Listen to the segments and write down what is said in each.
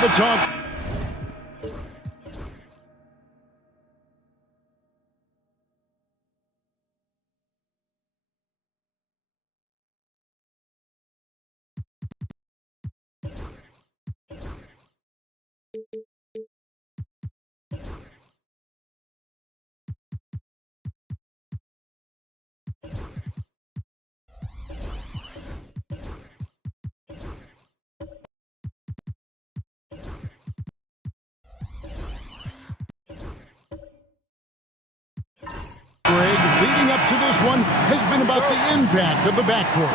the talk. Leading up to this one has been about the impact of the backcourt.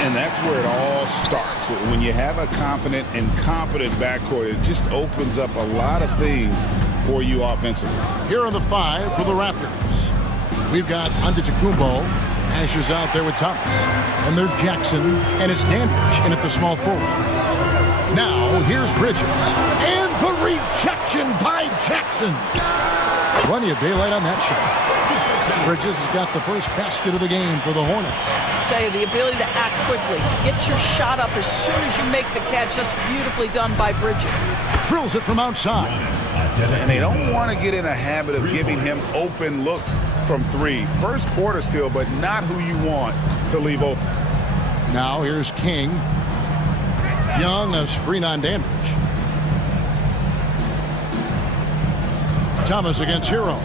And that's where it all starts. When you have a confident and competent backcourt, it just opens up a lot of things for you offensively. Here are the five for the Raptors. We've got Antetokounmpo. Nash is out there with Thomas. And there's Jackson, and it's Dandridge in at the small forward. Now, here's Bridges. And the rejection by Jackson. Plenty of daylight on that shot. Bridges has got the first basket of the game for the Hornets. I tell you, the ability to act quickly, to get your shot up as soon as you make the catch, that's beautifully done by Bridges. Drills it from outside. And they don't want to get in a habit of giving him open looks from three. First quarter still, but not who you want to leave open. Now here's King. Young, a screen on Dandridge. Thomas against Hero.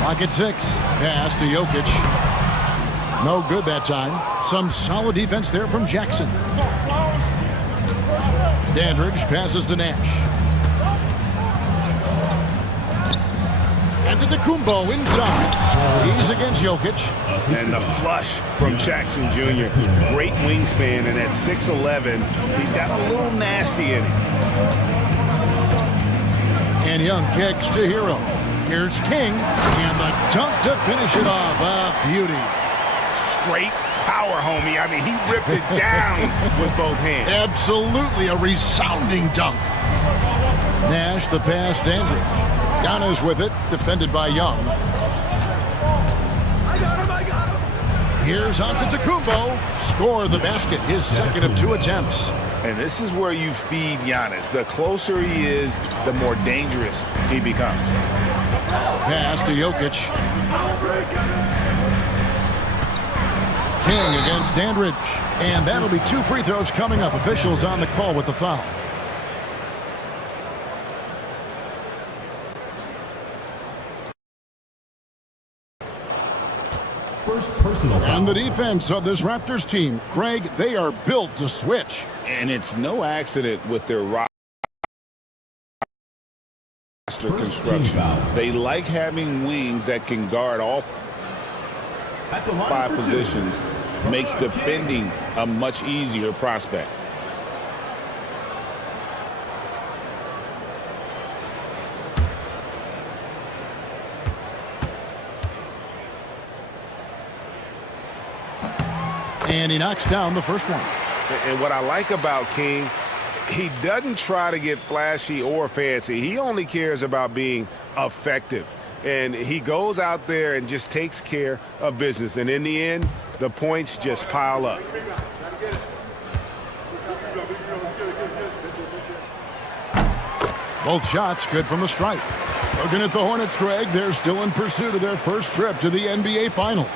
Clock at 6. Pass to Jokic. No good that time. Some solid defense there from Jackson. Dandridge passes to Nash. Antetokounmpo inside. He's against Jokic. And the flush from Jackson Jr. Great wingspan, and at 6'11", he's got a little nasty in him. And Young kicks to Hero. Here's King, and the dunk to finish it off. A beauty. Straight power, homie. I mean, he ripped it down with both hands. Absolutely a resounding dunk. Nash, the pass, Dandridge. Giannis with it, defended by Young. I got him. Here's Antetokounmpo. Score the basket, his second of 2 attempts. And this is where you feed Giannis. The closer he is, the more dangerous he becomes. Pass to Jokic. King against Dandridge. And that'll be 2 free throws coming up. Officials on the call with the foul. First personal foul. And the defense of this Raptors team, Craig, they are built to switch. And it's no accident with their roster construction. They like having wings that can guard all 5 positions. Makes defending a much easier prospect. And he knocks down the first one. And what I like about King, he doesn't try to get flashy or fancy. He only cares about being effective. And he goes out there and just takes care of business. And in the end, the points just pile up. Both shots good from the stripe. Looking at the Hornets, Greg, they're still in pursuit of their first trip to the NBA Finals.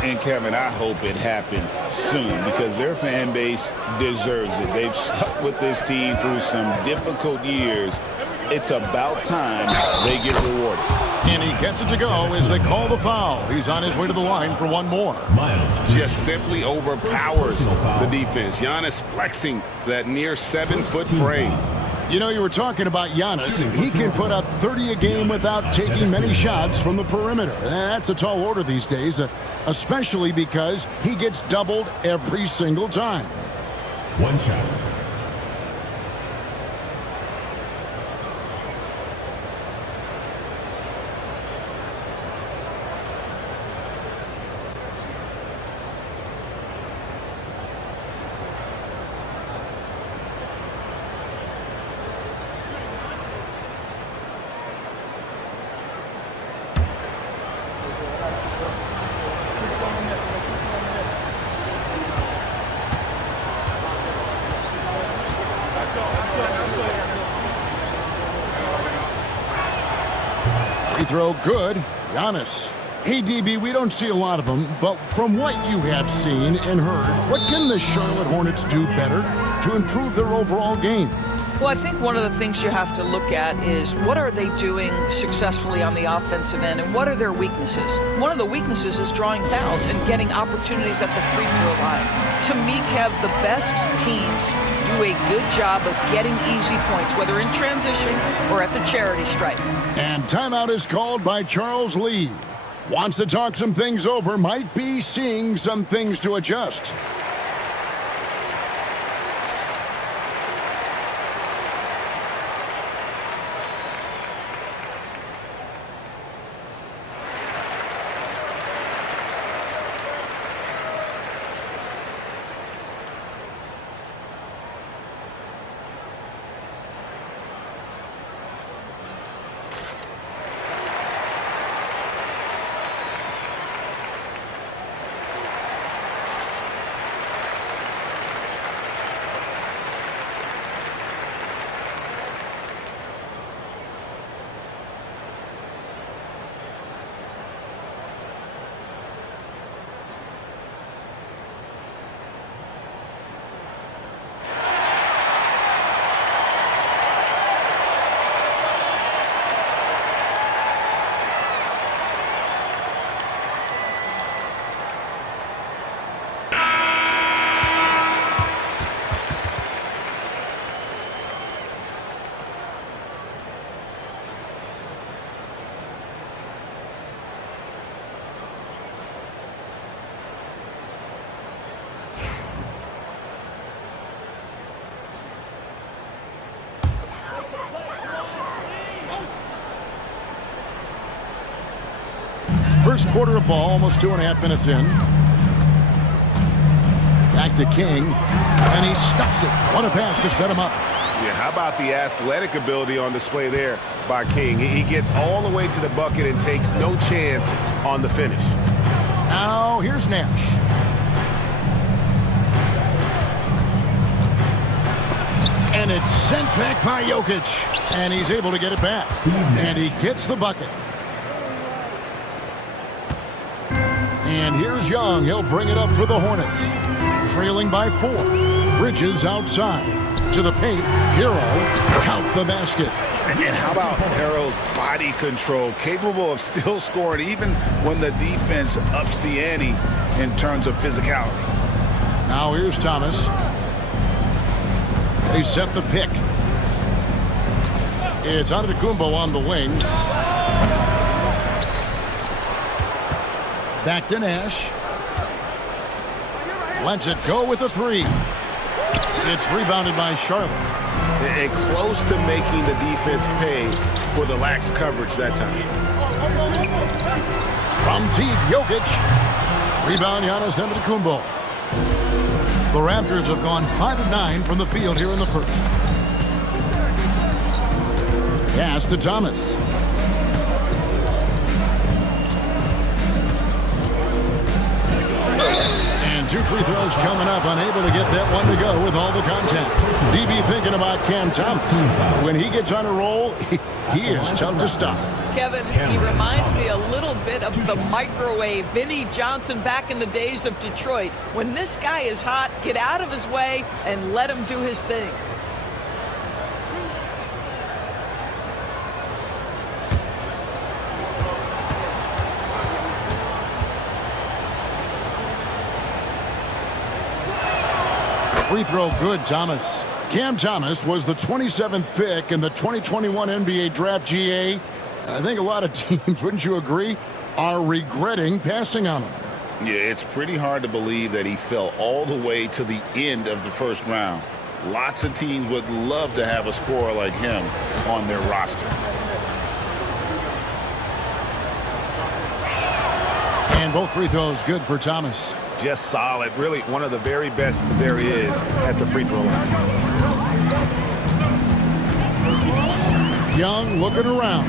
And, Kevin, I hope it happens soon because their fan base deserves it. They've stuck with this team through some difficult years. It's about time they get rewarded. And he gets it to go as they call the foul. He's on his way to the line for one more. Just simply overpowers the defense. Giannis flexing that near 7-foot frame. You know, you were talking about Giannis. He can put up 30 a game without taking many shots from the perimeter. That's a tall order these days, especially because he gets doubled every single time. One shot. Free throw good. Giannis. Hey, DB, we don't see a lot of them, but from what you have seen and heard, what can the Charlotte Hornets do better to improve their overall game? Well, I think one of the things you have to look at is what are they doing successfully on the offensive end and what are their weaknesses? One of the weaknesses is drawing fouls and getting opportunities at the free throw line. To me, Kev, the best teams do a good job of getting easy points, whether in transition or at the charity stripe. And timeout is called by Charles Lee. Wants to talk some things over, might be seeing some things to adjust. First quarter of ball, almost 2.5 minutes in. Back to King, and he stuffs it. What a pass to set him up. Yeah, how about the athletic ability on display there by King? He gets all the way to the bucket and takes no chance on the finish. Now, here's Nash. And it's sent back by Jokic. And he's able to get it back. And he gets the bucket. And here's Young. He'll bring it up for the Hornets. Trailing by 4. Bridges outside. To the paint. Hero. Count the basket. And how about Harrell's body control? Capable of still scoring even when the defense ups the ante in terms of physicality. Now here's Thomas. They set the pick. It's Antetokounmpo on the wing. Back to Nash. Lets it go with a 3. It's rebounded by Charlotte. And close to making the defense pay for the lax coverage that time. From deep, Jokic. Rebound, Giannis Antetokounmpo. The Raptors have gone 5 of 9 from the field here in the first. Pass to Thomas. And 2 free throws coming up, unable to get that one to go with all the contact. DB thinking about Cam Thomas. When he gets on a roll, he is tough to stop. Kevin, he reminds me a little bit of the microwave Vinnie Johnson back in the days of Detroit. When this guy is hot, get out of his way and let him do his thing. Free throw good, Thomas. Cam Thomas was the 27th pick in the 2021 NBA Draft GA. I think a lot of teams, wouldn't you agree, are regretting passing on him. Yeah, it's pretty hard to believe that he fell all the way to the end of the first round. Lots of teams would love to have a scorer like him on their roster. And both free throws good for Thomas. Just solid. Really one of the very best there is at the free throw line. Young looking around.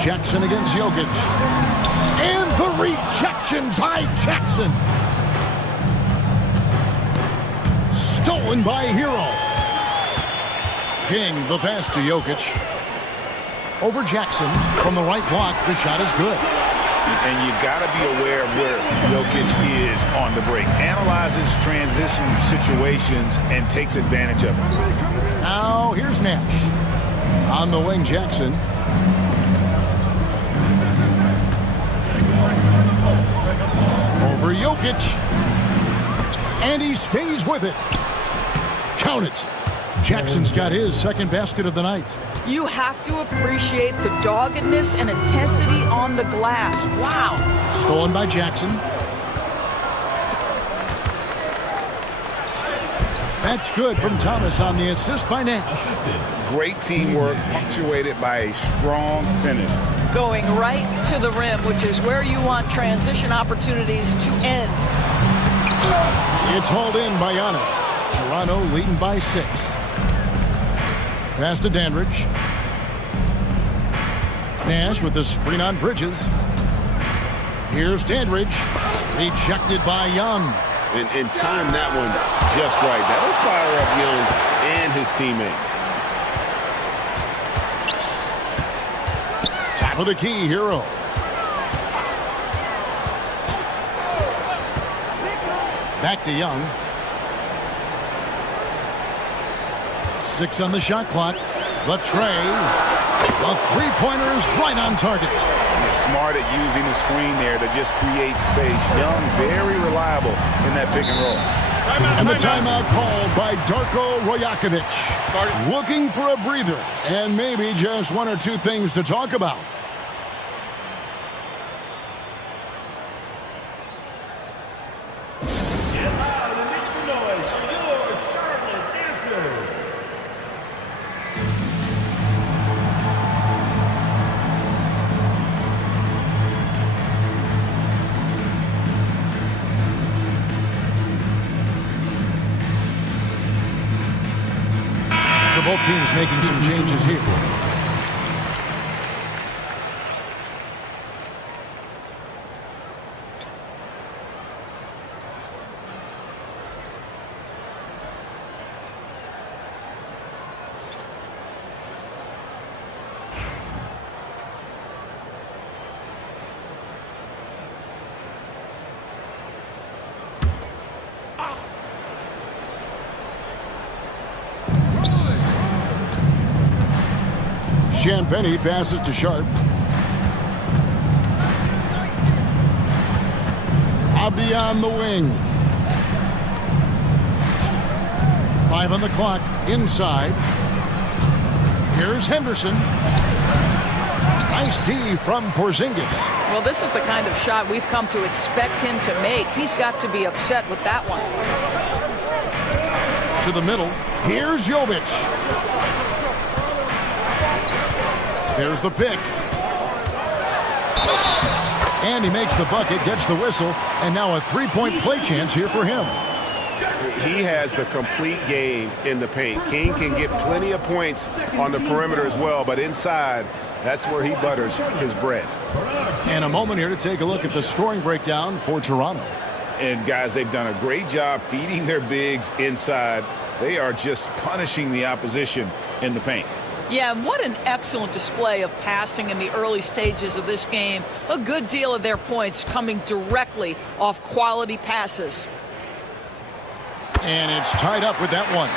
Jackson against Jokic. And the rejection by Jackson. Stolen by Hero. King, the pass to Jokic. Over Jackson from the right block. The shot is good. And you've got to be aware of where Jokic is on the break. Analyzes transition situations and takes advantage of it. Now here's Nash. On the wing, Jackson. Over Jokic. And he stays with it. Count it. Jackson's got his second basket of the night. You have to appreciate the doggedness and intensity on the glass. Wow. Stolen by Jackson. That's good from Thomas on the assist by Nash. Great teamwork punctuated by a strong finish. Going right to the rim, which is where you want transition opportunities to end. It's hauled in by Giannis. Toronto leading by 6. Pass to Dandridge. Nash with the screen on Bridges. Here's Dandridge. Rejected by Young. And time that one just right. That'll fire up Young and his teammate. Top of the key, Hero. Back to Young. 6 on the shot clock. The tray. The three-pointer is right on target. Smart at using the screen there to just create space. Young, very reliable in that pick and roll. And the timeout called by Darko Rajakovic. Looking for a breather and maybe just one or two things to talk about. Get loud and make some noise for your Charlotte dancers. So both teams making some changes here. Champagny passes to Sharp. Abdi on the wing. 5 on the clock. Inside. Here's Henderson. Nice D from Porzingis. Well, this is the kind of shot we've come to expect him to make. He's got to be upset with that one. To the middle. Here's Jovic. There's the pick. And he makes the bucket, gets the whistle, and now a three-point play chance here for him. He has the complete game in the paint. King can get plenty of points on the perimeter as well, but inside, that's where he butters his bread. And a moment here to take a look at the scoring breakdown for Toronto. And guys, they've done a great job feeding their bigs inside. They are just punishing the opposition in the paint. Yeah, and what an excellent display of passing in the early stages of this game. A good deal of their points coming directly off quality passes. And it's tied up with that one.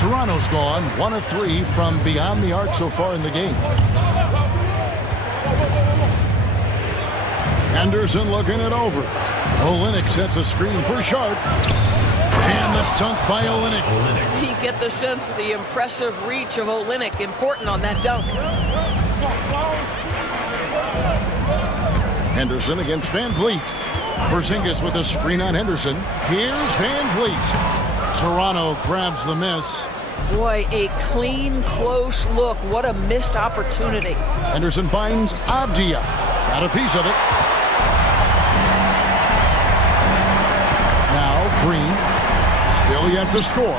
Toronto's gone 1 of 3 from beyond the arc so far in the game. Henderson looking it over. Olynyk sets a screen for Sharp. And the dunk by Olynyk. You get the sense of the impressive reach of Olynyk. Important on that dunk. Henderson against Van Vliet. Porzingis with a screen on Henderson. Here's Van Vliet. Toronto grabs the miss. Boy, a clean, close look. What a missed opportunity. Henderson finds Abdia. Got a piece of it. Now Green. Still yet to score.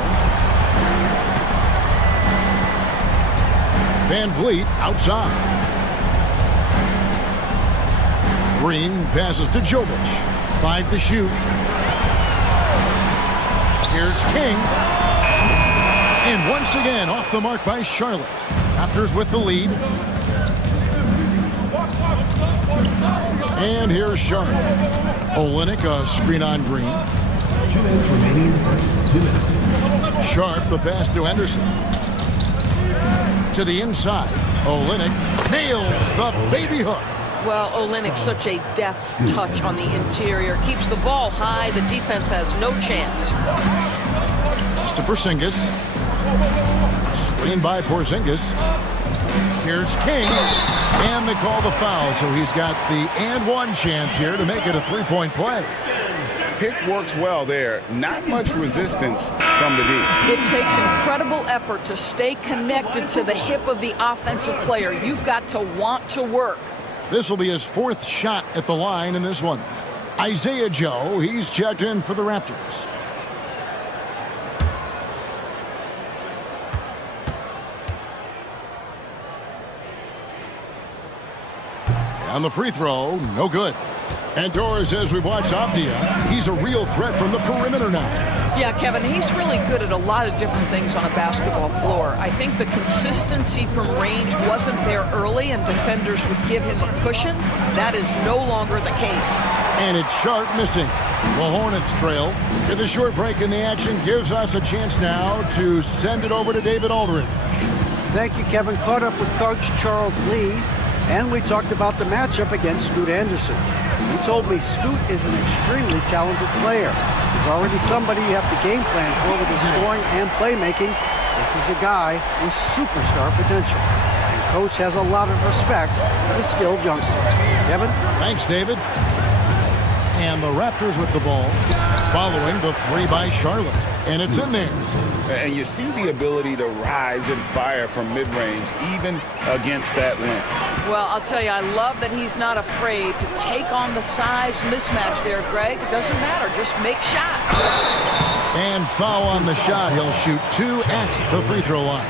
Van Vliet outside. Green passes to Jovic. 5 to shoot. Here's King. And once again, off the mark by Charlotte. Raptors with the lead. And here's Charlotte. Olynyk, a screen on Green. 2 minutes remaining in the first. 2 minutes. Sharp, the pass to Henderson. To the inside. Olynyk nails the baby hook. Well, Olynyk, such a deft touch on the interior. Keeps the ball high. The defense has no chance. To Porzingis. Screen by Porzingis. Here's King. And they call the foul, so he's got the and one chance here to make it a three-point play. Pick works well there. Not much resistance from the D. It takes incredible effort to stay connected to the hip of the offensive player. You've got to want to work. This will be his fourth shot at the line in this one. Isaiah Joe, he's checked in for the Raptors. On the free throw, no good. And Doris, as we've watched Avdia, he's a real threat from the perimeter now. Yeah, Kevin, he's really good at a lot of different things on a basketball floor. I think the consistency from range wasn't there early, and defenders would give him a cushion. That is no longer the case. And it's Sharp missing. The Hornets trail. With a short break in the action gives us a chance now to send it over to David Aldridge. Thank you, Kevin. Caught up with Coach Charles Lee, and we talked about the matchup against Scoot Anderson. He told me Scoot is an extremely talented player. He's already somebody you have to game plan for with his scoring and playmaking. This is a guy with superstar potential. And Coach has a lot of respect for the skilled youngster. Kevin? Thanks, David. And the Raptors with the ball, following the three by Charlotte. And it's in there. And you see the ability to rise and fire from mid-range, even against that length. Well, I'll tell you, I love that he's not afraid to take on the size mismatch there, Greg. It doesn't matter. Just make shots. And foul on the shot. He'll shoot 2 at the free throw line.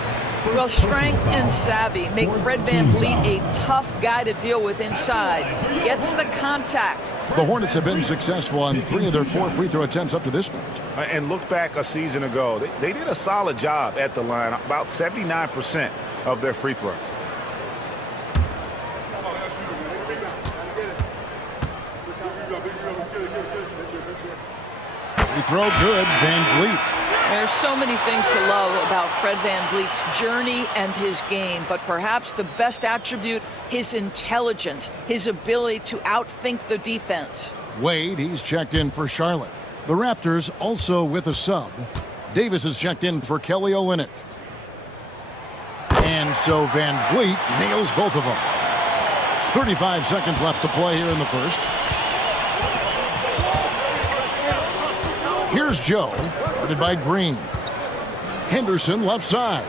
Well, strength and savvy make Fred VanVleet a tough guy to deal with inside. Gets the contact. The Hornets have been successful on 3 of their 4 free throw attempts up to this point. And look back a season ago. They did a solid job at the line, about 79% of their free throws. Free throw good, VanVleet. There's so many things to love about Fred VanVleet's journey and his game, but perhaps the best attribute, his intelligence, his ability to outthink the defense. Wade, he's checked in for Charlotte. The Raptors also with a sub. Davis is checked in for Kelly Olynyk. And so VanVleet nails both of them. 35 seconds left to play here in the first. Here's Joe, guarded by Green. Henderson left side.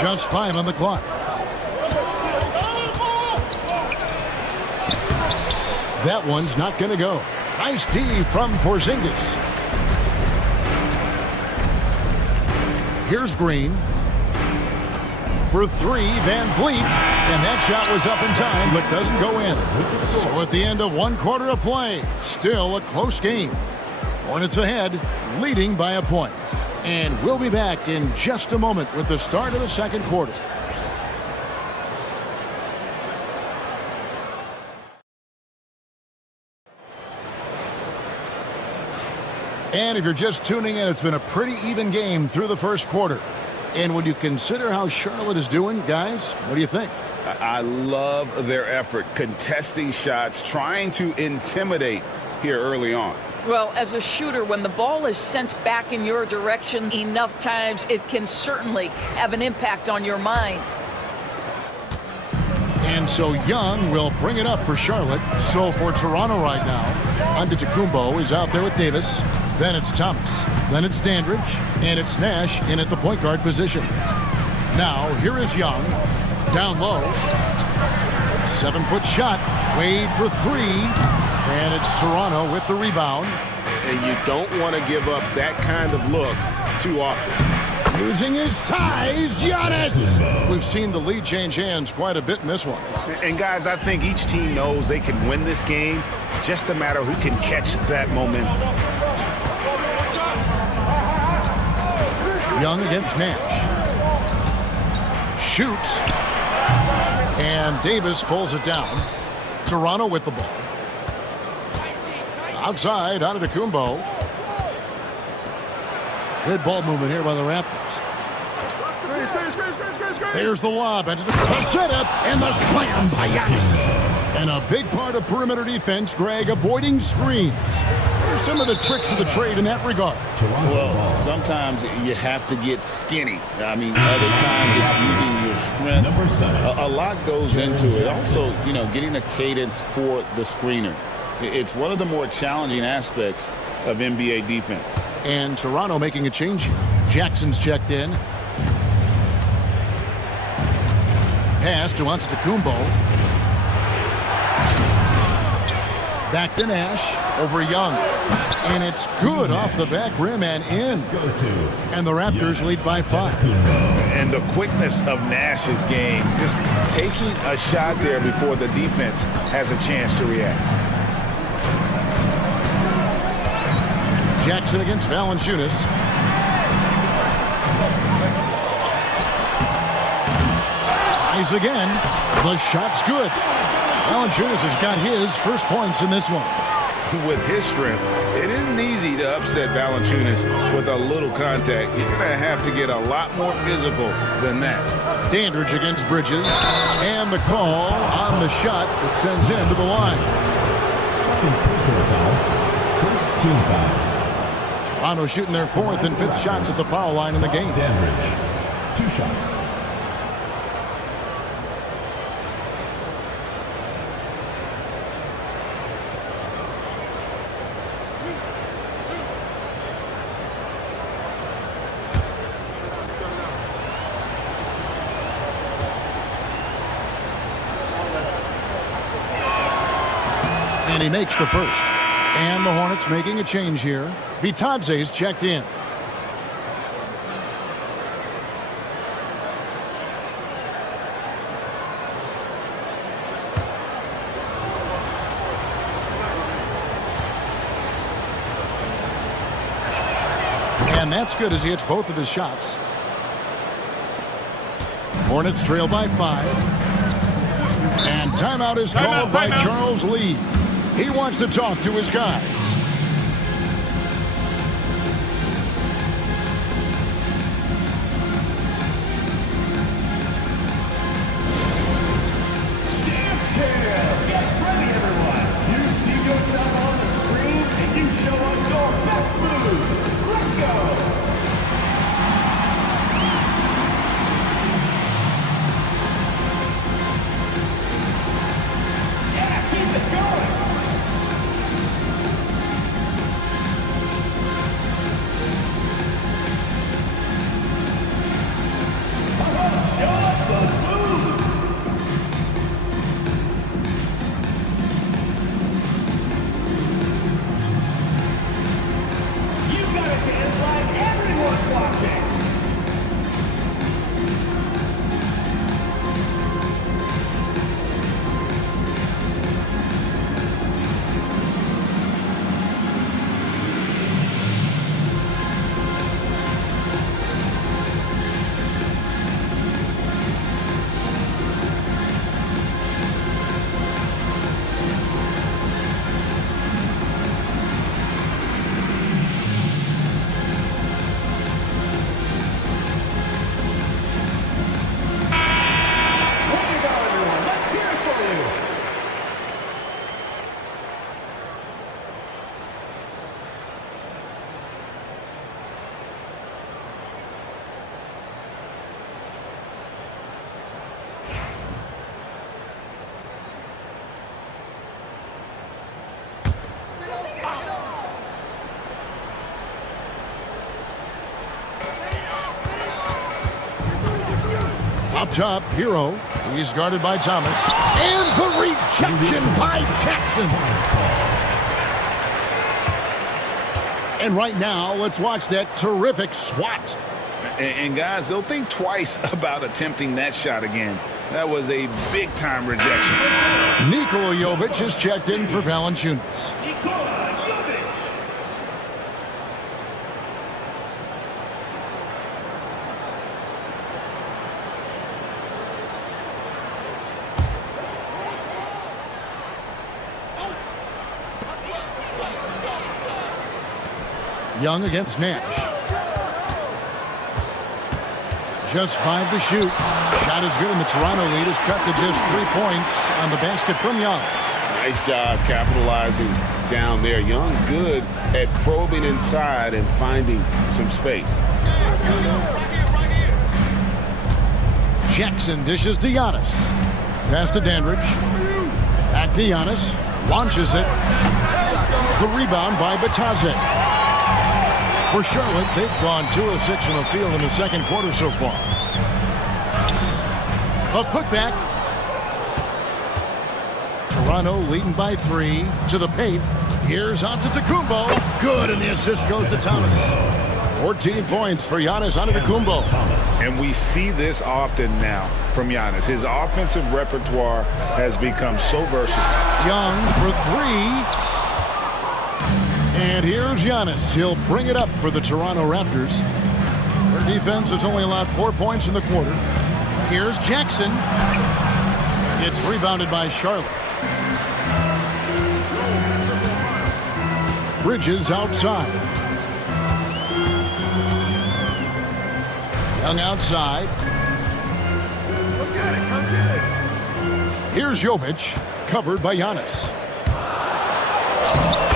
Just 5 on the clock. That one's not going to go. Nice D from Porzingis. Here's Green. For 3, VanVleet. And that shot was up in time, but doesn't go in. So at the end of 1 quarter of play, still a close game. Hornets ahead, leading by a point. And we'll be back in just a moment with the start of the second quarter. And if you're just tuning in, it's been a pretty even game through the first quarter. And when you consider how Charlotte is doing, guys, what do you think? I love their effort, contesting shots, trying to intimidate here early on. Well, as a shooter, when the ball is sent back in your direction enough times, it can certainly have an impact on your mind. And so Young will bring it up for Charlotte. So for Toronto right now, Antetokounmpo is out there with Davis. Then it's Thomas. Then it's Dandridge. And it's Nash in at the point guard position. Now, here is Young. Down low. 7-foot shot. Wade for 3. And it's Toronto with the rebound. And you don't want to give up that kind of look too often. Using his size, Giannis. We've seen the lead change hands quite a bit in this one. And guys, I think each team knows they can win this game. Just a matter who can catch that momentum. Young against Nash. Shoots. And Davis pulls it down. Toronto with the ball. Outside, Antetokounmpo. Good ball movement here by the Raptors. There's the lob. And the setup and the slam by Giannis. And a big part of perimeter defense, Greg, avoiding screens. There's some of the tricks of the trade in that regard. Well, sometimes you have to get skinny. I mean, other times it's using your strength. A lot goes into it. Also, you know, getting a cadence for the screener. It's one of the more challenging aspects of NBA defense. And Toronto making a change here. Jackson's checked in. Pass to Antetokounmpo. Back to Nash over Young. And it's good off the back rim and in. And the Raptors lead by 5. And the quickness of Nash's game, just taking a shot there before the defense has a chance to react. Jackson against Valanciunas. Tries again. The shot's good. Valanciunas has got his first points in this one. With his strength, it isn't easy to upset Valanciunas with a little contact. You're going to have to get a lot more physical than that. Dandridge against Bridges. And the call on the shot that sends him to the line. Second personal foul. First team foul. Toronto shooting their 4th and 5th shots at the foul line in the game. Dandridge, 2 shots. And he makes the first. And the Hornets making a change here. Bitadze's checked in. And that's good as he hits both of his shots. Hornets trail by 5. And timeout is called by Charles Lee. He wants to talk to his guys. Dance Cam! Get ready, everyone! You see yourself on the screen and you show us your best moves. Let's go! Yeah, keep it going! Show us those moves! You gotta dance like everyone's watching! Way to go, everyone! Let's hear it for you! Up top, Hero. He's guarded by Thomas. And the rejection by Jackson. And right now, let's watch that terrific swat. And guys, they'll think twice about attempting that shot again. That was a big-time rejection. Nikola Jovic is checked in for Valanciunas. Nikola Jovic. Young against Nash. Just 5 to shoot. Shot is good, and the Toronto lead is cut to just 3 points on the basket from Young. Nice job capitalizing down there. Young's good at probing inside and finding some space. Jackson dishes to Giannis. Pass to Dandridge. Back to Giannis. Launches it. The rebound by Batadze. For Charlotte, they've gone 2 of 6 from the field in the second quarter so far. A putback. Toronto leading by 3 to the paint. Here's Antetokounmpo. Good, and the assist goes to Thomas. 14 points for Giannis Antetokounmpo. And we see this often now from Giannis. His offensive repertoire has become so versatile. Young for 3. And here's Giannis. He'll bring it up for the Toronto Raptors. Their defense has only allowed 4 points in the quarter. Here's Jackson. It's rebounded by Charlotte. Bridges outside. Young outside. Here's Jovic, covered by Giannis.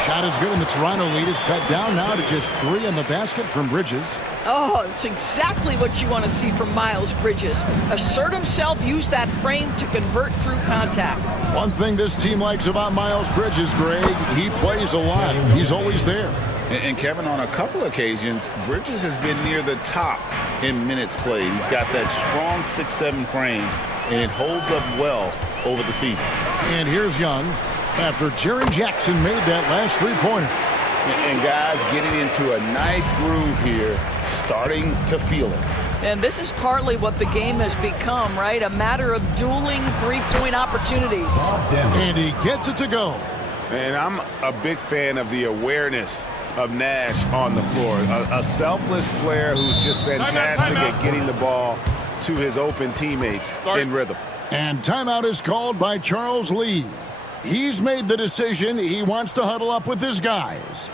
Shot is good, and the Toronto lead is cut down now to just 3 in the basket from Bridges. Oh, it's exactly what you want to see from Miles Bridges. Assert himself, use that frame to convert through contact. One thing this team likes about Miles Bridges, Greg, he plays a lot. He's always there. And Kevin, on a couple occasions, Bridges has been near the top in minutes played. He's got that strong 6'7" frame, and it holds up well over the season. And here's Young after Jaren Jackson made that last three-pointer. And guys getting into a nice groove here, starting to feel it. And this is partly what the game has become, right? A matter of dueling three-point opportunities. And he gets it to go. And I'm a big fan of the awareness of Nash on the floor. A selfless player who's just fantastic at getting the ball to his open teammates in rhythm. And timeout is called by Charles Lee. He's made the decision. He wants to huddle up with his guys.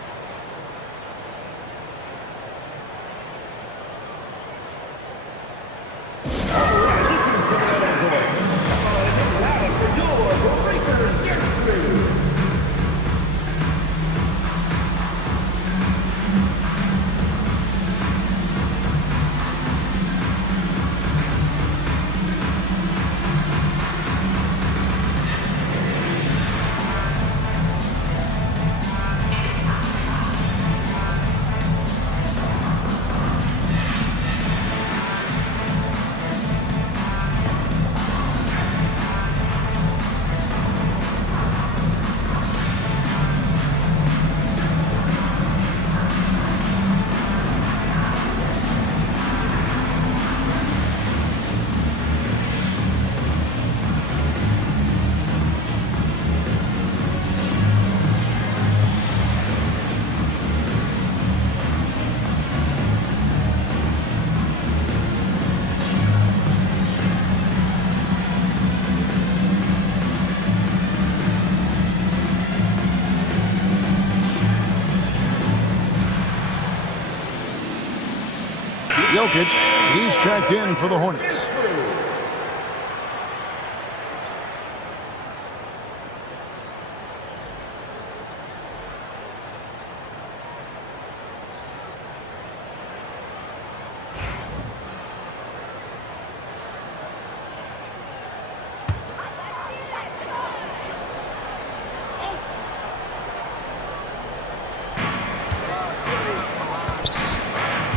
Jokic, he's checked in for the Hornets.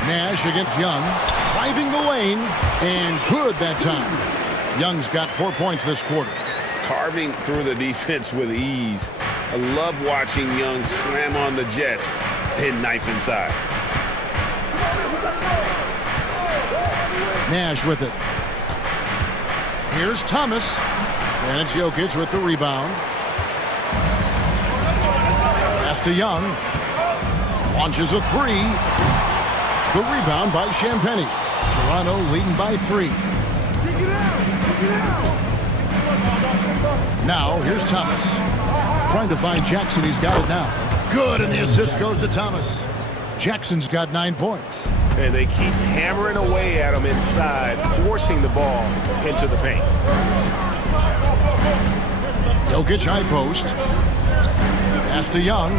Nash against Young, driving the lane, and good that time. Young's got 4 points this quarter. Carving through the defense with ease. I love watching Young slam on the Jets and knife inside. Nash with it. Here's Thomas. And it's Jokic with the rebound. Pass to Young. Launches a three. The rebound by Champagnie. Toronto leading by 3. Now, here's Thomas. Trying to find Jackson. He's got it now. Good, and the assist goes to Thomas. Jackson's got 9 points. And they keep hammering away at him inside, forcing the ball into the paint. Jokic high post. Pass to Young.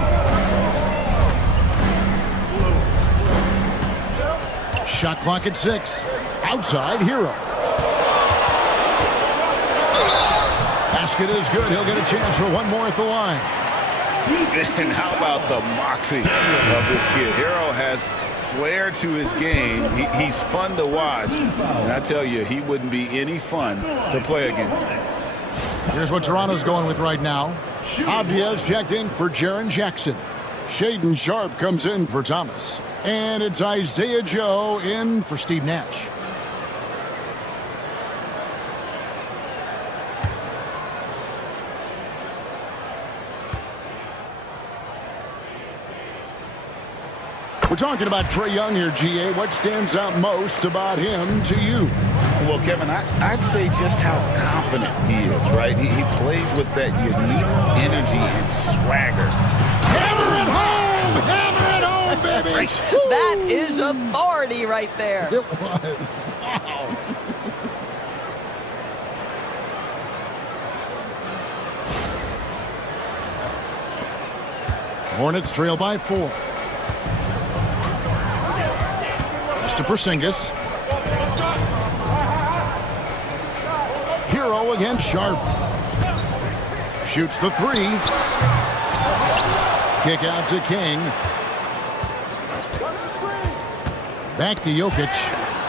Shot clock at 6. Outside, Hero. Basket is good. He'll get a chance for one more at the line. And how about the moxie of this kid? Hero has flair to his game. He's fun to watch. And I tell you, he wouldn't be any fun to play against. Here's what Toronto's going with right now. Abdias checked in for Jaren Jackson. Shaedon Sharpe comes in for Thomas. And it's Isaiah Joe in for Steve Nash. We're talking about Trae Young here, GA. What stands out most about him to you? Well, Kevin, I'd say just how confident he is, right? He plays with that unique energy and swagger. Hammer it home! Hammer it home, baby! That is authority right there. It was. Wow. Hornets trail by 4. To Porzingis. Hero against Sharpe. Shoots the 3. Kick out to King. Back to Jokic.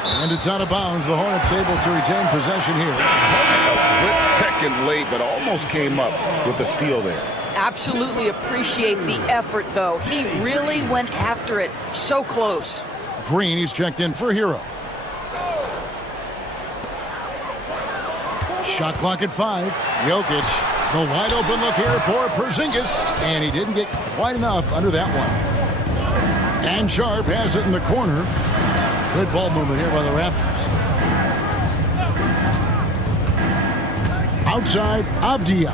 And it's out of bounds. The Hornets able to retain possession here. A split second late, but almost came up with a steal there. Absolutely appreciate the effort, though. He really went after it. So close. Green, he's checked in for Hero. Shot clock at 5. Jokic, the wide open look here for Porzingis, and he didn't get quite enough under that one. And Sharpe has it in the corner. Good ball movement here by the Raptors. Outside, Avdia.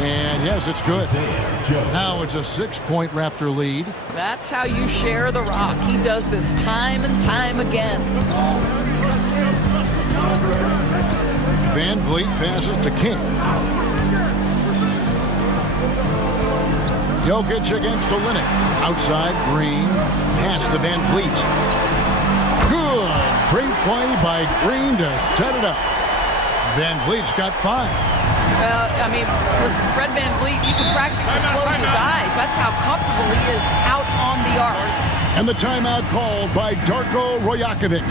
And yes, it's good. Now it's a 6-point Raptor lead. That's how you share the rock. He does this time and time again. Van Vliet passes to King. Jokic against Olynyk. Outside, Green. Pass to Van Vliet. Good. Great play by Green to set it up. Van Vliet's got 5. Well, I mean, listen, Fred VanVleet, you can practically close his eyes. That's how comfortable he is out on the arc. And the timeout called by Darko Rajakovic.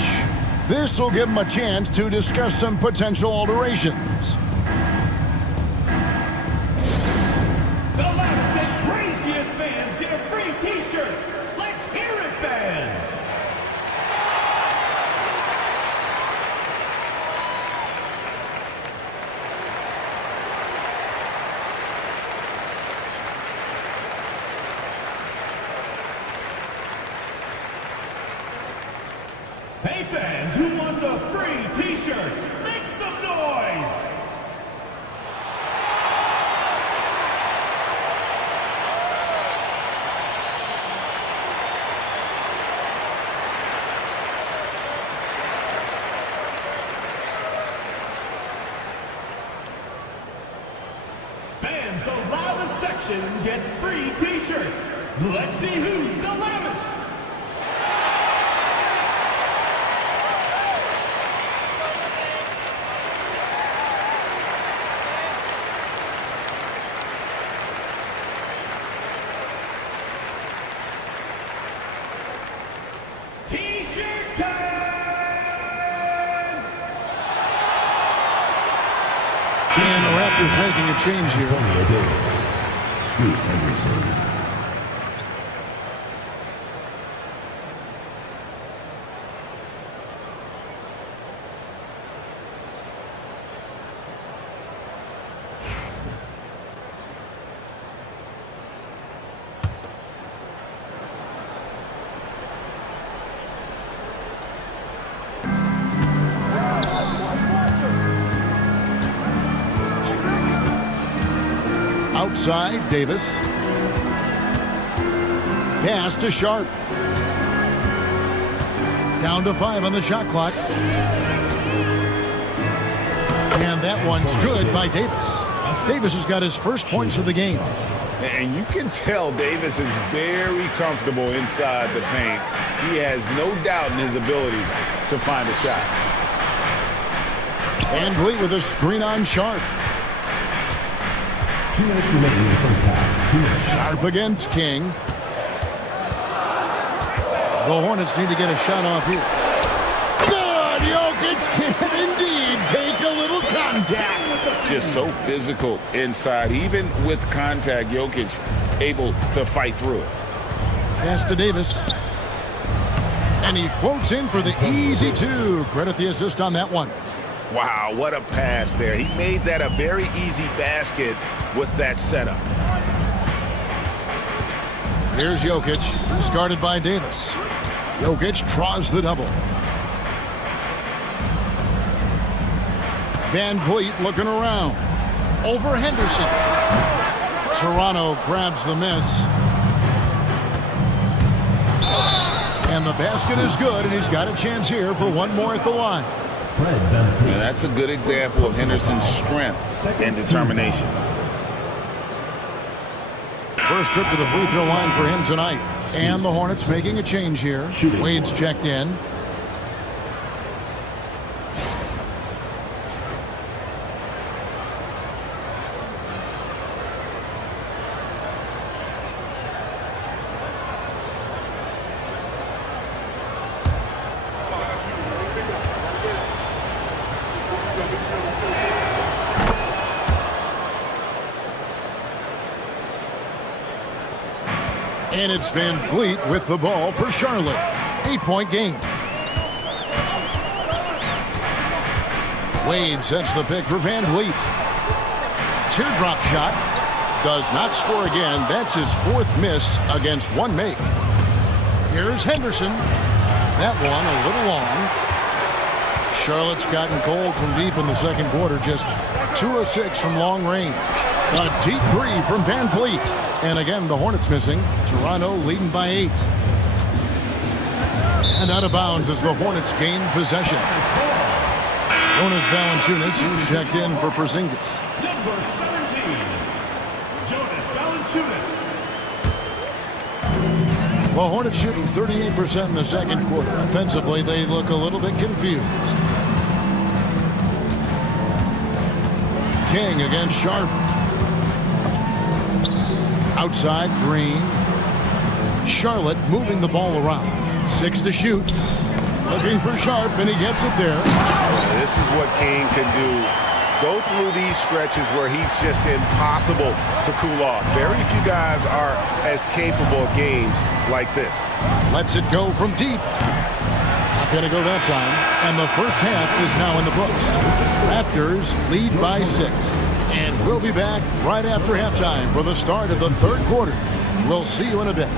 This will give him a chance to discuss some potential alterations. The loudest and craziest fans get a free t-shirt. Let's hear it, fans. Hey fans, who wants a free t-shirt? Make some noise! Fans, the loudest section gets free t-shirts. Let's see who's the loudest. T-shirt time! And the Raptors making a change here. Scoot Henderson. Outside, Davis. Pass to Sharp. Down to 5 on the shot clock. And that one's good by Davis. Davis has got his first points of the game. And you can tell Davis is very comfortable inside the paint. He has no doubt in his ability to find a shot. Van Vliet with a screen on Sharp. 2 minutes remaining in the first half. 2 minutes. Sharp against King. The Hornets need to get a shot off here. Good! Jokic can indeed take a little contact. Just so physical inside. Even with contact, Jokic able to fight through it. Pass to Davis. And he floats in for the easy 2. Credit the assist on that one. Wow, what a pass there. He made that a very easy basket with that setup. Here's Jokic. He's guarded by Davis. Jokic draws the double. Van Vliet looking around. Over Henderson. Toronto grabs the miss. And the basket is good, and he's got a chance here for one more at the line. Fred VanVleet. And that's a good example of Henderson's strength and determination. First trip to the free throw line for him tonight. And the Hornets making a change here. Wade's checked in. And it's Van Vliet with the ball for Charlotte. 8-point game. Wade sets the pick for Van Vliet. Teardrop shot. Does not score again. That's his 4th miss against 1 make. Here's Henderson. That one a little long. Charlotte's gotten cold from deep in the second quarter. Just 2 of 6 from long range. A deep 3 from Van Vliet. And again, the Hornets missing. Toronto leading by 8. And out of bounds as the Hornets gain possession. Jonas Valanciunas, who's checked in for Porzingis. Number 17, Jonas Valanciunas. The Hornets shooting 38% in the second quarter. Offensively, they look a little bit confused. King against Sharp. Outside, Green. Charlotte moving the ball around. 6 to shoot. Looking for Sharp, and he gets it there. This is what King can do. Go through these stretches where he's just impossible to cool off. Very few guys are as capable of games like this. Lets it go from deep. Not going to go that time. And the first half is now in the books. Raptors lead by 6. And we'll be back right after halftime for the start of the third quarter. We'll see you in a bit.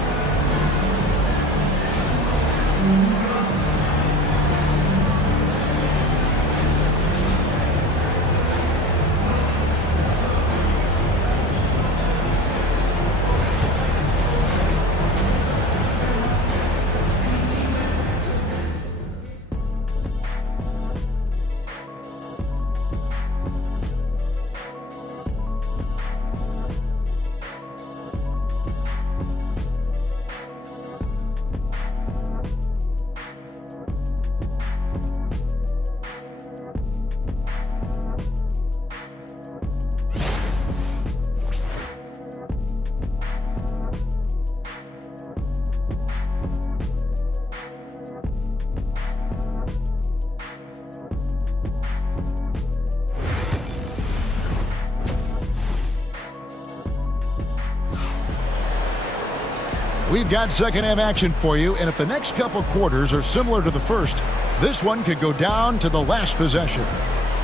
We've got second half action for you, and if the next couple quarters are similar to the first, this one could go down to the last possession.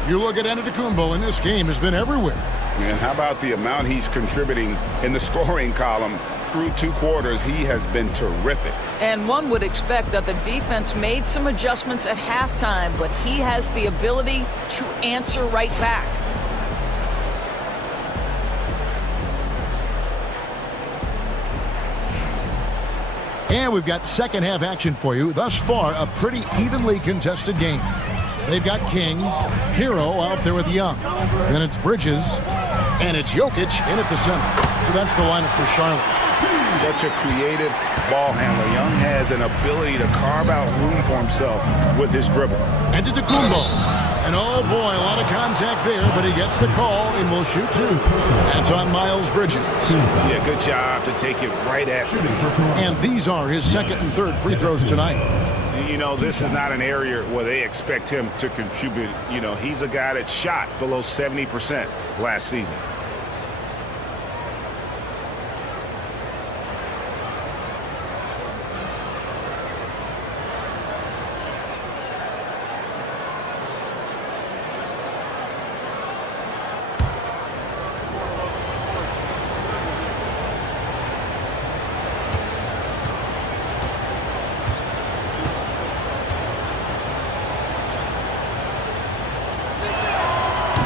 You look at Antetokounmpo, and this game has been everywhere. And how about the amount he's contributing in the scoring column? Through 2 quarters, he has been terrific. And one would expect that the defense made some adjustments at halftime, but he has the ability to answer right back. And we've got second half action for you. Thus far, a pretty evenly contested game. They've got King, Hero out there with Young. Then it's Bridges, and it's Jokic in at the center. So that's the lineup for Charlotte. Such a creative ball handler. Young has an ability to carve out room for himself with his dribble. Antetokounmpo. And oh boy, a lot of contact there, but he gets the call and will shoot two. That's on Miles Bridges. Yeah, good job to take it right at him. And these are his second and third free throws tonight. You know, this is not an area where they expect him to contribute. You know, he's a guy that shot below 70% last season.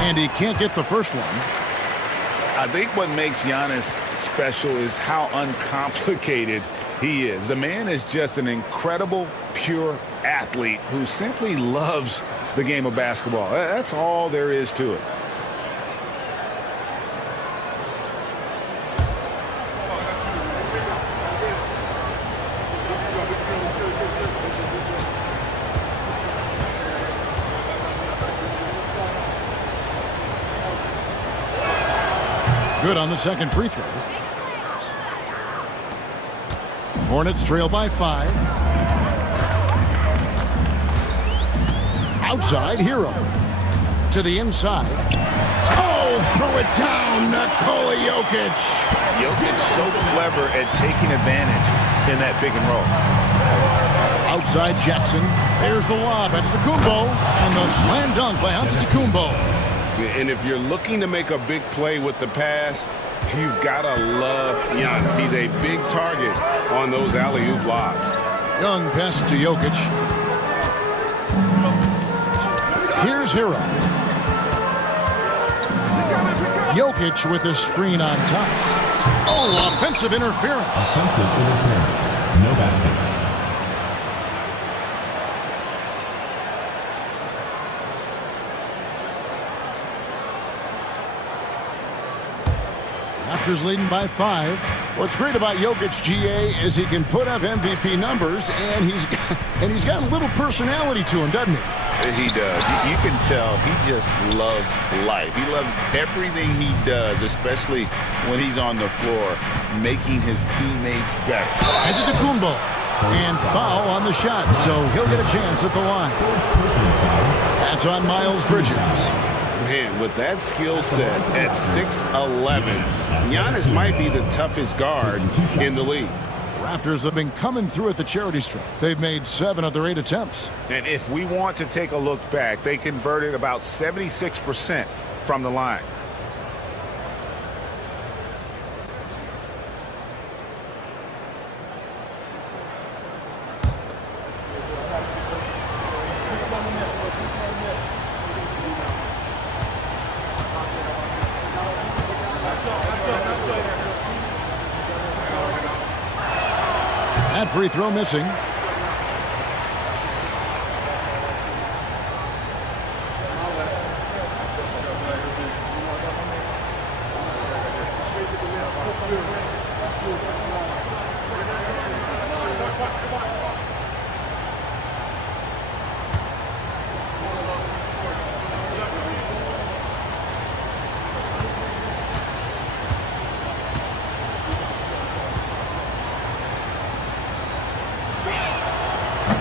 And he can't get the first one. I think what makes Giannis special is how uncomplicated he is. The man is just an incredible, pure athlete who simply loves the game of basketball. That's all there is to it. Good on the second free throw. Hornets trail by 5. Outside, Hero. To the inside. Oh, throw it down, Nikola Jokic. Jokic so clever at taking advantage in that pick and roll. Outside Jackson. There's the lob at Antetokounmpo. And the slam dunk by Antetokounmpo. And if you're looking to make a big play with the pass, you've got to love Giannis. He's a big target on those alley-oop lobs. Young passes to Jokic. Here's Hero. Jokic with a screen on Thomas. Oh, offensive interference. Offensive interference. No basket. Raptors leading by 5. What's great about Jokic, GA, is he can put up MVP numbers, and he's got a little personality to him, doesn't he? He does. You can tell he just loves life. He loves everything he does, especially when he's on the floor, making his teammates better. Antetokounmpo. And foul on the shot, so he'll get a chance at the line. That's on Miles Bridges. Man, with that skill set at 6'11", Giannis might be the toughest guard in the league. The Raptors have been coming through at the charity stripe. They've made 7 of their 8 attempts. And if we want to take a look back, they converted about 76% from the line. That free throw missing.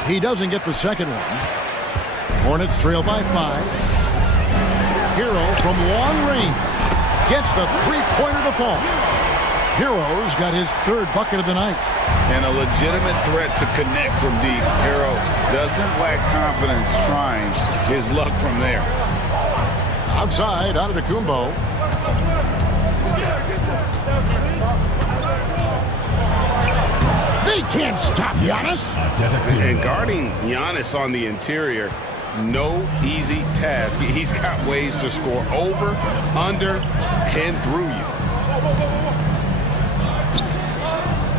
He doesn't get the second one. Hornets trail by 5. Hero from long range gets the three-pointer to fall. Hero's got his 3rd bucket of the night. And a legitimate threat to connect from deep. Hero doesn't lack confidence trying his luck from there. Outside, Antetokounmpo. They can't stop Giannis. And guarding Giannis on the interior, no easy task. He's got ways to score over, under, and through you.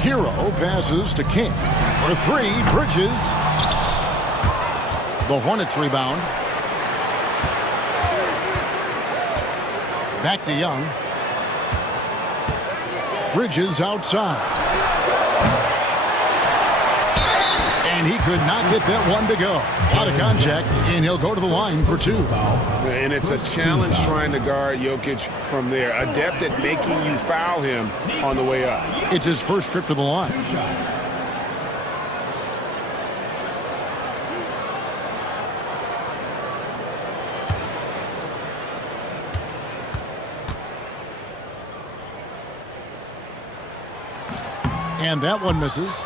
Hero passes to King. For three, Bridges. The Hornets rebound. Back to Young. Bridges outside. And he could not get that one to go. Out of contact, and he'll go to the line for two. And it's a challenge trying to guard Jokic from there. Adept at making you foul him on the way up. It's his first trip to the line. And that one misses.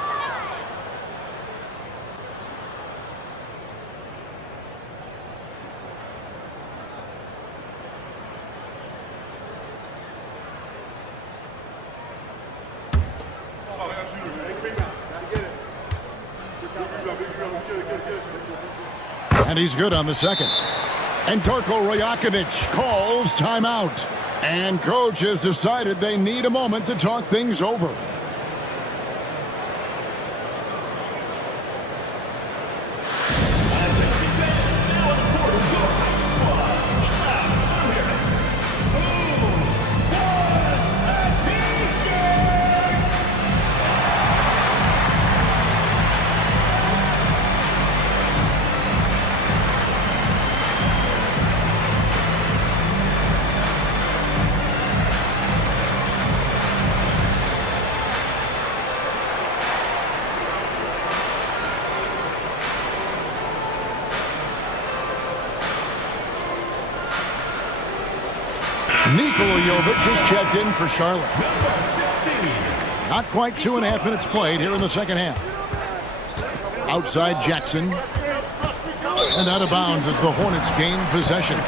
And he's good on the second. And Darko Rajakovic calls timeout. And coach has decided they need a moment to talk things over. Nikola Jovic is checked in for Charlotte. Not quite 2.5 minutes played here in the second half. Outside Jackson. And out of bounds as the Hornets gain possession.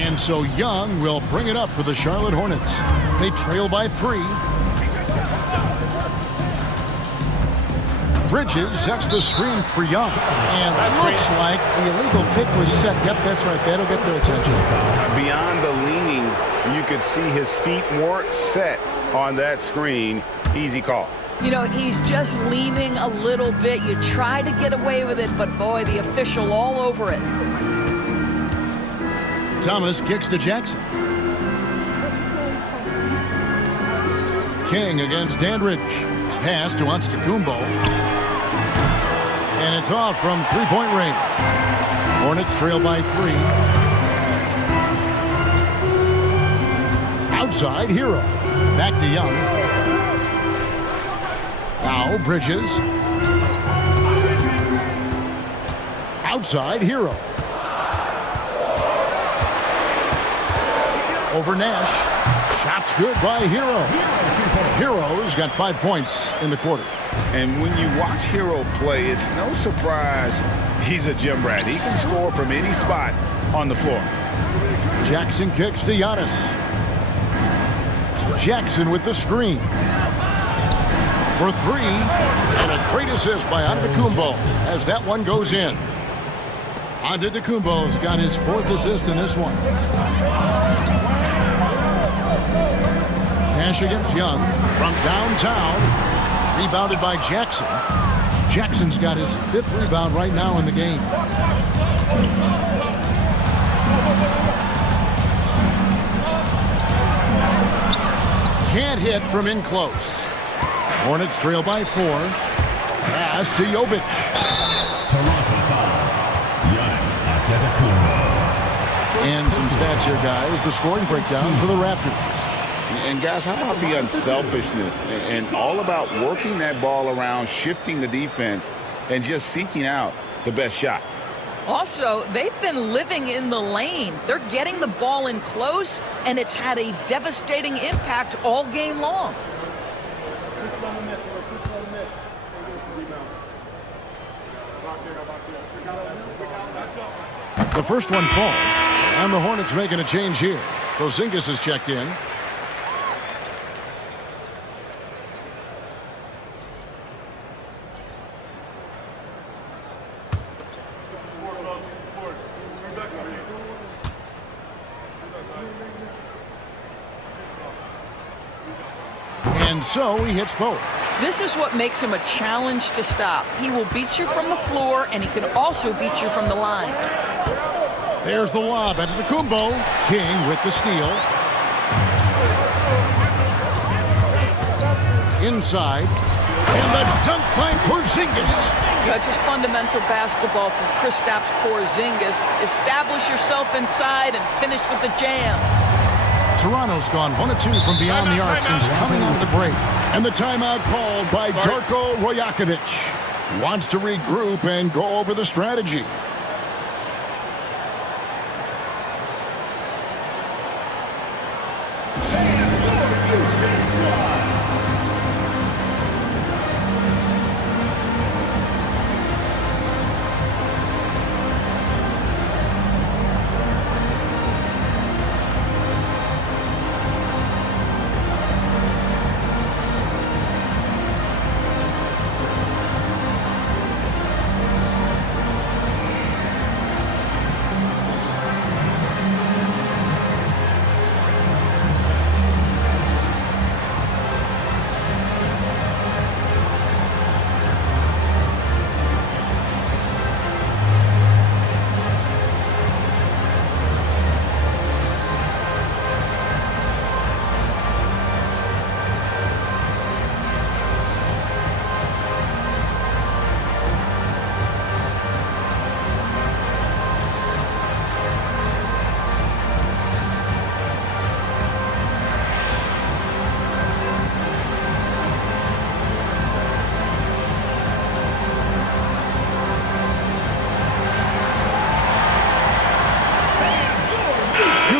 And so Young will bring it up for the Charlotte Hornets. They trail by 3. Bridges sets the screen for Young. And looks like the illegal pick was set. Yep, that's right. That'll get their attention. Beyond the leaning, you could see his feet weren't set on that screen. Easy call. You know, he's just leaning a little bit. You try to get away with it, but boy, the official all over it. Thomas kicks to Jackson. King against Dandridge. Pass to Antetokounmpo. And it's off from three-point range. Hornets trail by 3. Outside, Hero. Back to Young. Now Bridges. Outside, Hero. Over Nash. Shot's good by Hero. Hero's got 5 points in the quarter. And when you watch Hero play, it's no surprise he's a gym rat. He can score from any spot on the floor. Jackson kicks to Giannis. Jackson with the screen. For 3. And a great assist by Antetokounmpo as that one goes in. Antetokounmpo's got his 4th assist in this one. Nash against Young from downtown. Rebounded by Jackson. Jackson's got his 5th rebound right now in the game. Can't hit from in close. Hornets trail by 4. Pass to Jovic. Toronto foul. Giannis Antetokounmpo. And some stats here, guys. The scoring breakdown for the Raptors. And guys, how about the unselfishness and all about working that ball around, shifting the defense, and just seeking out the best shot. Also, they've been living in the lane. They're getting the ball in close, and it's had a devastating impact all game long. The first one falls, and the Hornets making a change here. Porzingis is checked in. And so he hits both. This is what makes him a challenge to stop. He will beat you from the floor, and he can also beat you from the line. There's the lob. Antetokounmpo. King with the steal. Inside. And the dunk by Porzingis. Just fundamental basketball from Kristaps Porzingis. Establish yourself inside and finish with the jam. Toronto's gone 1 of 2 from beyond the arc since coming out of the break. And the timeout called by Darko Rajakovic. He wants to regroup and go over the strategy.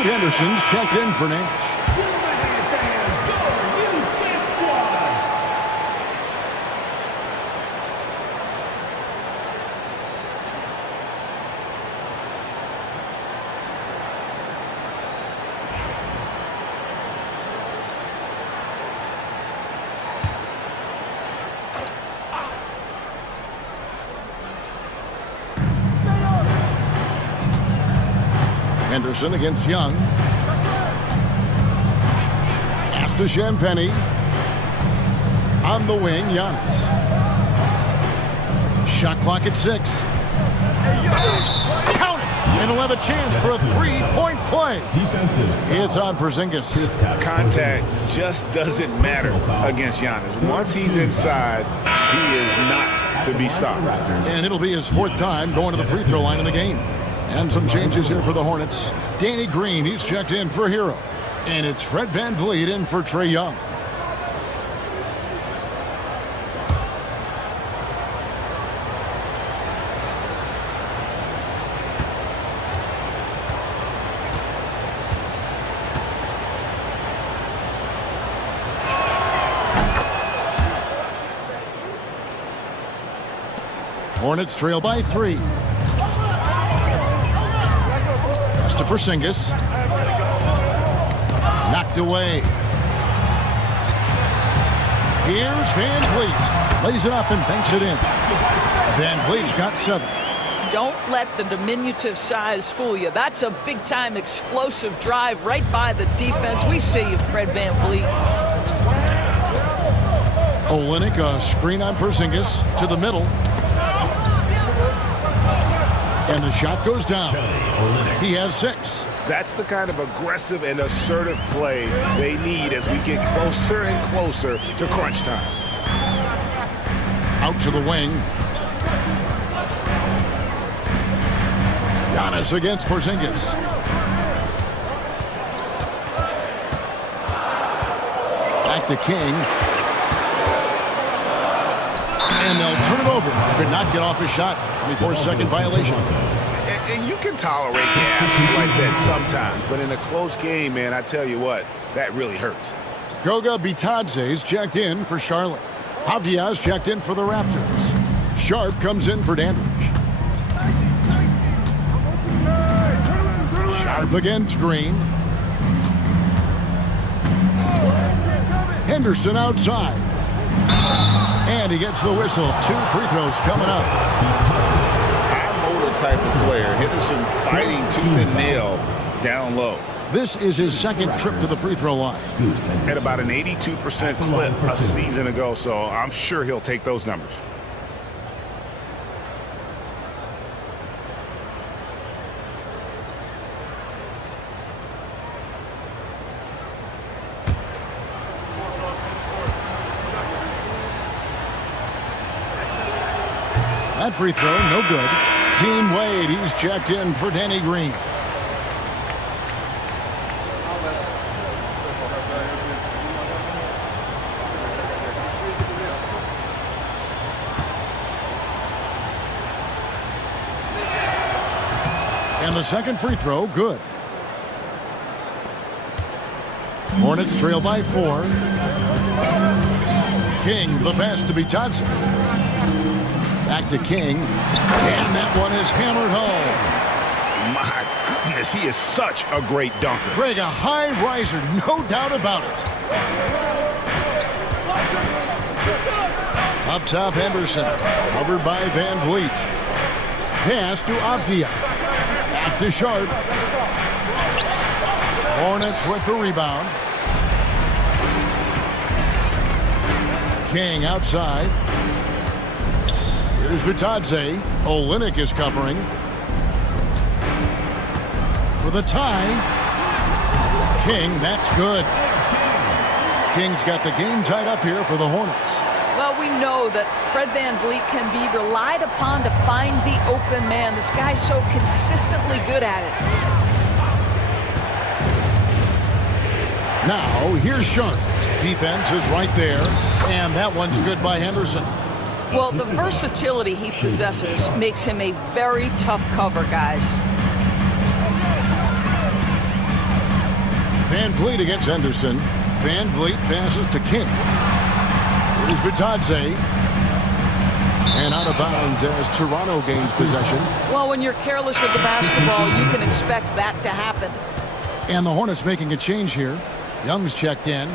Henderson's checked in for Nash. Henderson against Young. Pass to Champagny. On the wing, Giannis. Shot clock at 6. Count it! And he'll have a chance for a three-point play. Defensive. It's on Porzingis. Contact just doesn't matter against Giannis. Once he's inside, he is not to be stopped. And it'll be his 4th time going to the free throw line in the game. And some changes here for the Hornets. Danny Green, he's checked in for Hero. And it's Fred VanVleet in for Trae Young. Hornets trail by 3. To Porzingis. Knocked away. Here's VanVleet. Lays it up and banks it in. VanVleet's got 7. Don't let the diminutive size fool you. That's a big-time explosive drive right by the defense. We see you, Fred VanVleet. Olynyk, a screen on Porzingis to the middle. And the shot goes down. He has 6. That's the kind of aggressive and assertive play they need as we get closer and closer to crunch time. Out to the wing. Giannis against Porzingis. Back to King. And they'll turn it over. Could not get off his shot. 24-second violation. And you can tolerate gas like that sometimes, but in a close game, man, I tell you what, that really hurts. Goga Bitadze's checked in for Charlotte. Avdia's checked in for the Raptors. Sharp comes in for Dandridge. Sharp against Green. Henderson outside. And he gets the whistle. 2 free throws coming up. High motor type of player. Henderson fighting tooth and nail down low. This is his second trip to the free throw line. At about an 82% clip a season ago, so I'm sure he'll take those numbers. That free throw, no good. Dean Wade, he's checked in for Danny Green. And the second free throw, good. Hornets trail by 4. King, the pass to Bitadze. Back to King. And that one is hammered home. My goodness, he is such a great dunker. Greg, a high riser, no doubt about it. Up top, Henderson. Covered by Van Vliet. Pass to Avdia. Back to Sharp. Hornets with the rebound. King outside. Here's Bitadze. Olynyk is covering. For the tie. King, that's good. King's got the game tied up here for the Hornets. Well, we know that Fred VanVleet can be relied upon to find the open man. This guy's so consistently good at it. Now, here's Sharp. Defense is right there, and that one's good by Henderson. Well, the versatility he possesses makes him a very tough cover, guys. Van Vliet against Henderson. Van Vliet passes to King. Here's Bitadze. And out of bounds as Toronto gains possession. Well, when you're careless with the basketball, you can expect that to happen. And the Hornets making a change here. Young's checked in.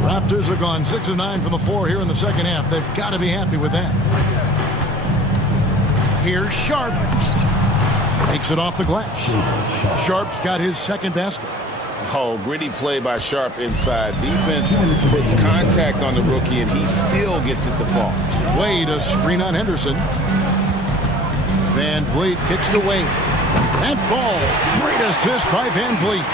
Raptors are gone 6 of 9 from the floor here in the second half. They've got to be happy with that. Here's Sharp. Takes it off the glass. Sharp's got his second basket. Oh, gritty play by Sharp inside. Defense puts contact on the rookie, and he still gets it to fall. Wade, a screen on Henderson. Van Vliet kicks to Wade. That ball. Great assist by Van Vliet.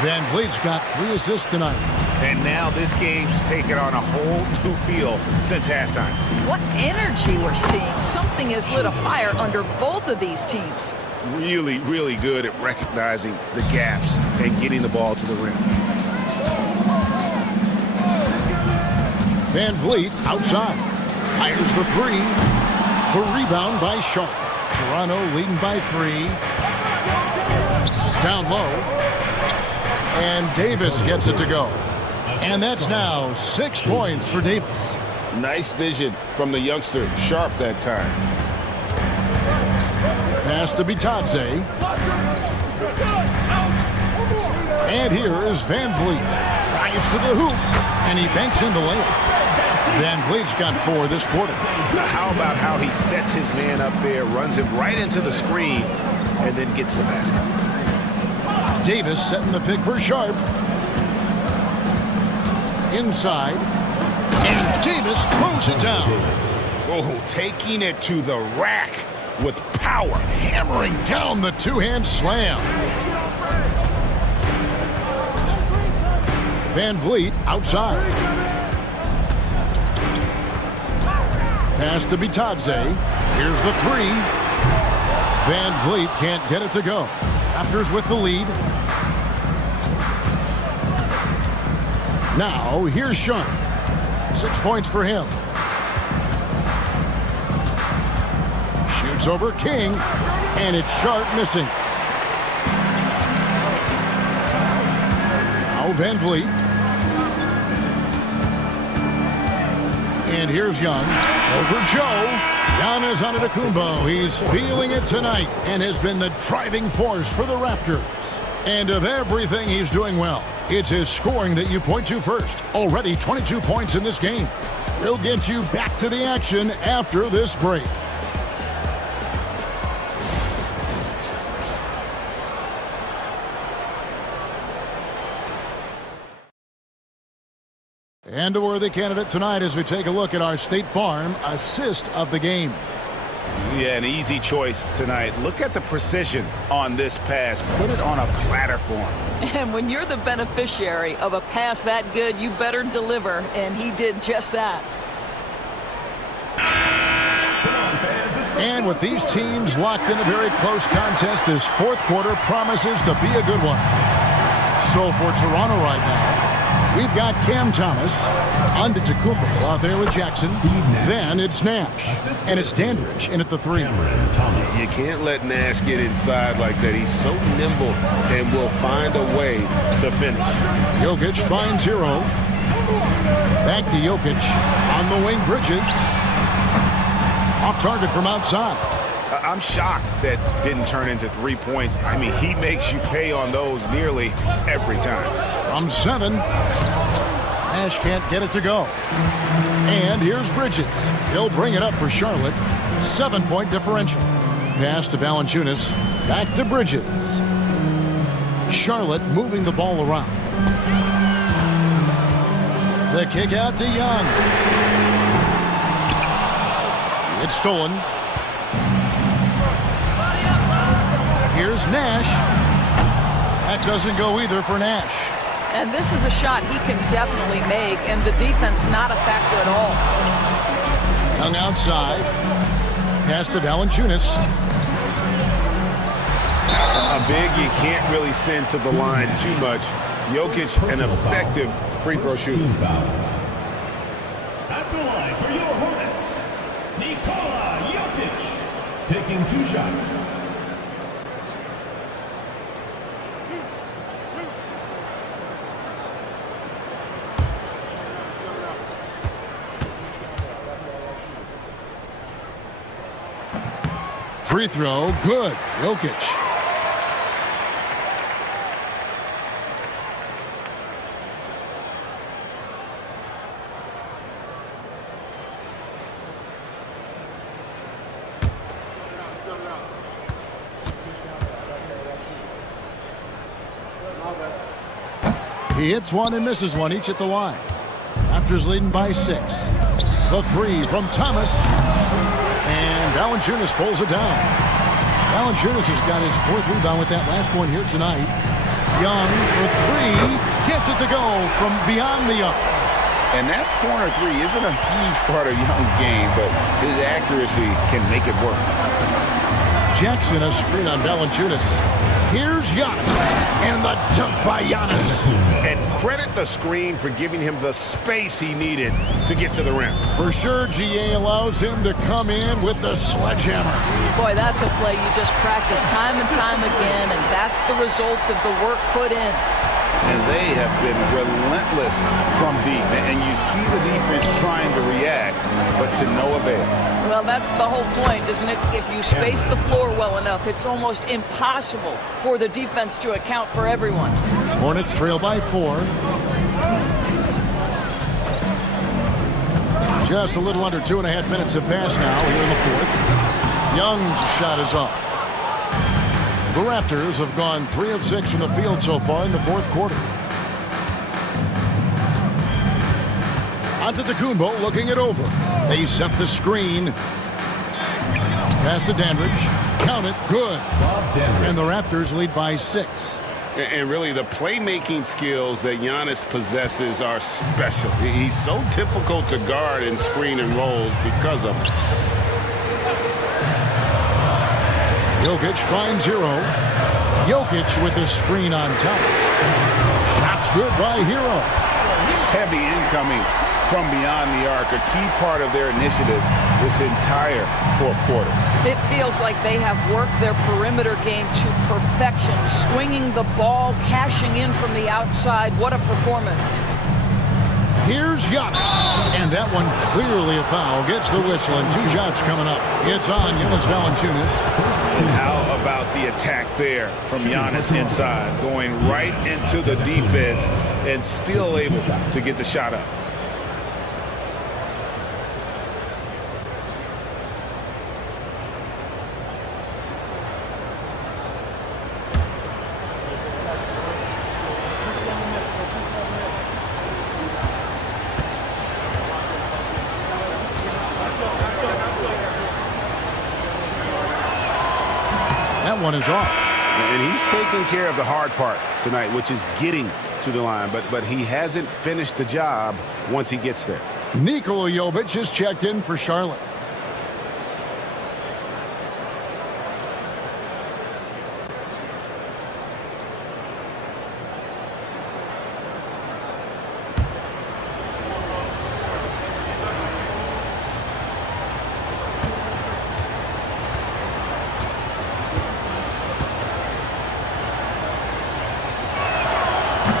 Van Vliet's got 3 assists tonight. And now this game's taken on a whole new feel since halftime. What energy we're seeing. Something has lit a fire under both of these teams. Really, really good at recognizing the gaps and getting the ball to the rim. Van Vliet outside. Fires the 3. The rebound by Sharp. Toronto leading by 3. Down low. And Davis gets it to go. And that's now 6 points for Davis. Nice vision from the youngster, Sharp, that time. Pass to Bitadze. And here is Van Vliet. Drives to the hoop. And he banks in the layup. Van Vliet's got 4 this quarter. How about how he sets his man up there, runs him right into the screen, and then gets the basket. Davis setting the pick for Sharp. Inside. And Davis throws it down. Oh, taking it to the rack with power. Hammering down the 2-hand slam. Van Vliet outside. Pass to Bitadze. Here's the 3. Van Vliet can't get it to go. Raptors with the lead. Now, here's Sharp. 6 points for him. Shoots over King, and it's Sharp missing. Now Van Vliet. And here's Young. Over Joe. Giannis Antetokounmpo. He's feeling it tonight and has been the driving force for the Raptors. And of everything he's doing well, it's his scoring that you point to first. Already 22 points in this game. We'll get you back to the action after this break. And a worthy candidate tonight as we take a look at our State Farm assist of the game. Yeah, an easy choice tonight. Look at the precision on this pass. Put it on a platter for him. And when you're the beneficiary of a pass that good, you better deliver, and he did just that. And with these teams locked in a very close contest, this fourth quarter promises to be a good one. So for Toronto right now, we've got Cam Thomas, Antetokounmpo out there with Jackson. Then it's Nash, and it's Dandridge in at the 3. You can't let Nash get inside like that. He's so nimble and will find a way to finish. Jokic finds Hero. Back to Jokic on the wing. Bridges. Off target from outside. I'm shocked that didn't turn into 3 points. I mean, he makes you pay on those nearly every time. From 7. Nash can't get it to go. And here's Bridges. He'll bring it up for Charlotte. 7-point differential. Pass to Valanciunas. Back to Bridges. Charlotte moving the ball around. The kick out to Young. It's stolen. Here's Nash. That doesn't go either for Nash. And this is a shot he can definitely make, and the defense not a factor at all. Young outside. Pass to Valanciunas. A big you can't really send to the line too much. Jokic, an effective free throw shooter. At the line for your Hornets, Nikola Jokic, taking 2 shots. Free throw, good. Jokic. He hits one and misses one, each at the line. Raptors leading by 6. The 3 from Thomas. And Valanciunas pulls it down. Valanciunas has got his 4th rebound with that last one here tonight. Young for 3. Gets it to go from beyond the arc. And that corner 3 isn't a huge part of Young's game, but his accuracy can make it work. Jackson, a screen on Valanciunas. Here's Giannis. And the dunk by Giannis. And credit the screen for giving him the space he needed to get to the rim. For sure, GA allows him to come in with the sledgehammer. Boy, that's a play you just practice time and time again, and that's the result of the work put in. And they have been relentless from deep. And you see the defense trying to react, but to no avail. Well, that's the whole point, isn't it? If you space the floor well enough, it's almost impossible for the defense to account for everyone. Hornets trail by 4. Just a little under 2.5 minutes have passed now here in the 4th. Young's shot is off. The Raptors have gone 3 of 6 from the field so far in the 4th quarter. Antetokounmpo looking it over. They set the screen. Pass to Dandridge. Count it. Good. And the Raptors lead by 6. And really, the playmaking skills that Giannis possesses are special. He's so difficult to guard in screen and rolls because of it. Jokic finds Hero. Jokic with the screen on Thomas. Shots good by Hero. Heavy incoming from beyond the arc, a key part of their initiative this entire 4th quarter. It feels like they have worked their perimeter game to perfection, swinging the ball, cashing in from the outside. What a performance. Here's Giannis. And that one clearly a foul. Gets the whistle, and 2 shots coming up. It's on Jonas Valanciunas. And how about the attack there from Giannis inside, going right into the defense and still able to get the shot up. That one is off. And he's taking care of the hard part tonight, which is getting to the line. But he hasn't finished the job once he gets there. Nikola Jovic is checked in for Charlotte.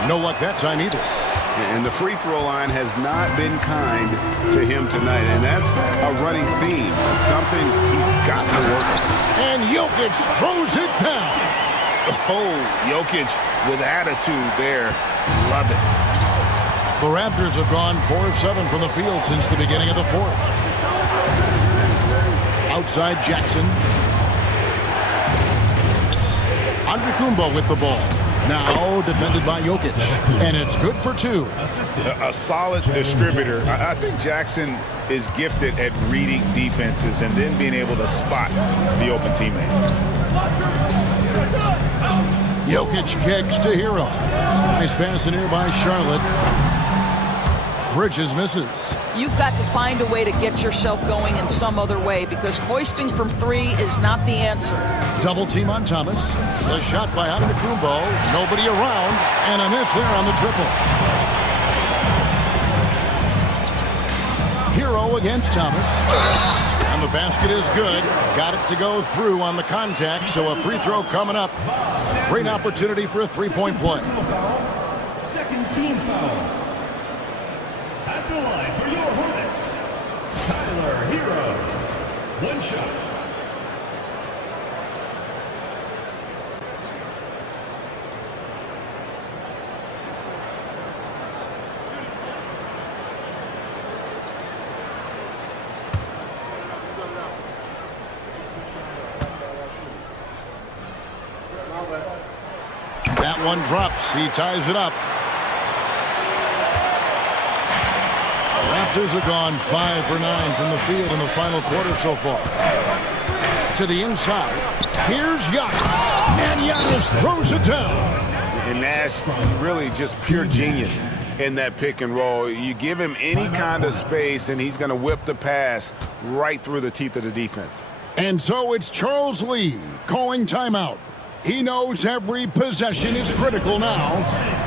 No luck that time either. And the free throw line has not been kind to him tonight. And that's a running theme. It's something he's got to work on. And Jokic throws it down. Oh, Jokic with attitude there. Love it. The Raptors have gone 4 of 7 from the field since the beginning of the fourth. Outside Jackson. Antetokounmpo with the ball. Now defended by Jokic. And it's good for 2. A solid distributor. I think Jackson is gifted at reading defenses and then being able to spot the open teammate. Jokic kicks to Hero. Nice pass in here by Charlotte. Bridges misses. You've got to find a way to get yourself going in some other way because hoisting from 3 is not the answer. Double team on Thomas. The shot by Antetokounmpo. Nobody around. And a miss there on the triple. Hero against Thomas. And the basket is good. Got it to go through on the contact, so a free throw coming up. Great opportunity for a three-point play. Second team foul. At the line for your Hornets, Tyler Hero. One shot. That one drops. He ties it up. Raptors have gone 5 for 9 from the field in the final quarter so far. To the inside. Here's Giannis. And Giannis throws it down. And Nash really just pure genius in that pick and roll. You give him any kind of space, and he's going to whip the pass right through the teeth of the defense. And so it's Charles Lee calling timeout. He knows every possession is critical now.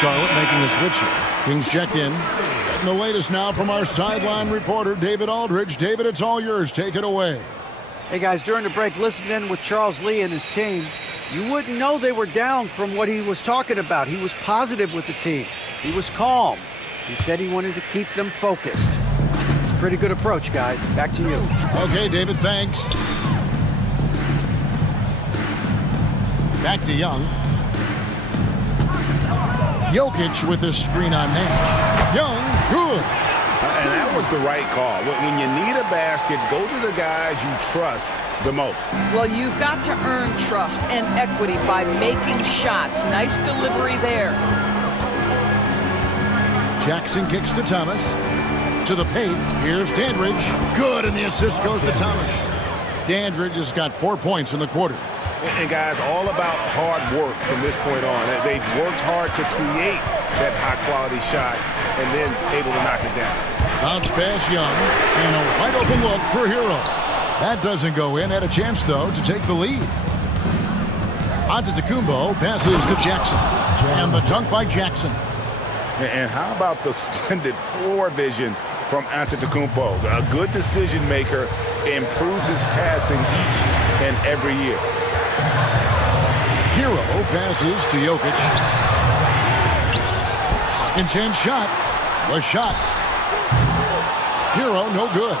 Charlotte making the switch here. Kings checked in. And the latest now from our sideline reporter, David Aldridge. David, it's all yours. Take it away. Hey guys, during the break, listened in with Charles Lee and his team. You wouldn't know they were down from what he was talking about. He was positive with the team. He was calm. He said he wanted to keep them focused. It's a pretty good approach, guys. Back to you. Okay, David, thanks. Back to Young. Jokic with the screen on Nash. Young, good. And that was the right call. When you need a basket, go to the guys you trust the most. Well, you've got to earn trust and equity by making shots. Nice delivery there. Jackson kicks to Thomas. To the paint. Here's Dandridge. Good, and the assist goes to Thomas. Dandridge has got 4 points in the quarter. And guys, all about hard work from this point on. They've worked hard to create that high-quality shot and then able to knock it down. Bounce pass Young, and a wide open look for Hero. That doesn't go in. Had a chance, though, to take the lead. Antetokounmpo passes to Jackson. And the dunk by Jackson. And how about the splendid floor vision from Antetokounmpo? A good decision maker, improves his passing each and every year. Hero passes to Jokic. Second chance shot. The shot. Hero, no good.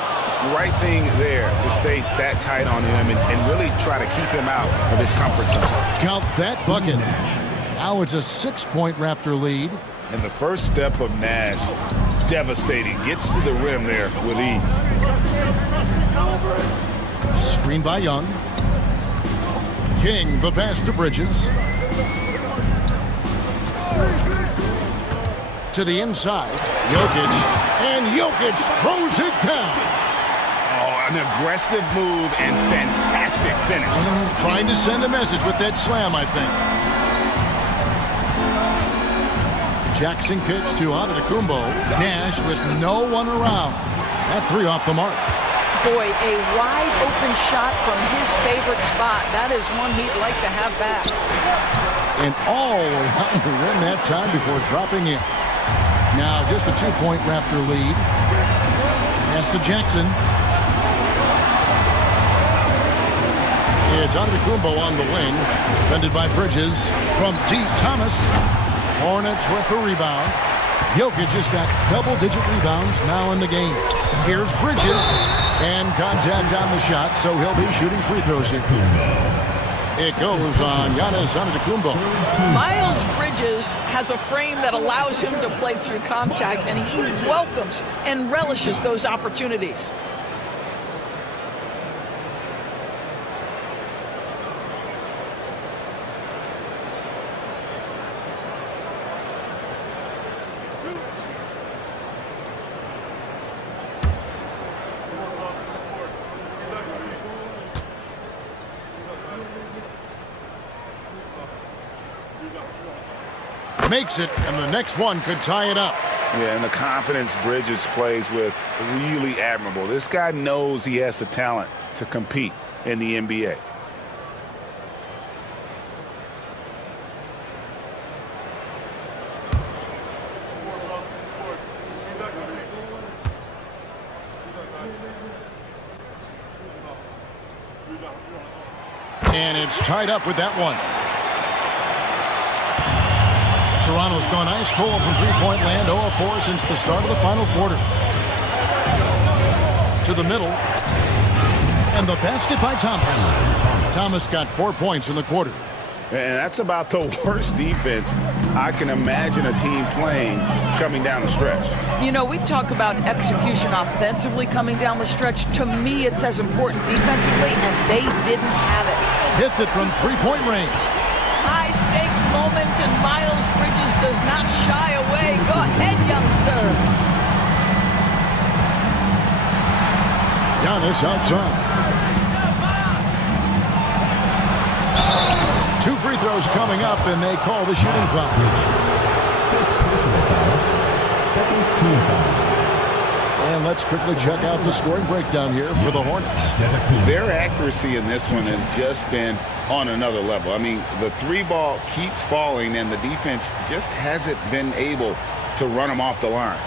Right thing there to stay that tight on him and really try to keep him out of his comfort zone. Count that bucket. Now it's a 6-point Raptor lead. And the first step of Nash, devastating. Gets to the rim there with ease. Screen by Young. King, the pass to Bridges. To the inside. Jokic. And Jokic throws it down. Oh, an aggressive move and fantastic finish. Trying to send a message with that slam, I think. Jackson kicks to Antetokounmpo. Nash with no one around. That three off the mark. Boy, a wide open shot from his favorite spot. That is one he'd like to have back. And all around the rim that time before dropping in. Now just a 2-point Raptor lead. Pass to Jackson. It's Antetokounmpo on the wing. Defended by Bridges. From deep, Thomas. Hornets with the rebound. Jokic has got double-digit rebounds now in the game. Here's Bridges. And contact on the shot, so he'll be shooting free throws here. It goes on Giannis Antetokounmpo. Miles Bridges has a frame that allows him to play through contact, and he welcomes and relishes those opportunities. Makes it, and the next one could tie it up. Yeah, and the confidence Bridges plays with, really admirable. This guy knows he has the talent to compete in the NBA. And it's tied up with that one. Toronto's gone ice cold from three-point land, 0 of 4 since the start of the final quarter. To the middle. And the basket by Thomas. Thomas got 4 points in the quarter. And that's about the worst defense I can imagine a team playing coming down the stretch. You know, we talk about execution offensively coming down the stretch. To me, it's as important defensively, and they didn't have it. Hits it from three-point range. High-stakes moment, and Miles Bridges does not shy away. Go ahead, young sir. Giannis outside. 2 free throws coming up, and they call the shooting foul. Second team foul. And let's quickly check out the scoring breakdown here for the Hornets. Their accuracy in this one has just been on another level. I mean, the three ball keeps falling, and the defense just hasn't been able to run them off the line.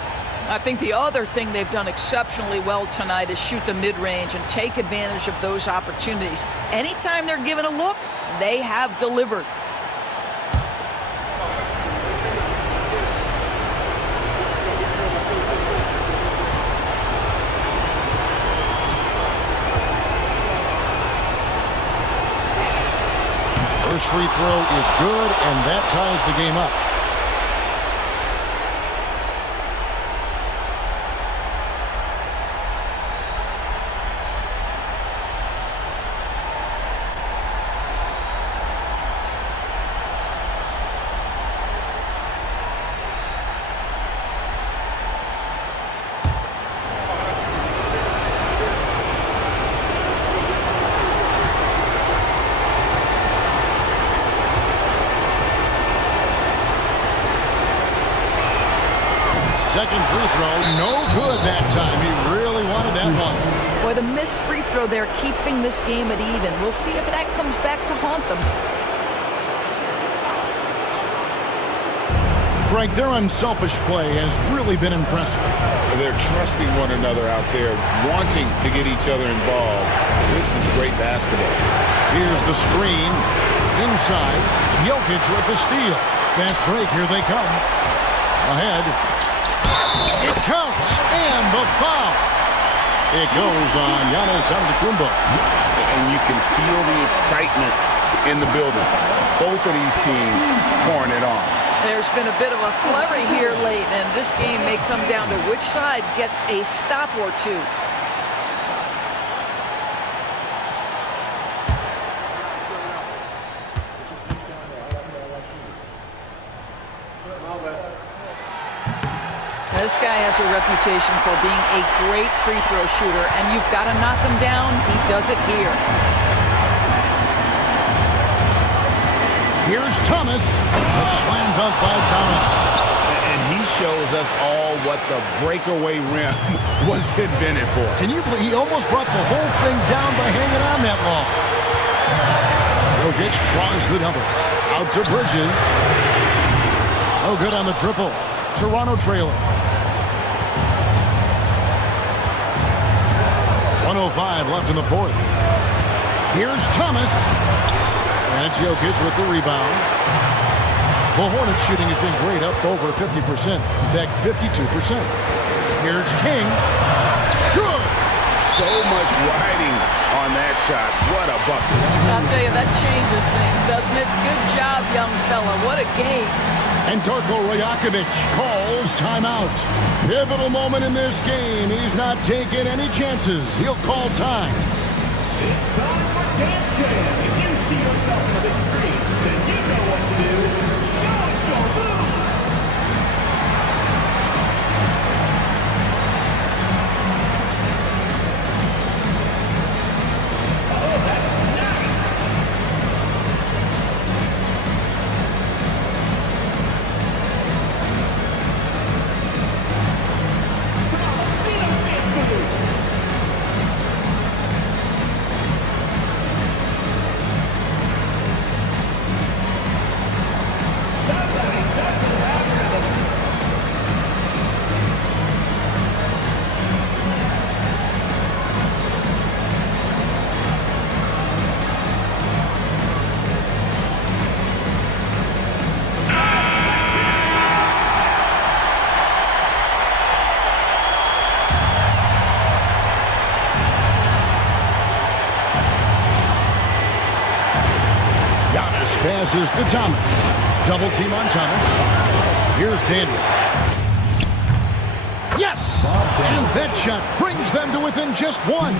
I think the other thing they've done exceptionally well tonight is shoot the mid-range and take advantage of those opportunities. Anytime they're given a look, they have delivered. First free throw is good, and that ties the game up. second free throw, no good that time. He really wanted that one. Boy, the missed free throw there keeping this game at even. We'll see if that comes back to haunt them. Frank, their unselfish play has really been impressive. They're trusting one another out there, wanting to get each other involved. This is great basketball. Here's the screen. Inside, Jokic with the steal. Fast break, here they come. Ahead. It counts, and the foul. It goes on Giannis Antetokounmpo. And you can feel the excitement in the building. Both of these teams pouring it on. There's been a bit of a flurry here late, and this game may come down to which side gets a stop or two. This guy has a reputation for being a great free throw shooter, and you've got to knock him down. He does it here. Here's Thomas. A slam dunk by Thomas. And he shows us all what the breakaway rim was invented for. Can you believe he almost brought the whole thing down by hanging on that long? Jokic draws the double. Out to Bridges. Oh, good on the triple. Toronto trailer. 1:05 left in the fourth. Here's Thomas. And Jokic with the rebound. The Hornets shooting has been great, up over 50%. In fact, 52%. Here's King. Good. So much riding on that shot. What a bucket. I'll tell you, that changes things, doesn't it? Good job, young fella. What a game. And Darko Rajakovic calls timeout. Pivotal moment in this game. He's not taking any chances. He'll call time. It's time for Dance Jam. If you see yourself on the big screen, then you know what to do. Show us your moves. Oh, that's nice. Come on, let's see those dance moves. Somebody doesn't have rhythm. Giannis passes to Thomas. Double team on Thomas. Here's Dandridge. Yes! And that shot brings them to within just one.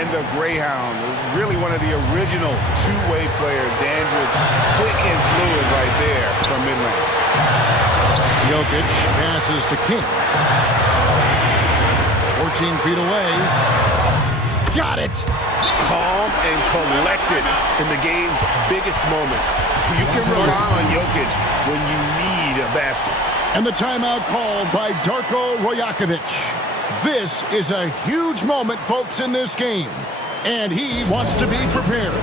And the Greyhound, really one of the original two-way players. Dandridge, quick and fluid right there from mid-range. Jokic passes to King. 14 feet away. Got it! Calm and collected in the game's biggest moments. You can rely on Jokic when you need a basket. And the timeout called by Darko Rajakovic. This is a huge moment, folks, in this game. And he wants to be prepared.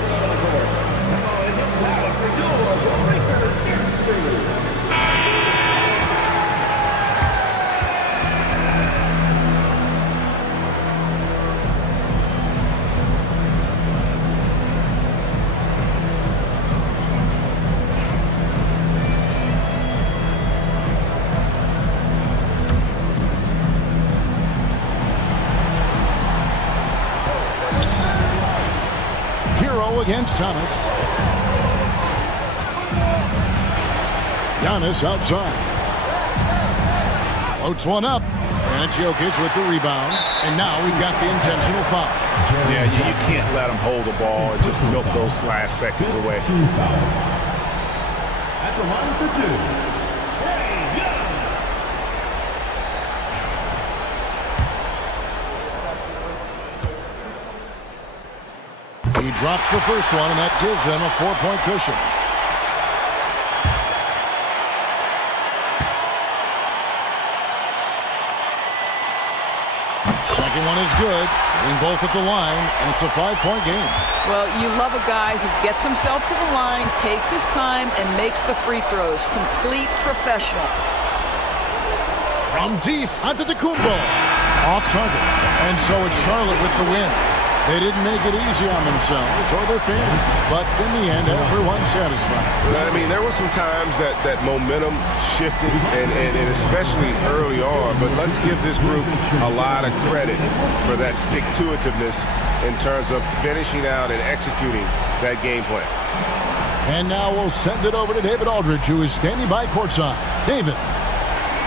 Hero against Thomas. Giannis outside. Floats one up. And Jokic with the rebound. And now we've got the intentional foul. Yeah, you can't let him hold the ball and just milk those last seconds away. At the line for two, Trae Young. He drops the first one, and that gives them a 4-point cushion. Second one is good. Getting both at the line, and it's a 5-point game. Well, you love a guy who gets himself to the line, takes his time, and makes the free throws. Complete professional. From deep onto Kumbo. Off target. And so it's Charlotte with the win. They didn't make it easy on themselves or their fans, but in the end, everyone's satisfied. I mean, there were some times that momentum shifted, and especially early on, but let's give this group a lot of credit for that stick-to-itiveness in terms of finishing out and executing that game plan. And now we'll send it over to David Aldridge, who is standing by courtside. David.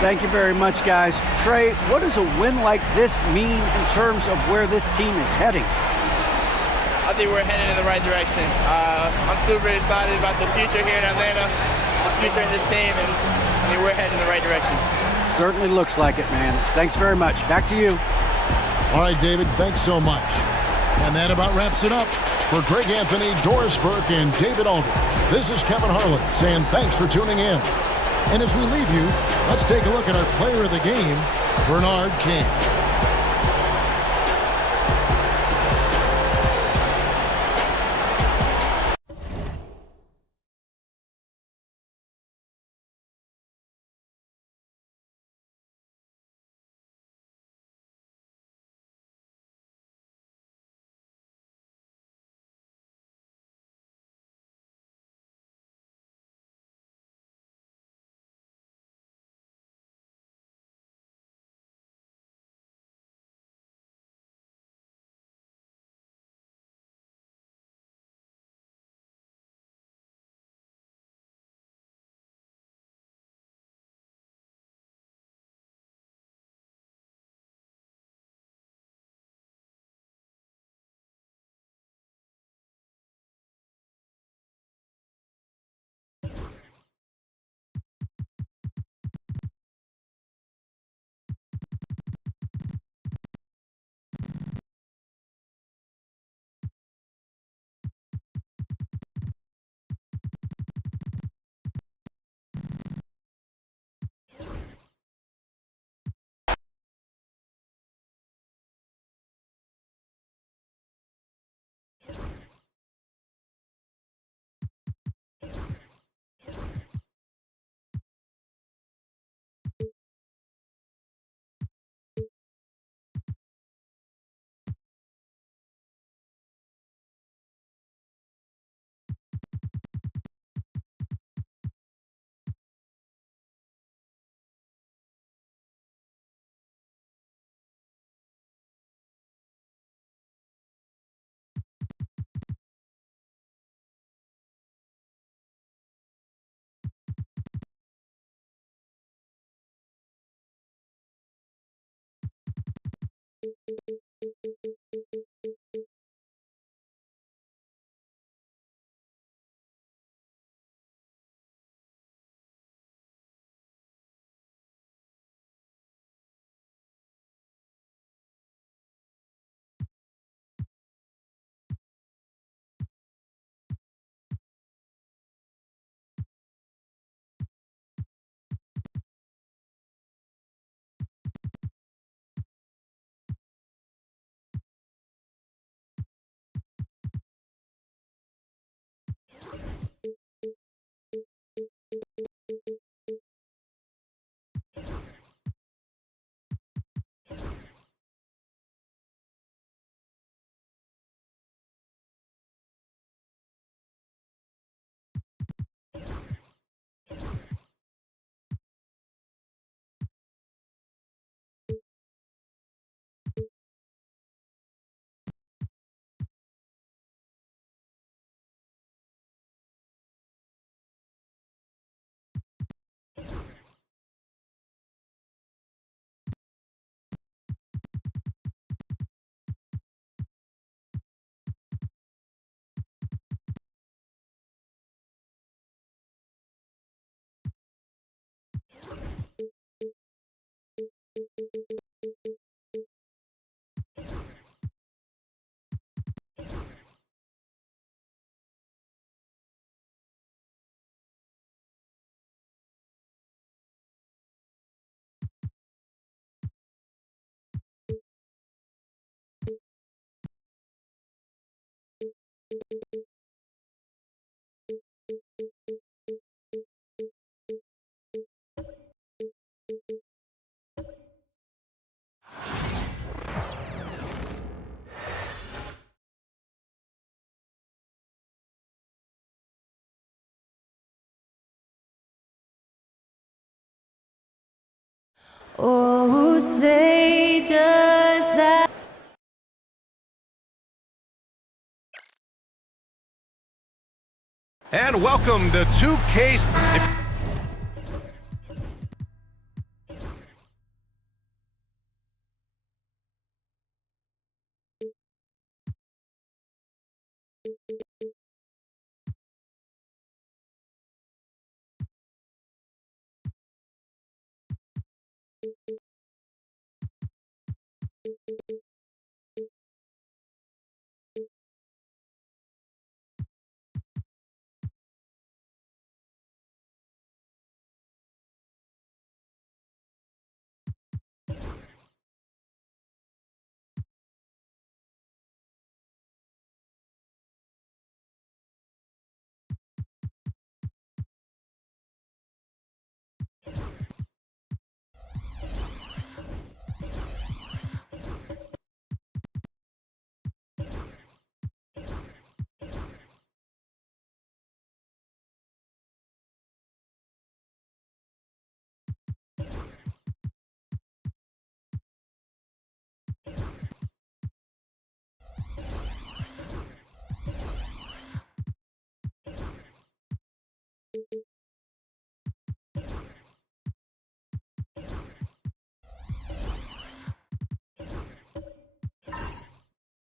Thank you very much, guys. Trey, what does a win like this mean in terms of where this team is heading? I think we're headed in the right direction. I'm super excited about the future here in Atlanta, the future in this team, and I mean, we're heading in the right direction. Certainly looks like it, man. Thanks very much. Back to you. All right, David, thanks so much. And that about wraps it up. For Greg Anthony, Doris Burke, and David Aldridge, this is Kevin Harlan saying thanks for tuning in. And as we leave you, let's take a look at our player of the game, Bernard King. Oh, say does that. And welcome to 2K.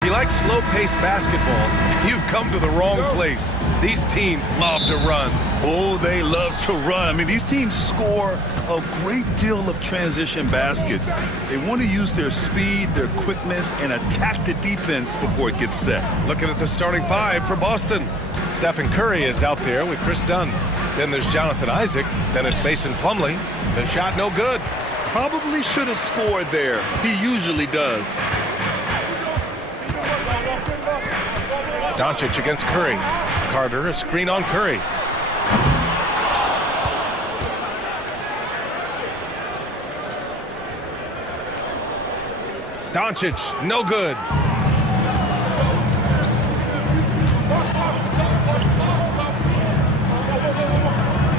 If you like slow-paced basketball, you've come to the wrong place. These teams love to run. Oh, they love to run. I mean, these teams score a great deal of transition baskets. They want to use their speed, their quickness, and attack the defense before it gets set. Looking at the starting five for Boston. Stephen Curry is out there with Chris Dunn. Then there's Jonathan Isaac. Then it's Mason Plumlee. The shot no good. Probably should have scored there. He usually does. Doncic against Curry. Carter, a screen on Curry. Doncic, no good.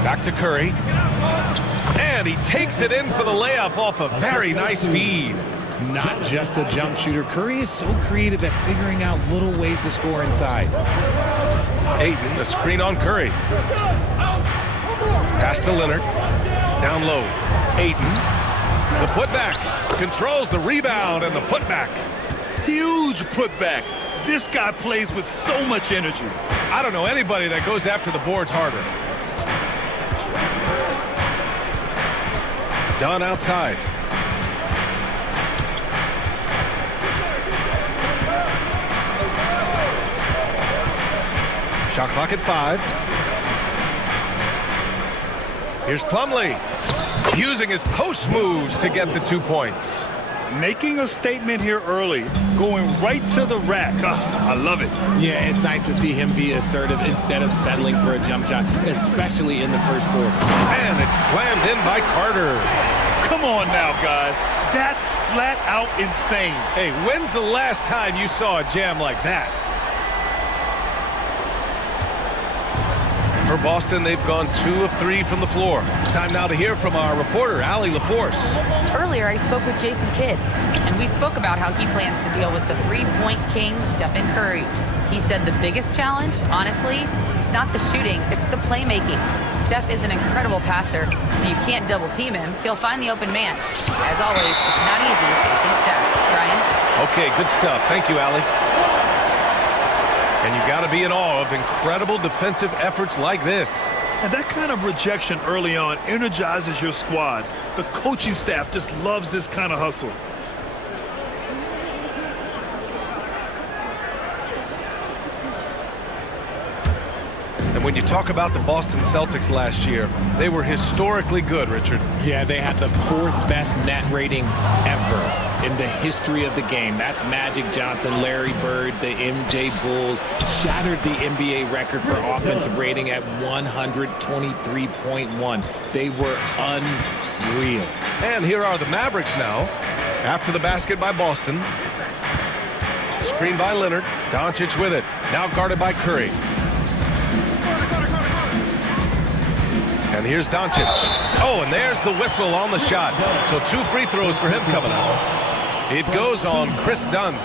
Back to Curry. And he takes it in for the layup off a very nice feed. Not just a jump shooter. Curry is so creative at figuring out little ways to score inside. Ayton, the screen on Curry. Pass to Leonard. Down low. Ayton. The putback. Controls the rebound and the putback. Huge putback. This guy plays with so much energy. I don't know anybody that goes after the boards harder. Dunn outside. Shot clock at 5. Here's Plumlee using his post moves to get the 2 points. Making a statement here early, going right to the rack. I love it. Yeah, it's nice to see him be assertive instead of settling for a jump shot, especially in the first quarter. And it's slammed in by Carter. Come on now, guys. That's flat out insane. Hey, when's the last time you saw a jam like that? For Boston, they've gone 2 of 3 from the floor. Time now to hear from our reporter, Allie LaForce. Earlier, I spoke with Jason Kidd, and we spoke about how he plans to deal with the three-point king, Stephen Curry. He said the biggest challenge, honestly, it's not the shooting, it's the playmaking. Steph is an incredible passer, so you can't double-team him. He'll find the open man. As always, it's not easy facing Steph. Ryan? Okay, good stuff. Thank you, Allie. And you got to be in awe of incredible defensive efforts like this. And that kind of rejection early on energizes your squad. The coaching staff just loves this kind of hustle. And when you talk about the Boston Celtics last year, they were historically good, Richard. Yeah, they had the 4th best net rating ever in the history of the game. That's Magic Johnson, Larry Bird, the MJ Bulls. Shattered the NBA record for offensive rating at 123.1. They were unreal. And here are the Mavericks now. After the basket by Boston. Screen by Leonard. Doncic with it. Now guarded by Curry. And here's Doncic. Oh, and there's the whistle on the shot. So 2 free throws for him coming up. It goes on Chris Dunn.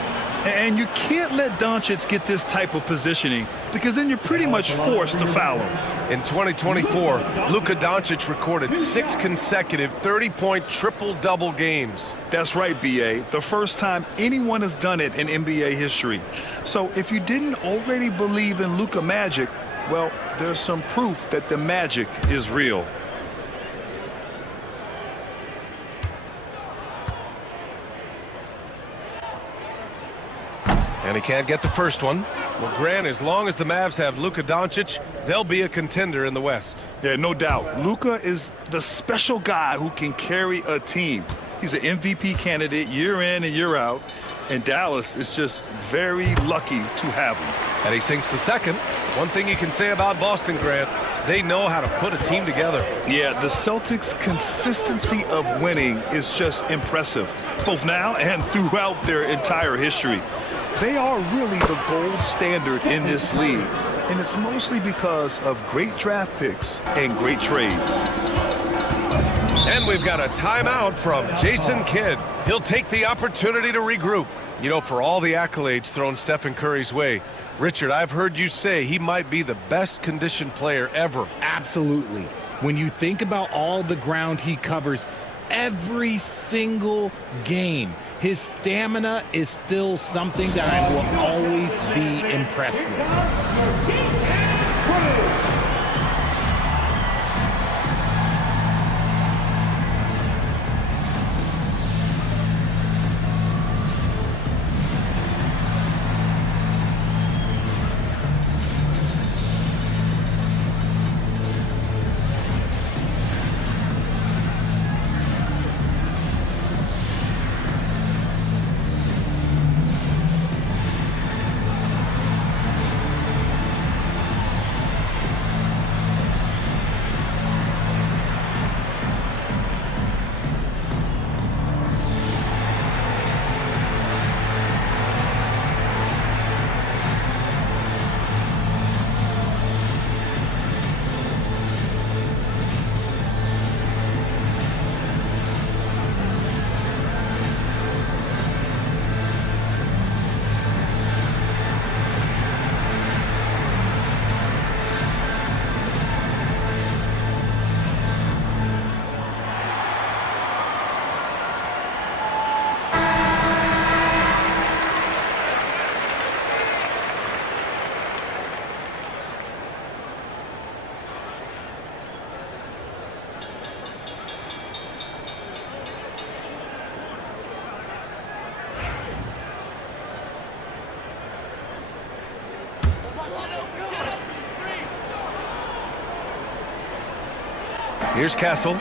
And you can't let Doncic get this type of positioning because then you're pretty much forced to foul him. In 2024, Luka Doncic recorded 6 consecutive 30-point triple-double games. That's right, B.A. The first time anyone has done it in NBA history. So if you didn't already believe in Luka Magic, well, there's some proof that the magic is real. And he can't get the first one. Well, Grant, as long as the Mavs have Luka Doncic, they'll be a contender in the West. Yeah, no doubt. Luka is the special guy who can carry a team. He's an MVP candidate year in and year out. And Dallas is just very lucky to have him. And he sinks the second. One thing you can say about Boston, Grant, they know how to put a team together. Yeah, the Celtics' consistency of winning is just impressive, both now and throughout their entire history. They are really the gold standard in this league, and it's mostly because of great draft picks and great trades. And we've got a timeout from Jason Kidd. He'll take the opportunity to regroup. You know, for all the accolades thrown Stephen Curry's way, Richard, I've heard you say he might be the best conditioned player ever. Absolutely. When you think about all the ground he covers every single game, his stamina is still something that I will always be impressed with. Here's Castle.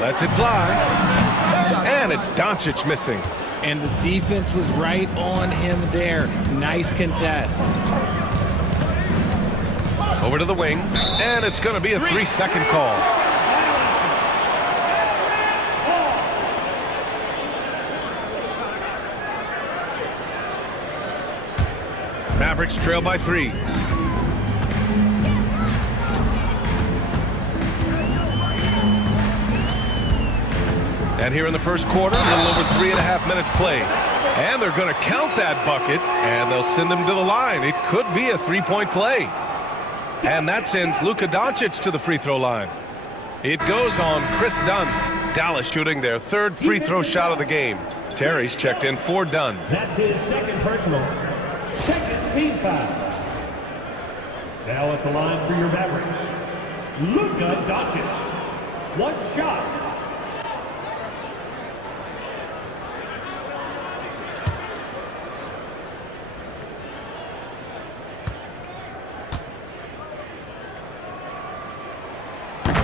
Lets it fly. And it's Doncic missing. And the defense was right on him there. Nice contest. Over to the wing. And it's going to be a 3-second call. Mavericks trail by 3. And here in the first quarter, a little over 3.5 minutes played. And they're going to count that bucket, and they'll send him to the line. It could be a 3-point play. And that sends Luka Doncic to the free throw line. It goes on Chris Dunn. Dallas shooting their 3rd free throw shot of the game. Terry's checked in for Dunn. That's his 2nd personal. 2nd team foul. Now at the line for your Mavericks, Luka Doncic. 1 shot.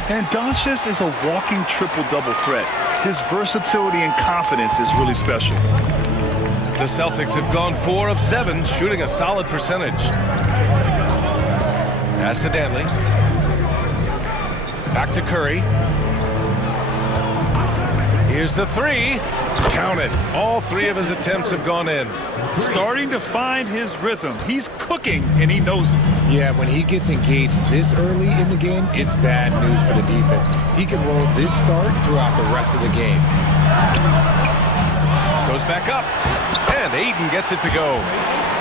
And Doncic is a walking triple-double threat. His versatility and confidence is really special. The Celtics have gone 4 of 7, shooting a solid percentage. Pass to Danley. Back to Curry. Here's the 3. Count it. All 3 of his attempts have gone in. Starting to find his rhythm. He's cooking, and he knows it. Yeah, when he gets engaged this early in the game, it's bad news for the defense. He can roll this start throughout the rest of the game. Goes back up, and Ayton gets it to go.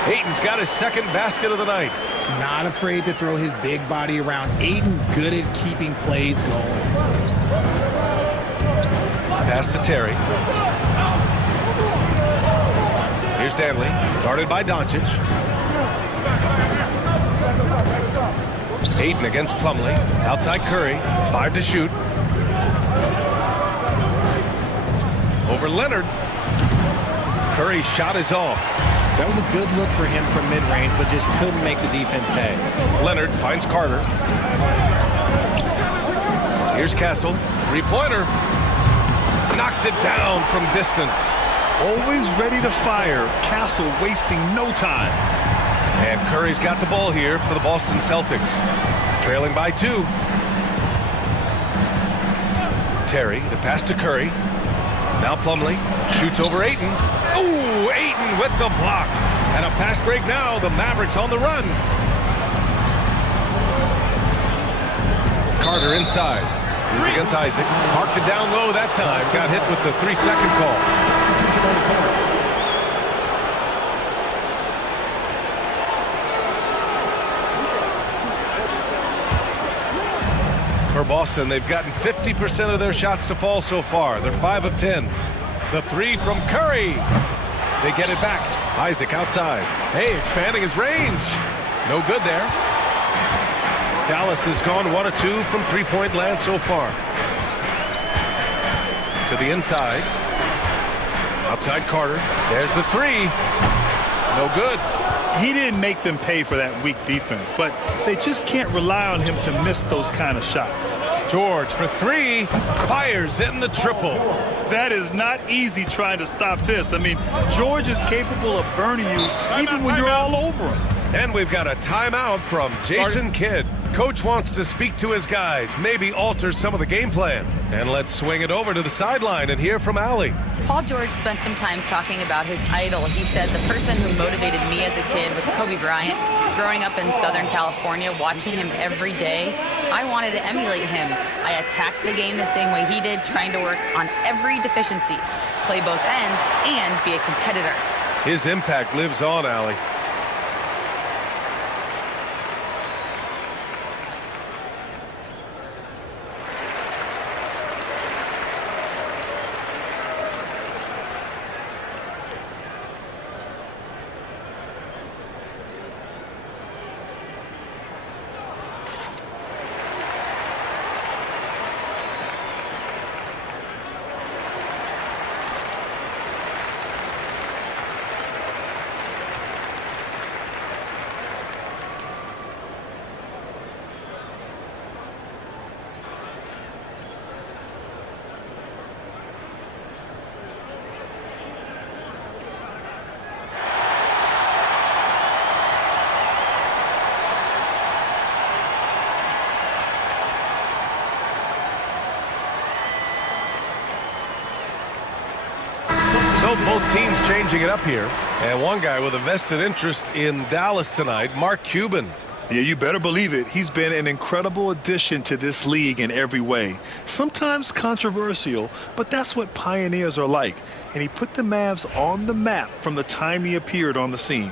Ayton's got his second basket of the night. Not afraid to throw his big body around. Ayton good at keeping plays going. Pass to Terry. Here's Danley, guarded by Doncic. Ayton against Plumlee. Outside Curry, 5 to shoot. Over Leonard. Curry's shot is off. That was a good look for him from mid-range, but just couldn't make the defense pay. Leonard finds Carter. Here's Castle, three-pointer. Knocks it down from distance. Always ready to fire. Castle wasting no time. And Curry's got the ball here for the Boston Celtics. Trailing by 2. Terry, the pass to Curry. Now Plumlee shoots over Ayton. Ooh, Ayton with the block. And a fast break now. The Mavericks on the run. Carter inside. He's against Isaac. Parked it down low that time. Got hit with the 3-second call. For Boston, they've gotten 50% of their shots to fall so far. They're 5 of 10. The 3 from Curry. They get it back. Isaac outside. Hey, expanding his range. No good there. Dallas has gone 1 of 2 from three-point land so far. To the inside. Outside Carter. There's the 3. No good. He didn't make them pay for that weak defense, but they just can't rely on him to miss those kind of shots. George for 3. Fires in the triple. That is not easy trying to stop this. I mean, George is capable of burning you even when you're all over him. And we've got a timeout from Jason Kidd. Coach wants to speak to his guys, maybe alter some of the game plan. And let's swing it over to the sideline and hear from Allie. Paul George spent some time talking about his idol. He said, the person who motivated me as a kid was Kobe Bryant. Growing up in Southern California, watching him every day, I wanted to emulate him. I attacked the game the same way he did, trying to work on every deficiency, play both ends, and be a competitor. His impact lives on, Allie. So both teams changing it up here. And one guy with a vested interest in Dallas tonight, Mark Cuban. Yeah, you better believe it. He's been an incredible addition to this league in every way. Sometimes controversial, but that's what pioneers are like. And he put the Mavs on the map from the time he appeared on the scene.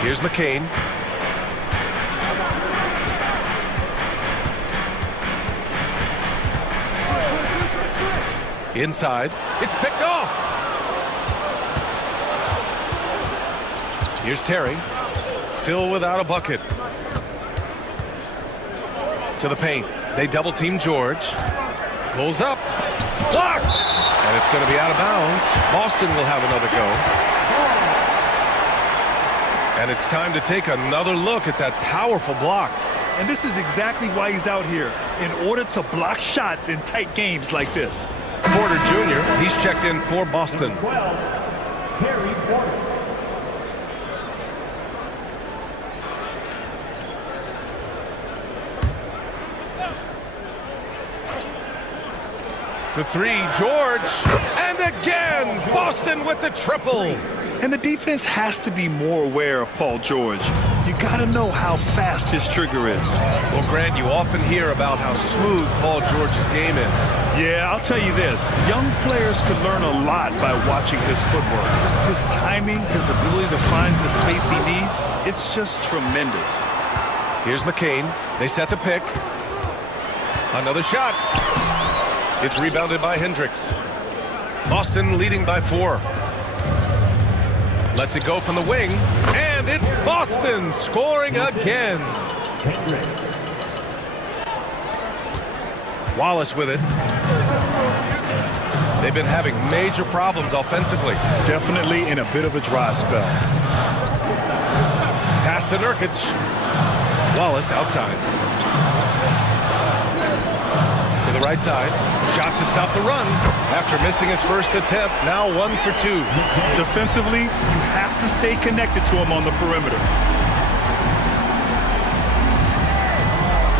Here's McCain. Inside. It's picked off. Here's Terry. Still without a bucket. To the paint. They double team George. Pulls up. Blocked! And it's going to be out of bounds. Boston will have another go. And it's time to take another look at that powerful block. And this is exactly why he's out here, in order to block shots in tight games like this. Porter Jr., he's checked in for Boston. 12, Terry Porter. for three, George. And again, Boston with the triple. And the defense has to be more aware of Paul George. You got to know how fast his trigger is. Well, Grant, you often hear about how smooth Paul George's game is. Yeah, I'll tell you this. Young players could learn a lot by watching his footwork. His timing, his ability to find the space he needs, it's just tremendous. Here's McCain. They set the pick. Another shot. It's rebounded by Hendricks. Boston leading by 4. Lets it go from the wing. And it's Boston scoring again. Wallace with it. They've been having major problems offensively. Definitely in a bit of a dry spell. Pass to Nurkic. Wallace outside. To the right side. Shot to stop the run. After missing his first attempt, now 1 for 2. Defensively, you have to stay connected to him on the perimeter.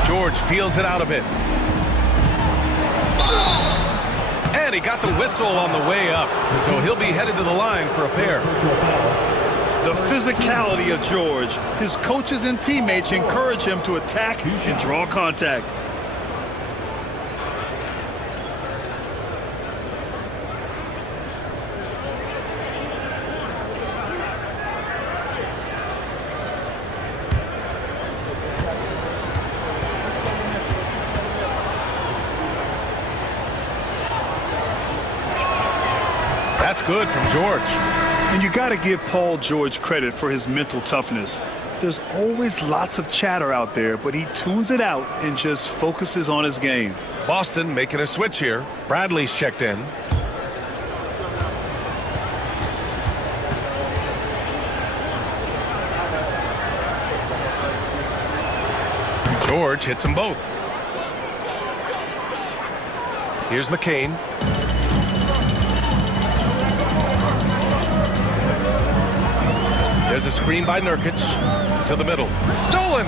George feels it out a bit. And he got the whistle on the way up, so he'll be headed to the line for a pair. The physicality of George. His coaches and teammates encourage him to attack and draw contact. That's good from George. And you got to give Paul George credit for his mental toughness. There's always lots of chatter out there, but he tunes it out and just focuses on his game. Boston making a switch here. Bradley's checked in. George hits them both. Here's McCain. There's a screen by Nurkic to the middle. Stolen!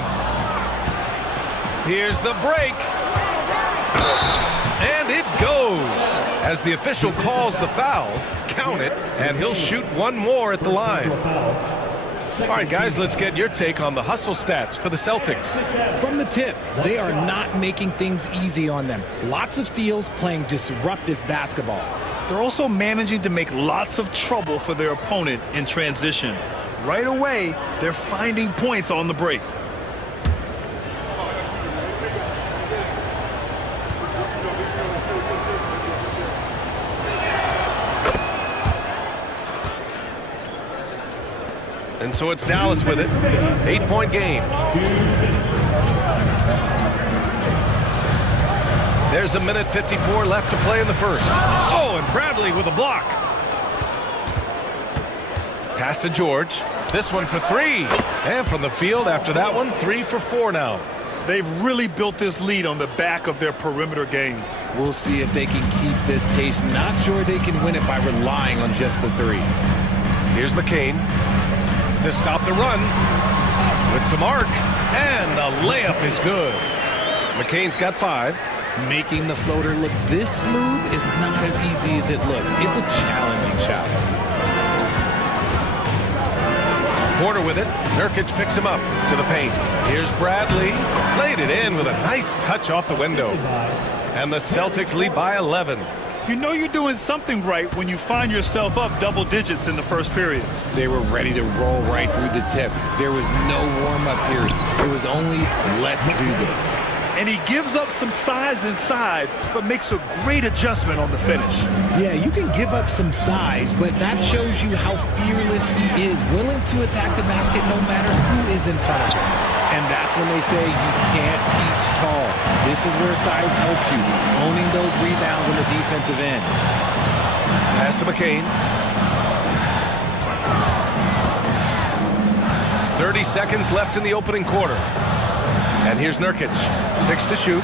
Here's the break. And it goes. As the official calls the foul, count it, and he'll shoot one more at the line. All right, guys, let's get your take on the hustle stats for the Celtics. From the tip, they are not making things easy on them. Lots of steals, playing disruptive basketball. They're also managing to make lots of trouble for their opponent in transition. Right away, they're finding points on the break. And so it's Dallas with it. 8-point game. There's a minute 54 left to play in the first. Oh, and Bradley with a block. Pass to George. This one for 3. And from the field after that one, 3 for 4 now. They've really built this lead on the back of their perimeter game. We'll see if they can keep this pace. Not sure they can win it by relying on just the 3. Here's McCain to stop the run with some arc. And the layup is good. McCain's got 5. Making the floater look this smooth is not as easy as it looks. It's a challenging shot. Porter with it. Nurkic picks him up to the paint. Here's Bradley. Laid it in with a nice touch off the window. And the Celtics lead by 11. You know you're doing something right when you find yourself up double digits in the first period. They were ready to roll right through the tip. There was no warm-up period. It was only, let's do this. And he gives up some size inside, but makes a great adjustment on the finish. Yeah, you can give up some size, but that shows you how fearless he is, willing to attack the basket no matter who is in front of him. And that's when they say you can't teach tall. This is where size helps you, owning those rebounds on the defensive end. Pass to McCain. 30 seconds left in the opening quarter. And here's Nurkic. 6 to shoot.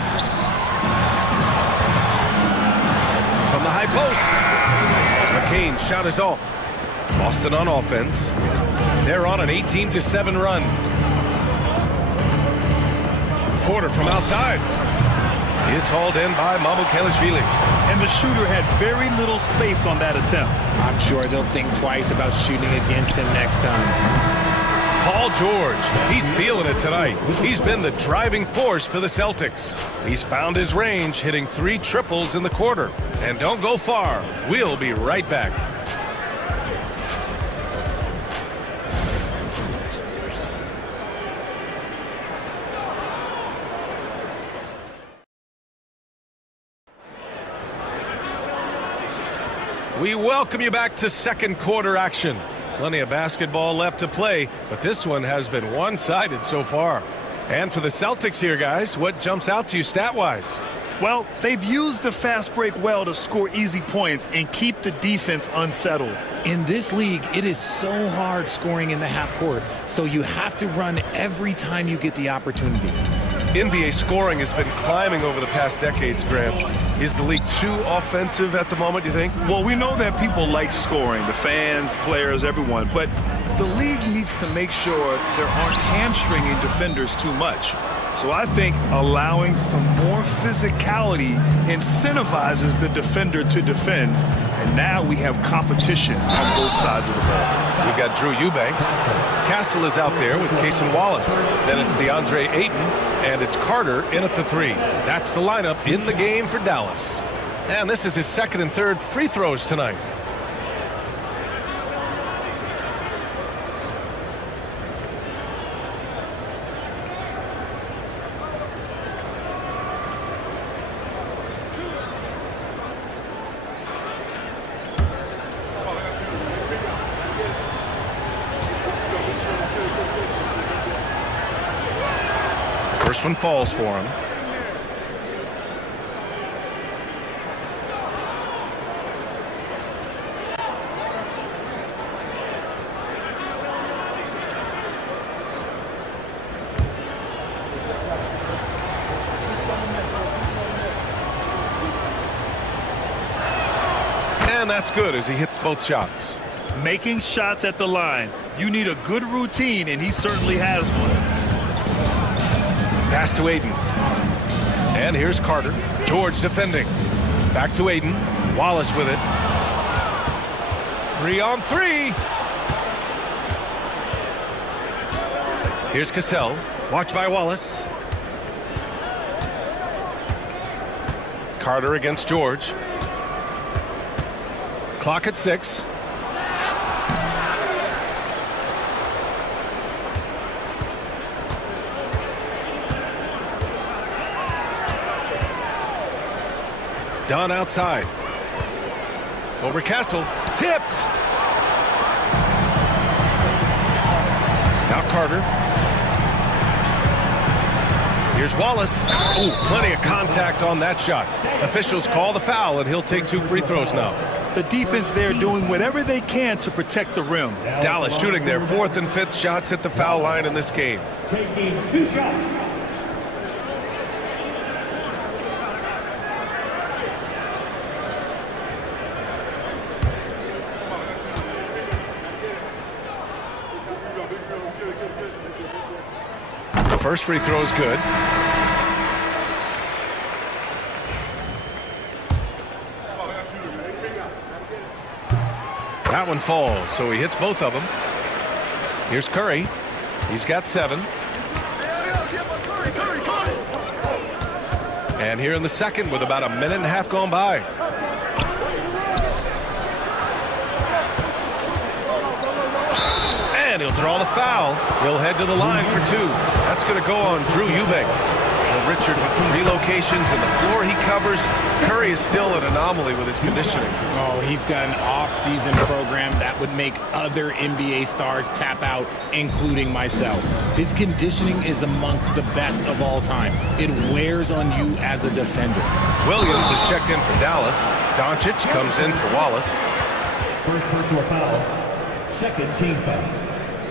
From the high post. McCain's shot is off. Boston on offense. They're on an 18-7 run. Porter from outside. It's hauled in by Mamukelashvili. and the shooter had very little space on that attempt. I'm sure they'll think twice about shooting against him next time. Paul George, he's feeling it tonight. He's been the driving force for the Celtics. He's found his range, hitting 3 triples in the quarter. And don't go far. We'll be right back. We welcome you back to second quarter action. Plenty of basketball left to play, but this one has been one-sided so far. And for the Celtics here, guys, what jumps out to you stat-wise? Well, they've used the fast break well to score easy points and keep the defense unsettled. In this league, it is so hard scoring in the half court, so you have to run every time you get the opportunity. NBA scoring has been climbing over the past decades, Graham. Is the league too offensive at the moment, do you think? Well, we know that people like scoring, the fans, players, everyone, but the league needs to make sure there aren't hamstringing defenders too much. So I think allowing some more physicality incentivizes the defender to defend, and now we have competition on both sides of the ball. We've got Drew Eubanks. Castle is out there with Cason Wallace. Then it's DeAndre Ayton, and it's Carter in at the 3. That's the lineup in the game for Dallas. And this is his second and third free throws tonight. First one falls for him. And that's good as he hits both shots. Making shots at the line. You need a good routine, and he certainly has one. Pass to Ayton. And here's Carter. George defending. Back to Ayton. Wallace with it. 3 on 3. Here's Cassell. Watched by Wallace. Carter against George. Clock at 6. Dunn outside. Over Castle. Tipped. Now Carter. Here's Wallace. Oh, plenty of contact on that shot. Officials call the foul, and he'll take 2 free throws now. The defense there doing whatever they can to protect the rim. Dallas shooting their 4th and 5th shots at the foul line in this game. Taking 2 shots. First free throw is good. That one falls, so he hits both of them. Here's Curry. He's got 7. And here in the second with about a minute and a half gone by. And he'll draw the foul. He'll head to the line for 2. That's going to go on Drew Eubanks. Well, Richard, with relocations and the floor he covers, Curry is still an anomaly with his conditioning. Oh, he's got an off-season program that would make other NBA stars tap out, including myself. His conditioning is amongst the best of all time. It wears on you as a defender. Williams is checked in for Dallas. Doncic comes in for Wallace. First personal foul. Second team foul.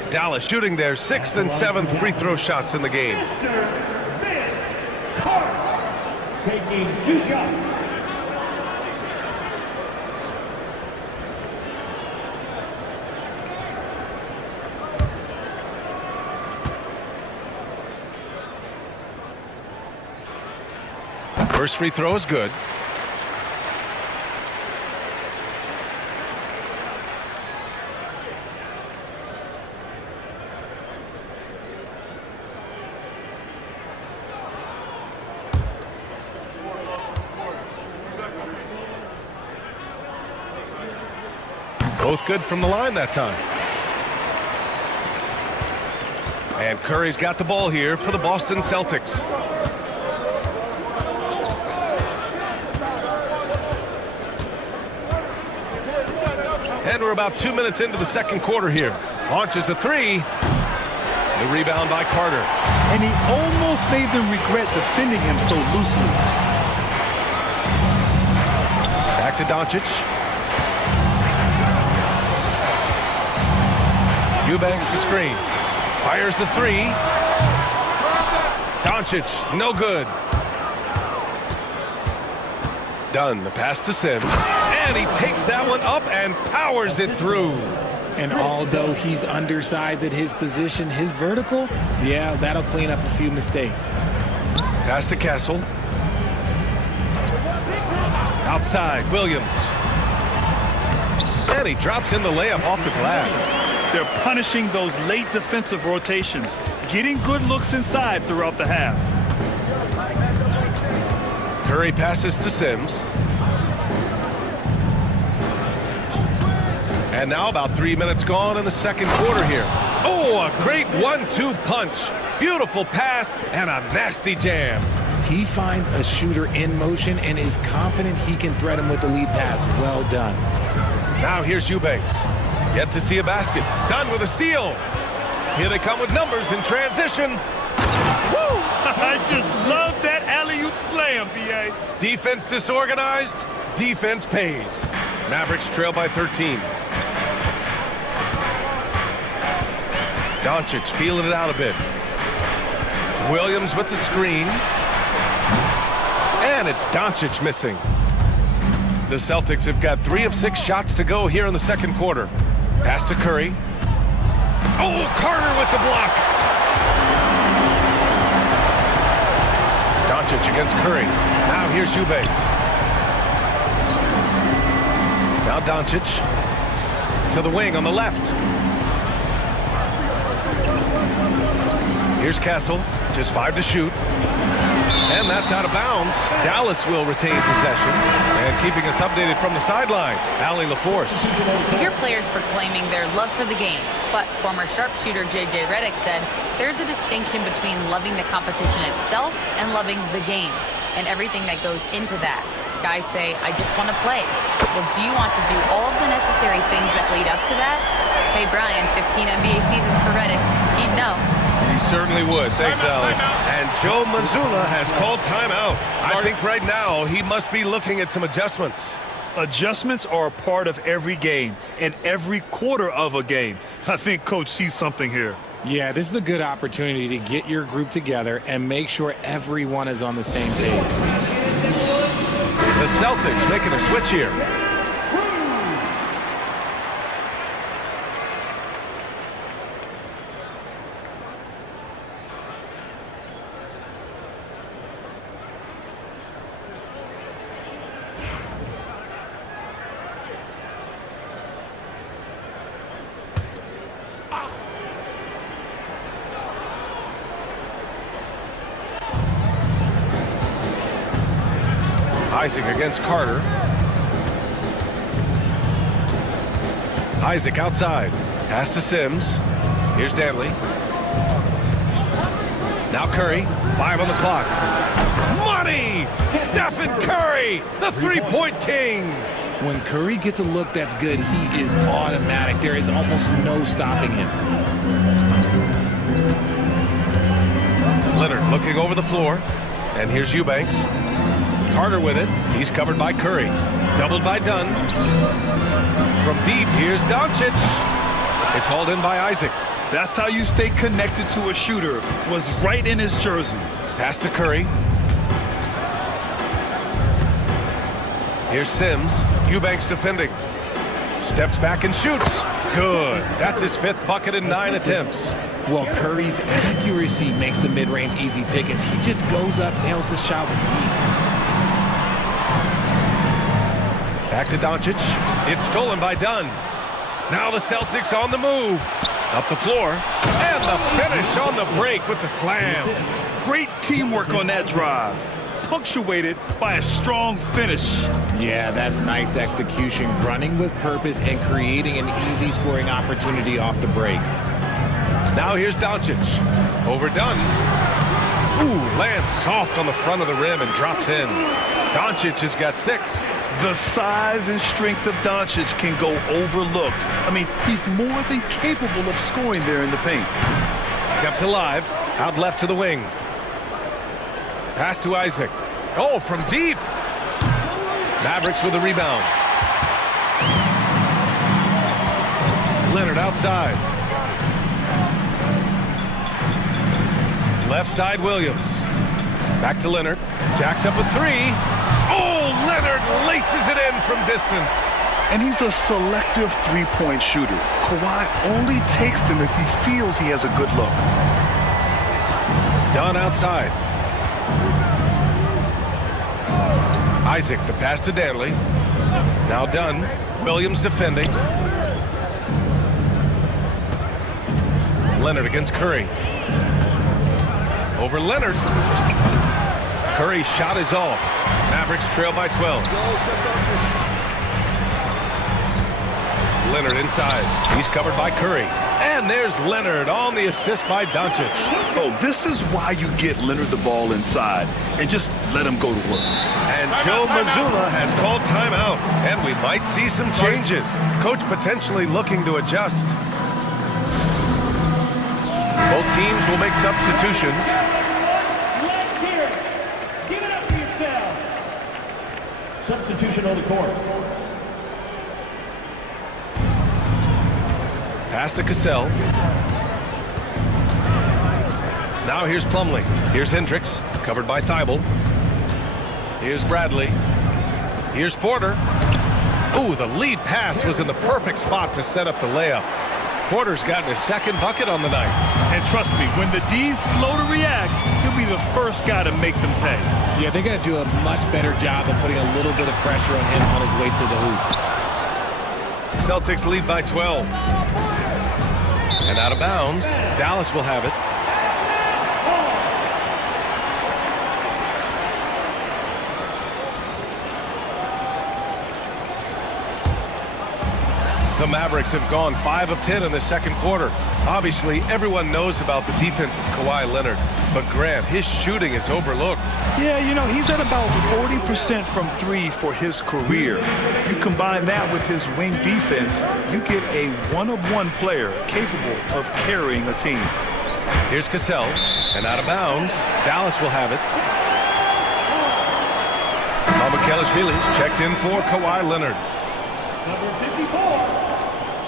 Dallas shooting their 6th and 7th free throw shots in the game. Mr. Vince Carter taking 2 shots. First free throw is good. Both good from the line that time. And Curry's got the ball here for the Boston Celtics. And we're about 2 minutes into the second quarter here. Launches a three. The rebound by Carter. And he almost made them regret defending him so loosely. Back to Doncic. Eubanks the screen. Fires the three. Doncic, no good. Dunn, the pass to Sims. And he takes that one up and powers it through. And although he's undersized at his position, his vertical, yeah, that'll clean up a few mistakes. Pass to Castle. Outside, Williams. And he drops in the layup off the glass. They're punishing those late defensive rotations, getting good looks inside throughout the half. Curry passes to Sims. And now about 3 minutes gone in the second quarter here. Oh, a great 1-2 punch. Beautiful pass and a nasty jam. He finds a shooter in motion and is confident he can threat him with the lead pass. Well done. Now here's Eubanks. Yet to see a basket. Done with a steal. Here they come with numbers in transition. Woo! I just love that alley-oop slam, B.A. Defense disorganized. Defense pays. Mavericks trail by 13. Doncic feeling it out a bit. Williams with the screen. And it's Doncic missing. The Celtics have got 3 of 6 shots to go here in the second quarter. Pass to Curry. Oh, Carter with the block. Doncic against Curry. Now here's Eubanks. Now Doncic to the wing on the left. Here's Castle, just 5 to shoot. And that's out of bounds. Dallas will retain possession. And keeping us updated from the sideline, Allie LaForce. You hear players proclaiming their love for the game, but former sharpshooter J.J. Redick said there's a distinction between loving the competition itself and loving the game, and everything that goes into that. Guys say, I just want to play. Well, do you want to do all of the necessary things that lead up to that? Hey, Brian, 15 NBA seasons for Redick. He'd know. He certainly would. Thanks, Allie. And Joe Mazzulla has called timeout. I think right now he must be looking at some adjustments. Adjustments are a part of every game and every quarter of a game. I think Coach sees something here. Yeah, this is a good opportunity to get your group together and make sure everyone is on the same page. The Celtics making a switch here. Isaac against Carter. Isaac outside. Pass to Sims. Here's Danley. Now Curry. 5 on the clock. Money! Stephen Curry, the three-point king. When Curry gets a look that's good, he is automatic. There is almost no stopping him. Leonard looking over the floor. And here's Eubanks. Carter with it. He's covered by Curry. Doubled by Dunn. From deep, here's Doncic. It's hauled in by Isaac. That's how you stay connected to a shooter. Was right in his jersey. Pass to Curry. Here's Sims. Eubanks defending. Steps back and shoots. Good. That's his 5th bucket in 9 attempts. Well, Curry's accuracy makes the mid-range easy pickings. He just goes up, nails the shot with ease. Back to Doncic. It's stolen by Dunn. Now the Celtics on the move. Up the floor. And the finish on the break with the slam. Great teamwork on that drive. punctuated by a strong finish. Yeah, that's nice execution, running with purpose and creating an easy scoring opportunity off the break. Now here's Doncic. Overdone. Ooh, lands soft on the front of the rim and drops in. Doncic has got 6. The size and strength of Doncic can go overlooked. I mean, he's more than capable of scoring there in the paint. Kept alive. Out left to the wing. Pass to Isaac. Oh, from deep. Mavericks with a rebound. Leonard outside. Left side, Williams. Back to Leonard. Jacks up a 3. Oh, Leonard laces it in from distance. And he's a selective three-point shooter. Kawhi only takes them if he feels he has a good look. Dunn outside. Isaac, the pass to Danley. Now Dunn. Williams defending. Leonard against Curry. Over Leonard. Curry's shot is off. Mavericks trail by 12. Leonard inside. He's covered by Curry. And there's Leonard on the assist by Doncic. Oh, this is why you get Leonard the ball inside and just let him go to work. And Joe Mazzulla has called timeout. And we might see some changes. Coach potentially looking to adjust. Both teams will make substitutions. Let's hear it. Give it up for yourself. Substitution on the court. Pass to Cassell. Now here's Plumlee. Here's Hendricks, covered by Thibault. Here's Bradley. Here's Porter. Ooh, the lead pass was in the perfect spot to set up the layup. Porter's gotten his second bucket on the night. And trust me, when the D's slow to react, he'll be the first guy to make them pay. Yeah, they're going to do a much better job of putting a little bit of pressure on him on his way to the hoop. Celtics lead by 12. And out of bounds, Dallas will have it. The Mavericks have gone 5 of 10 in the second quarter. Obviously, everyone knows about the defense of Kawhi Leonard, but Grant, his shooting is overlooked. Yeah, you know, he's at about 40% from 3 for his career. You combine that with his wing defense, you get a one-of-one player capable of carrying a team. Here's Cassell, and out of bounds, Dallas will have it. Mamukelashvili's checked in for Kawhi Leonard. Number 54,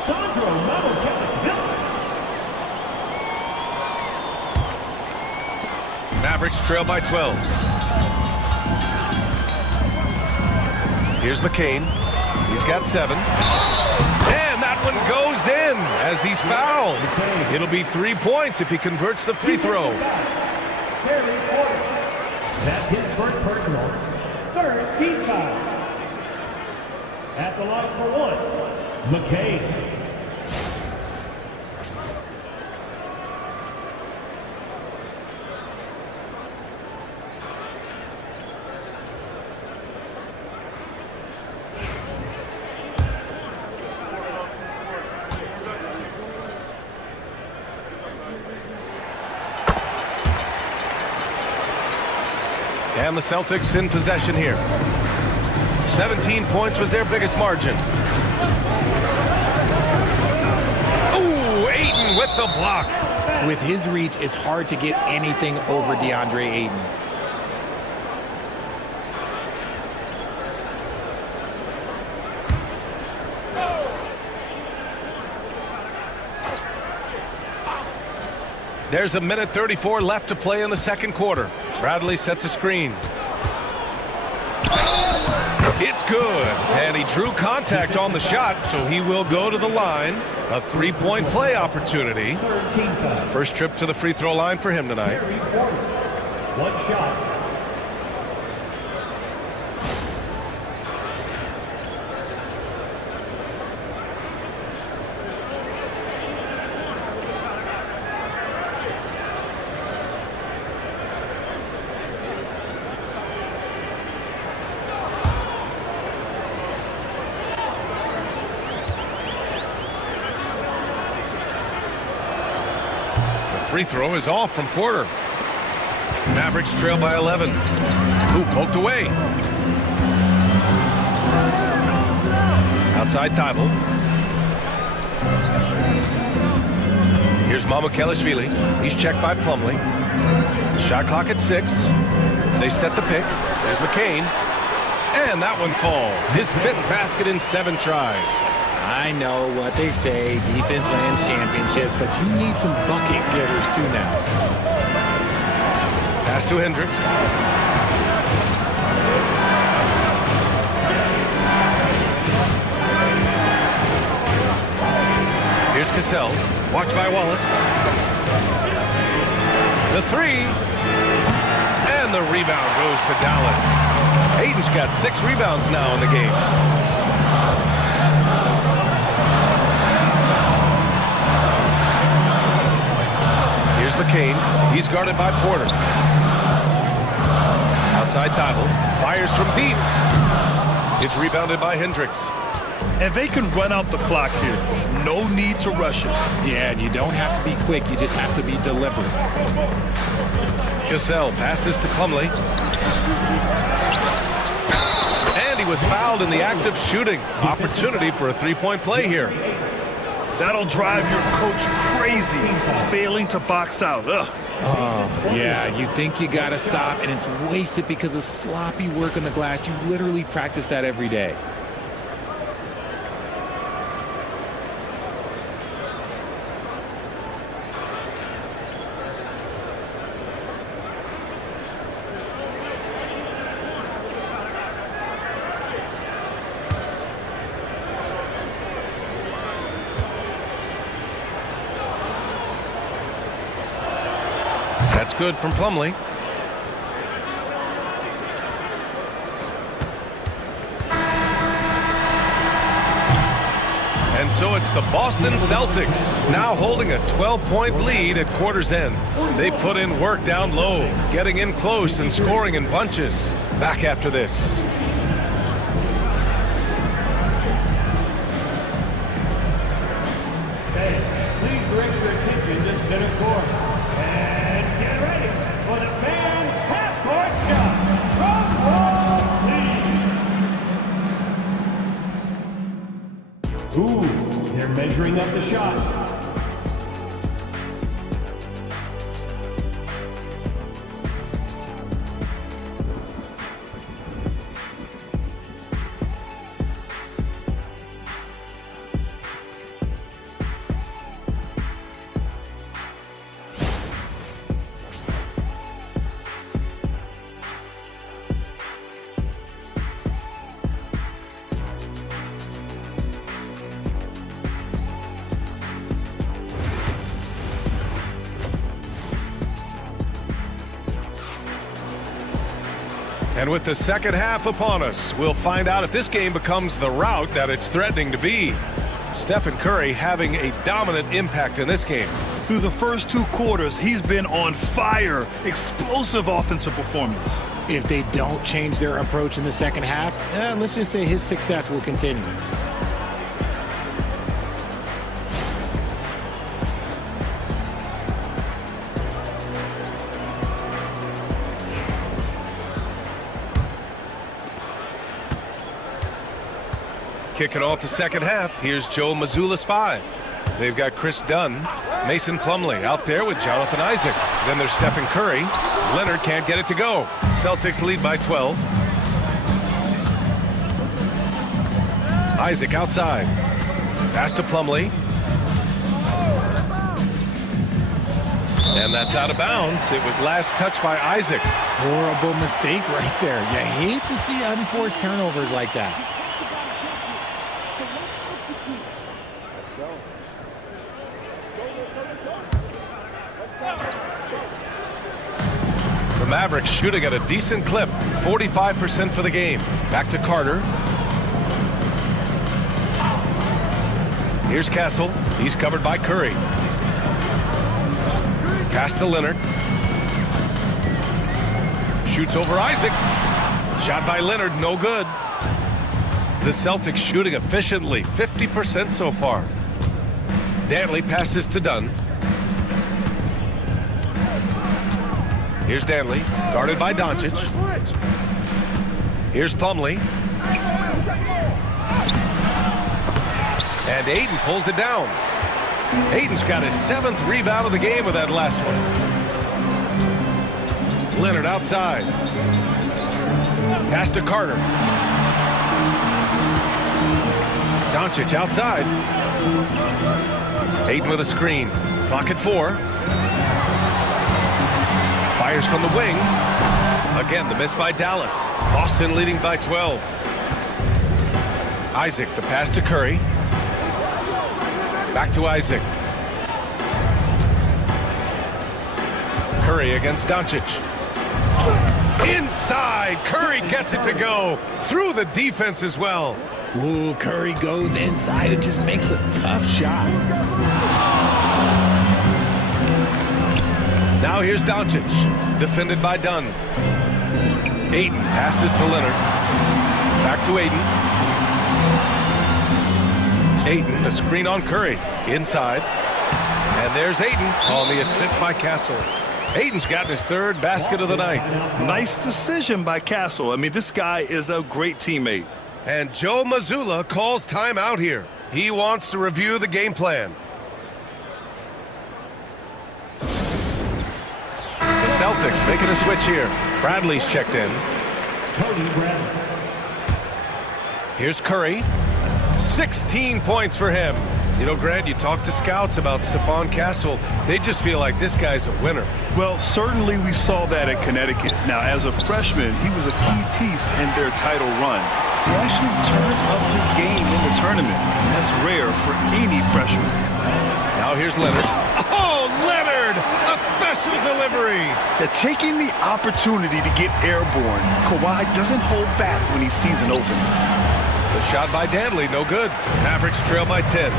Sandro Mamukelashvili. Mavericks trail by 12. Here's McCain. He's got 7. And that one goes in as he's fouled. It'll be 3 points if he converts the free throw. That's his first personal. 3rd team foul. At the line for 1, McCain. And the Celtics in possession here. 17 points was their biggest margin. Ooh, Ayton with the block. With his reach, it's hard to get anything over DeAndre Ayton. There's a minute 34 left to play in the second quarter. Bradley sets a screen. It's good, and he drew contact on the shot, so he will go to the line. A 3-point play opportunity. First trip to the free throw line for him tonight. 1 shot. free throw is off from Porter. Mavericks trail by 11. Ooh, poked away. Outside Thibault. Here's Mamukelashvili. He's checked by Plumlee. Shot clock at 6. They set the pick. There's McCain. And that one falls. His 5th basket in 7 tries. I know what they say, defense wins championships, but you need some bucket getters too now. Pass to Hendricks. Here's Cassell. Watched by Wallace. The 3. And the rebound goes to Dallas. Ayton's got 6 rebounds now in the game. Here's McCain. He's guarded by Porter. Outside Thibault. Fires from deep. It's rebounded by Hendricks. And they can run out the clock here. No need to rush it. Yeah, and you don't have to be quick. You just have to be deliberate. Cassell passes to Plumlee. And he was fouled in the act of shooting. Opportunity for a 3-point play here. That'll drive your coach crazy, failing to box out. Ugh. Oh, yeah, you think you got to stop, and it's wasted because of sloppy work on the glass. You literally practice that every day. That's good from Plumlee. And so it's the Boston Celtics now holding a 12-point lead at quarter's end. They put in work down low, getting in close and scoring in bunches. Back after this. Please direct your attention to center court. And get ready for the fan half-court shot. Ooh, they're measuring up the shot. And with the second half upon us, we'll find out if this game becomes the rout that it's threatening to be. Stephen Curry having a dominant impact in this game. Through the first 2 quarters, he's been on fire. Explosive offensive performance. If they don't change their approach in the second half, let's just say his success will continue. Kicking off the second half, here's Joe Mazzulla's 5. They've got Chris Dunn, Mason Plumlee out there with Jonathan Isaac. Then there's Stephen Curry. Leonard can't get it to go. Celtics lead by 12. Isaac outside. Pass to Plumlee. And that's out of bounds. It was last touched by Isaac. Horrible mistake right there. You hate to see unforced turnovers like that. The Mavericks shooting at a decent clip, 45% for the game. Back to Carter. Here's Castle. He's covered by Curry. Pass to Leonard. Shoots over Isaac. Shot by Leonard, no good. The Celtics shooting efficiently, 50% so far. Dantley passes to Dunn. Here's Danley, guarded by Doncic. Here's Plumlee. And Ayton pulls it down. Ayton's got his 7th rebound of the game with that last one. Leonard outside. Pass to Carter. Doncic outside. Ayton with a screen. Clock at 4. Fires from the wing. Again, the miss by Dallas. Boston leading by 12. Isaac, the pass to Curry. Back to Isaac. Curry against Doncic. Inside, Curry gets it to go. Through the defense as well. Ooh, Curry goes inside and just makes a tough shot. Now here's Doncic, defended by Dunn. Ayton passes to Leonard. Back to Ayton. Ayton, a screen on Curry. Inside. And there's Ayton on the assist by Castle. Ayton's gotten his 3rd basket of the night. Nice decision by Castle. I mean, this guy is a great teammate. And Joe Mazzulla calls timeout here. He wants to review the game plan. The Celtics making a switch here. Bradley's checked in. Here's Curry. 16 points for him. You know, Grant, you talk to scouts about Stephon Castle. They just feel like this guy's a winner. Well, certainly we saw that at Connecticut. Now, as a freshman, he was a key piece in their title run. He actually turned up his game in the tournament. That's rare for any freshman. Now here's Leonard. Oh, Leonard! A special delivery! They're taking the opportunity to get airborne. Kawhi doesn't hold back when he sees an opening. The shot by Danley, no good. Mavericks trail by 10.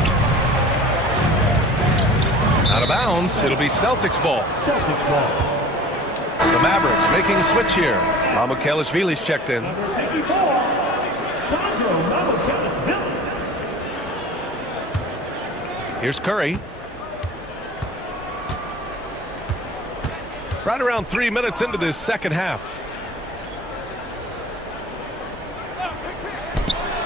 Out of bounds, it'll be Celtics ball. Celtics ball. The Mavericks making a switch here. Mamukelashvili's checked in. Number 54, Sandro Mamukelashvili. Here's Curry. Right around 3 minutes into this second half.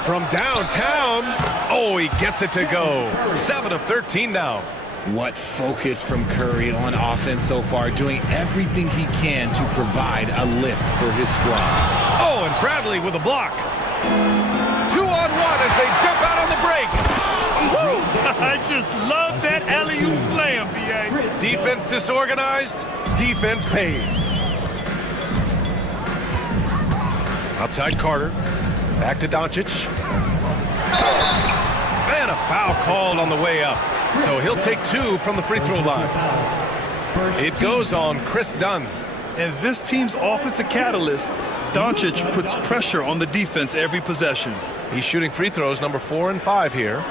From downtown. Oh, he gets it to go. 7 of 13 now. What focus from Curry on offense so far, doing everything he can to provide a lift for his squad. Oh, and Bradley with a block. 2-on-1 as they jump out on the break. I just love that alley-oop slam, B.A. Defense disorganized, defense pays. Outside Carter. Back to Doncic. And a foul called on the way up. So he'll take 2 from the free throw line. It goes on Chris Dunn. And this team's offensive catalyst, Doncic, puts pressure on the defense every possession. He's shooting free throws number 4 and 5 here.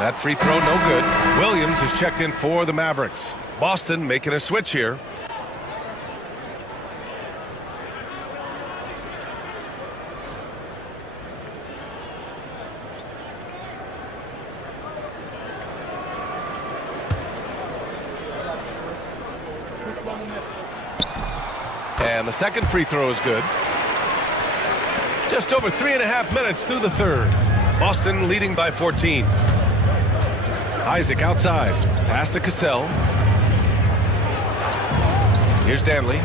That free throw, no good. Williams is checked in for the Mavericks. Boston making a switch here. And the second free throw is good. Just over 3.5 minutes through the third. Boston leading by 14. Isaac outside. Pass to Cassell. Here's Danley.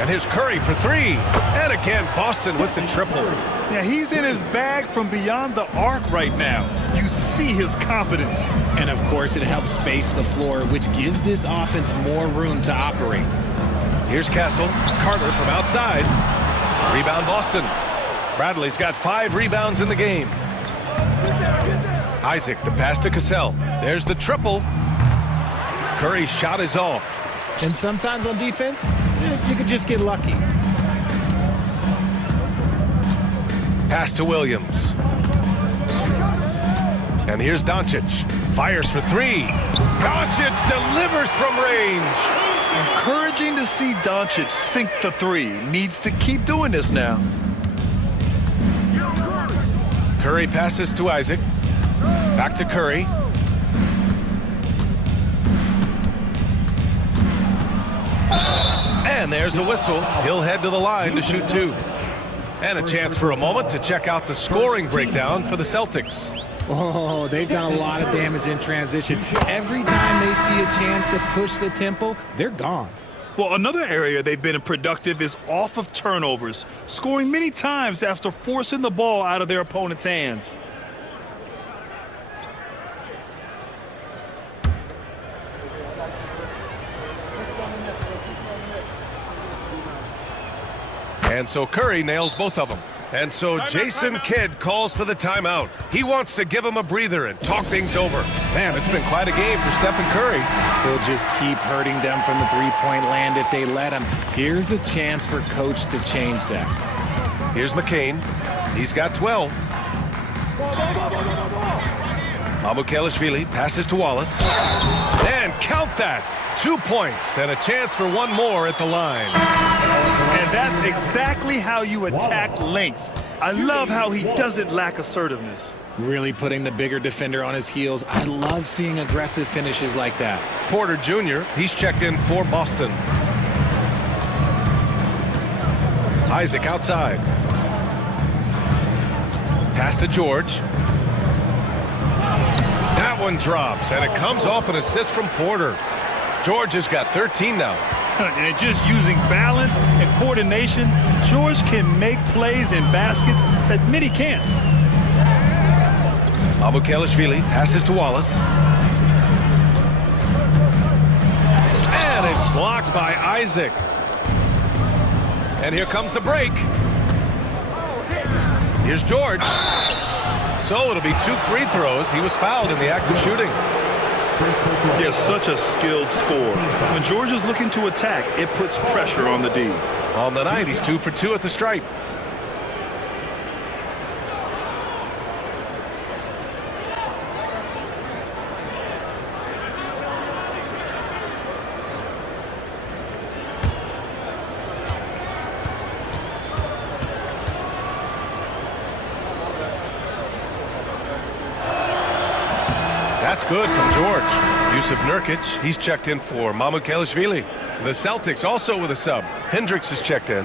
And here's Curry for 3. And again, Boston with the triple. Yeah, he's in his bag from beyond the arc right now. You see his confidence. And of course, it helps space the floor, which gives this offense more room to operate. Here's Castle. Carter from outside. Rebound Boston. Bradley's got 5 rebounds in the game. Isaac, the pass to Cassell. There's the triple. Curry's shot is off. And sometimes on defense, you could just get lucky. Pass to Williams. And here's Doncic. Fires for three. Doncic delivers from range. Encouraging to see Doncic sink the three. Needs to keep doing this now. Curry passes to Isaac. Back to Curry. And there's a whistle. He'll head to the line to shoot two. And a chance for a moment to check out the scoring breakdown for the Celtics. Oh, they've done a lot of damage in transition. Every time they see a chance to push the tempo, they're gone. Well, another area they've been productive is off of turnovers, scoring many times after forcing the ball out of their opponent's hands. And so Curry nails both of them. And so Jason Kidd calls for the timeout. He wants to give him a breather and talk things over. Man, it's been quite a game for Stephen Curry. He'll just keep hurting them from the three-point land if they let him. Here's a chance for Coach to change that. Here's McCain. He's got 12. Mamukelashvili passes to Wallace. And count that. 2 points and a chance for one more at the line. And that's exactly how you attack length. I love how he doesn't lack assertiveness. Really putting the bigger defender on his heels. I love seeing aggressive finishes like that. Porter Jr., he's checked in for Boston. Isaac outside. Pass to George. That one drops, and it comes off an assist from Porter. George has got 13 now. And just using balance and coordination, George can make plays and baskets that many can't. Mamukelashvili passes to Wallace. And it's blocked by Isaac. And here comes the break. Here's George. So it'll be 2 free throws. He was fouled in the act of shooting. Yeah, such a skilled scorer. When George is looking to attack, it puts pressure on the D. On the night, he's 2 for 2 at the stripe. That's good from George. Yusuf Nurkic, he's checked in for Mamukelashvili. The Celtics also with a sub. Hendricks is checked in.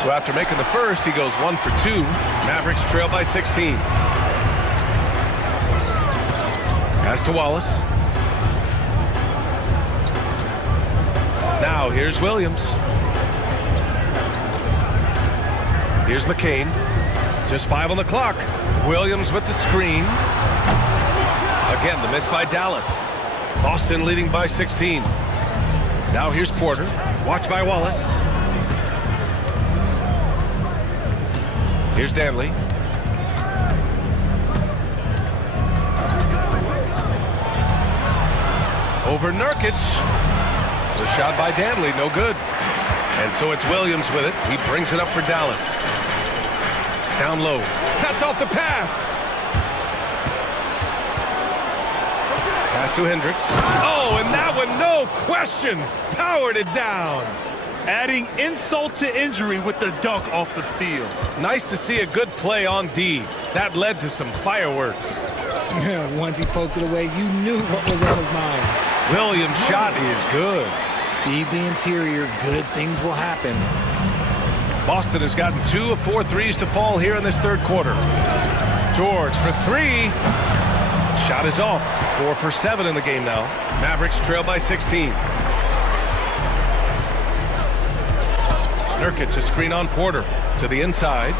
So after making the first, he goes 1 for 2. Mavericks trail by 16. Pass to Wallace. Now here's Williams. Here's McCain. Just 5 on the clock. Williams with the screen. Again, the miss by Dallas. Boston leading by 16. Now here's Porter. Watch by Wallace. Here's Danley. Over Nurkic. The shot by Danley, no good. And so it's Williams with it. He brings it up for Dallas. Down low. Cuts off the pass. Pass to Hendricks. Oh, and that one, no question, powered it down. Adding insult to injury with the dunk off the steal. Nice to see a good play on D. That led to some fireworks. Once he poked it away, you knew what was on his mind. Williams' shot is good. Feed the interior, good things will happen. Boston has gotten 2 of 4 threes to fall here in this third quarter. George for 3. Shot is off. 4 for 7 in the game now. Mavericks trail by 16. Nurkic, a screen on Porter to the inside.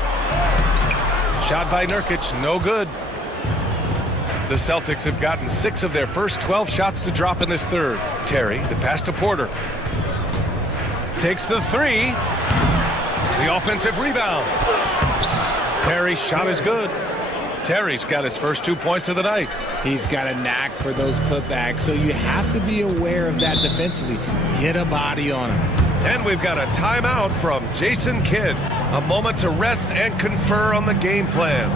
Shot by Nurkic, no good. The Celtics have gotten 6 of their first 12 shots to drop in this third. Terry, the pass to Porter. Takes the 3. The offensive rebound. Terry's shot is good. Terry's got his first 2 points of the night. He's got a knack for those putbacks, so you have to be aware of that defensively. Get a body on him. And we've got a timeout from Jason Kidd. A moment to rest and confer on the game plan.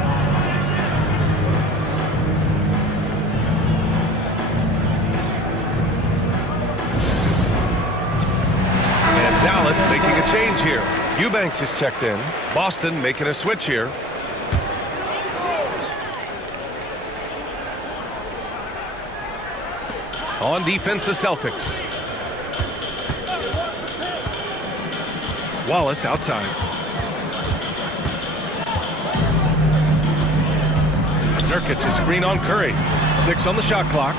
And Dallas making a change here. Eubanks is checked in. Boston making a switch here. On defense, the Celtics. Wallace outside. Nurkic to screen on Curry. 6 on the shot clock.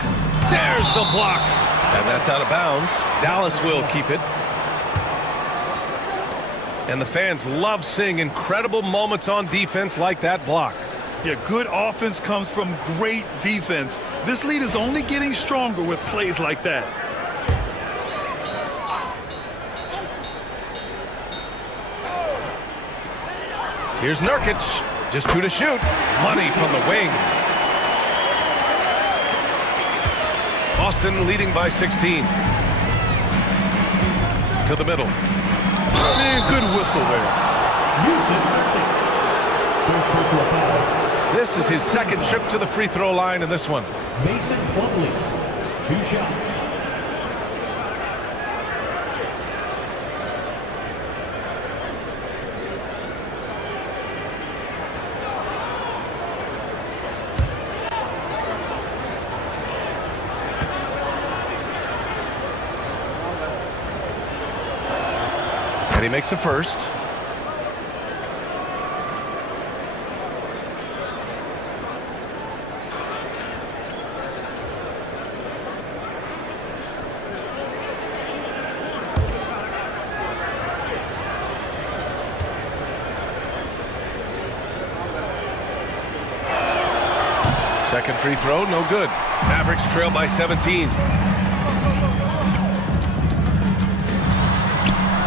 There's the block. And that's out of bounds. Dallas will keep it. And the fans love seeing incredible moments on defense like that block. Yeah, good offense comes from great defense. This lead is only getting stronger with plays like that. Here's Nurkic. Just 2 to shoot. Money from the wing. Boston leading by 16. To the middle. Man, good whistle there. First personal foul. This is his second trip to the free throw line in this one. Mason Plumlee. 2 shots. And he makes the first. Second free throw, no good. Mavericks trail by 17.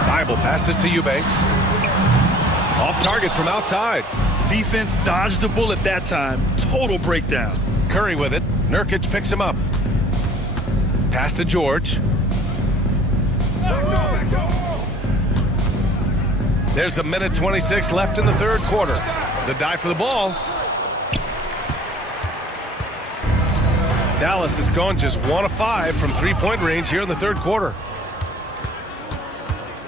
Bible passes to Eubanks. Off target from outside. Defense dodged a bullet that time. Total breakdown. Curry with it. Nurkic picks him up. Pass to George. There's a minute 26 left in the third quarter. The dive for the ball. Dallas has gone just 1 of 5 from three-point range here in the third quarter.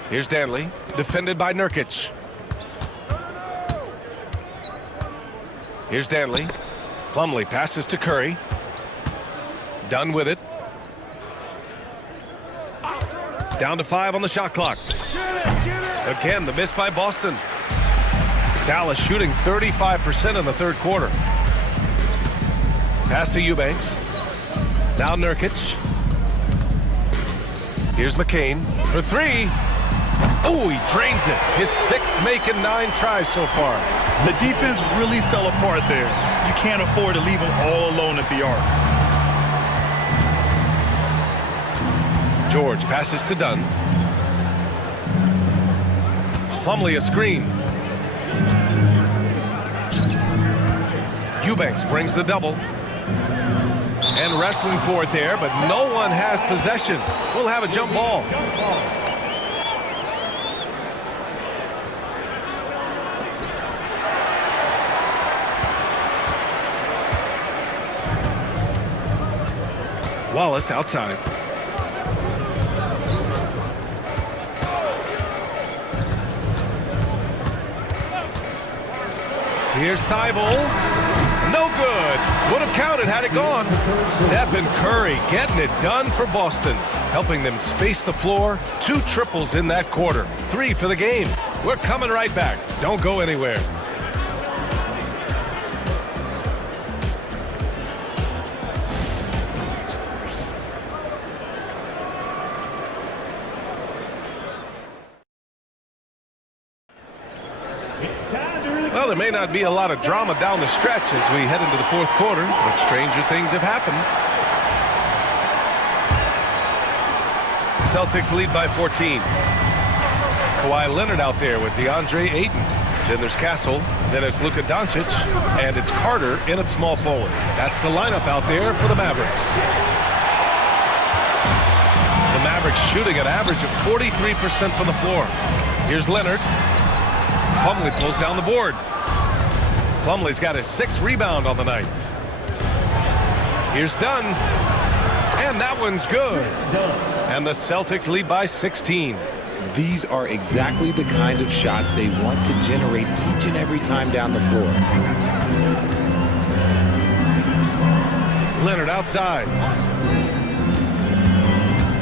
Here's Danley, defended by Nurkic. Here's Danley. Plumlee passes to Curry. Done with it. Down to 5 on the shot clock. Again, the miss by Boston. Dallas shooting 35% in the third quarter. Pass to Eubanks. Now Nurkic. Here's McCain for 3. Oh, he drains it. His 6th make in 9 tries so far. The defense really fell apart there. You can't afford to leave them all alone at the arc. George passes to Dunn. Plumlee a screen. Eubanks brings the double. And wrestling for it there, but no one has possession. We'll have a jump ball. Wallace outside. Here's Thibault. No good. Would have counted had it gone. Stephen Curry getting it done for Boston, helping them space the floor. 2 triples in that quarter. 3 for the game. We're coming right back. Don't go anywhere. Well, there may not be a lot of drama down the stretch as we head into the fourth quarter, but stranger things have happened. Celtics lead by 14. Kawhi Leonard out there with DeAndre Ayton. Then there's Castle. Then it's Luka Doncic. And it's Carter in at small forward. That's the lineup out there for the Mavericks. The Mavericks shooting an average of 43% from the floor. Here's Leonard. Plumlee pulls down the board. Plumlee's got his 6th rebound on the night. Here's Dunn. And that one's good. And the Celtics lead by 16. These are exactly the kind of shots they want to generate each and every time down the floor. Leonard outside.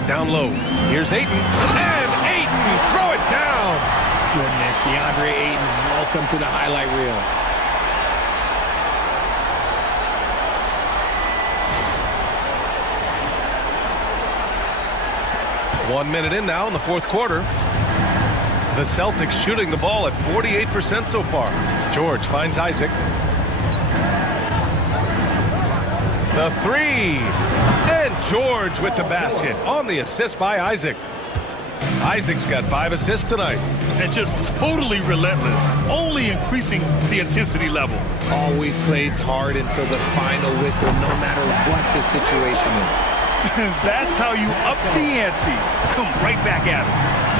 Down low. Here's Ayton. And Ayton, throw it down. Goodness, DeAndre Ayton, welcome to the highlight reel. One minute in now in the fourth quarter. The Celtics shooting the ball at 48% so far. George finds Isaac. The three. And George with the basket on the assist by Isaac. Isaac's got 5 assists tonight. And just totally relentless, only increasing the intensity level. Always plays hard until the final whistle, no matter what the situation is. That's how you up the ante. Come right back at him.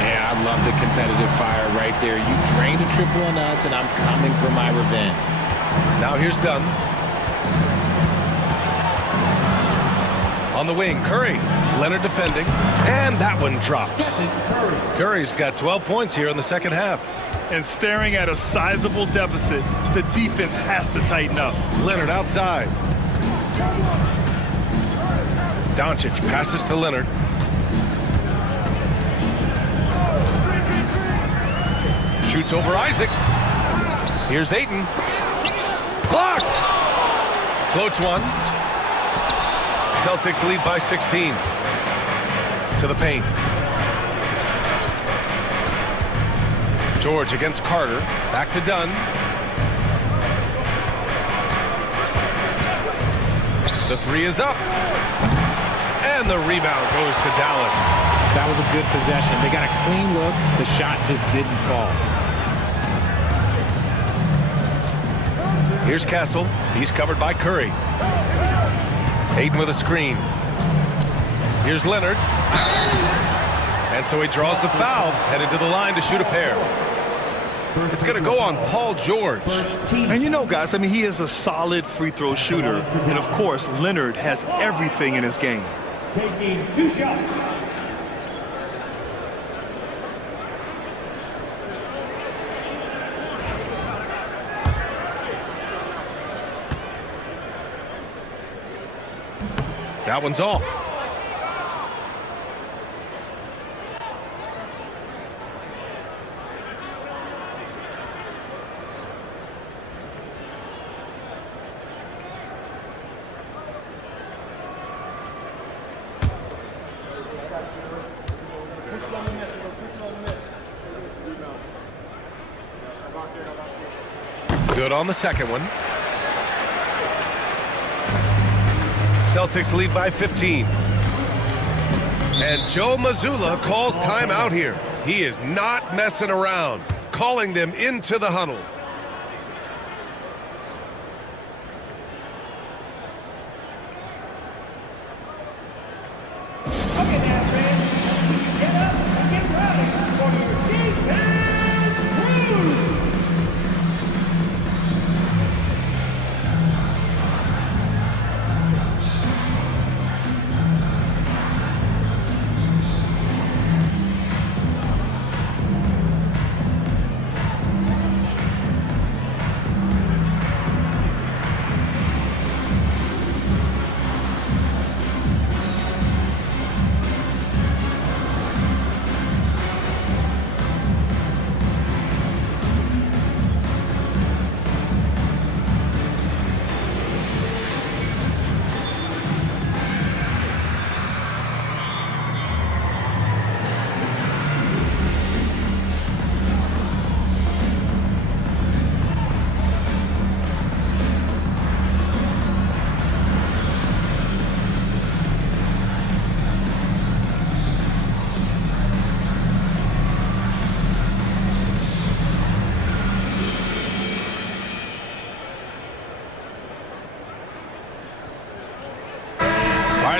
Yeah, I love the competitive fire right there. You drained a triple on us, and I'm coming for my revenge. Now here's Dunn. On the wing, Curry. Leonard defending. And that one drops. Curry's got 12 points here in the second half. And staring at a sizable deficit, the defense has to tighten up. Leonard outside. Doncic passes to Leonard. Shoots over Isaac. Here's Ayton. Blocked! Floats one. Celtics lead by 16. To the paint. George against Carter. Back to Dunn. The three is up. And the rebound goes to Dallas. That was a good possession. They got a clean look. The shot just didn't fall. Here's Castle. He's covered by Curry. Ayton with a screen. Here's Leonard. And so he draws the foul, headed to the line to shoot a pair. It's going to go on Paul George. And you know, guys, I mean, he is a solid free throw shooter. And, of course, Leonard has everything in his game. Taking 2 shots. That one's off. Good on the second one. Celtics lead by 15. And Joe Mazzulla calls timeout here. He is not messing around, calling them into the huddle.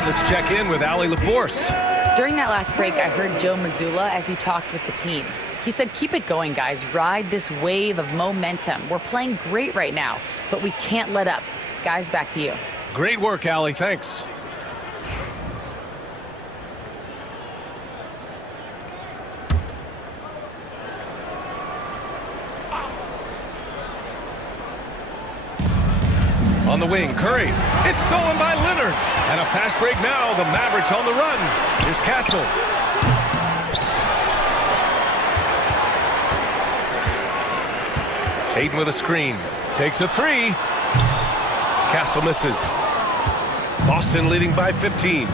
right, let's check in with Allie LaForce. During that last break, I heard Joe Mazzulla as he talked with the team. He said, keep it going, guys. Ride this wave of momentum. We're playing great right now, but we can't let up. Guys, back to you. Great work, Allie. Thanks. On the wing, Curry. It's stolen by Leonard. And a fast break now. The Mavericks on the run. Here's Castle. Ayton with a screen. Takes a three. Castle misses. Boston leading by 15.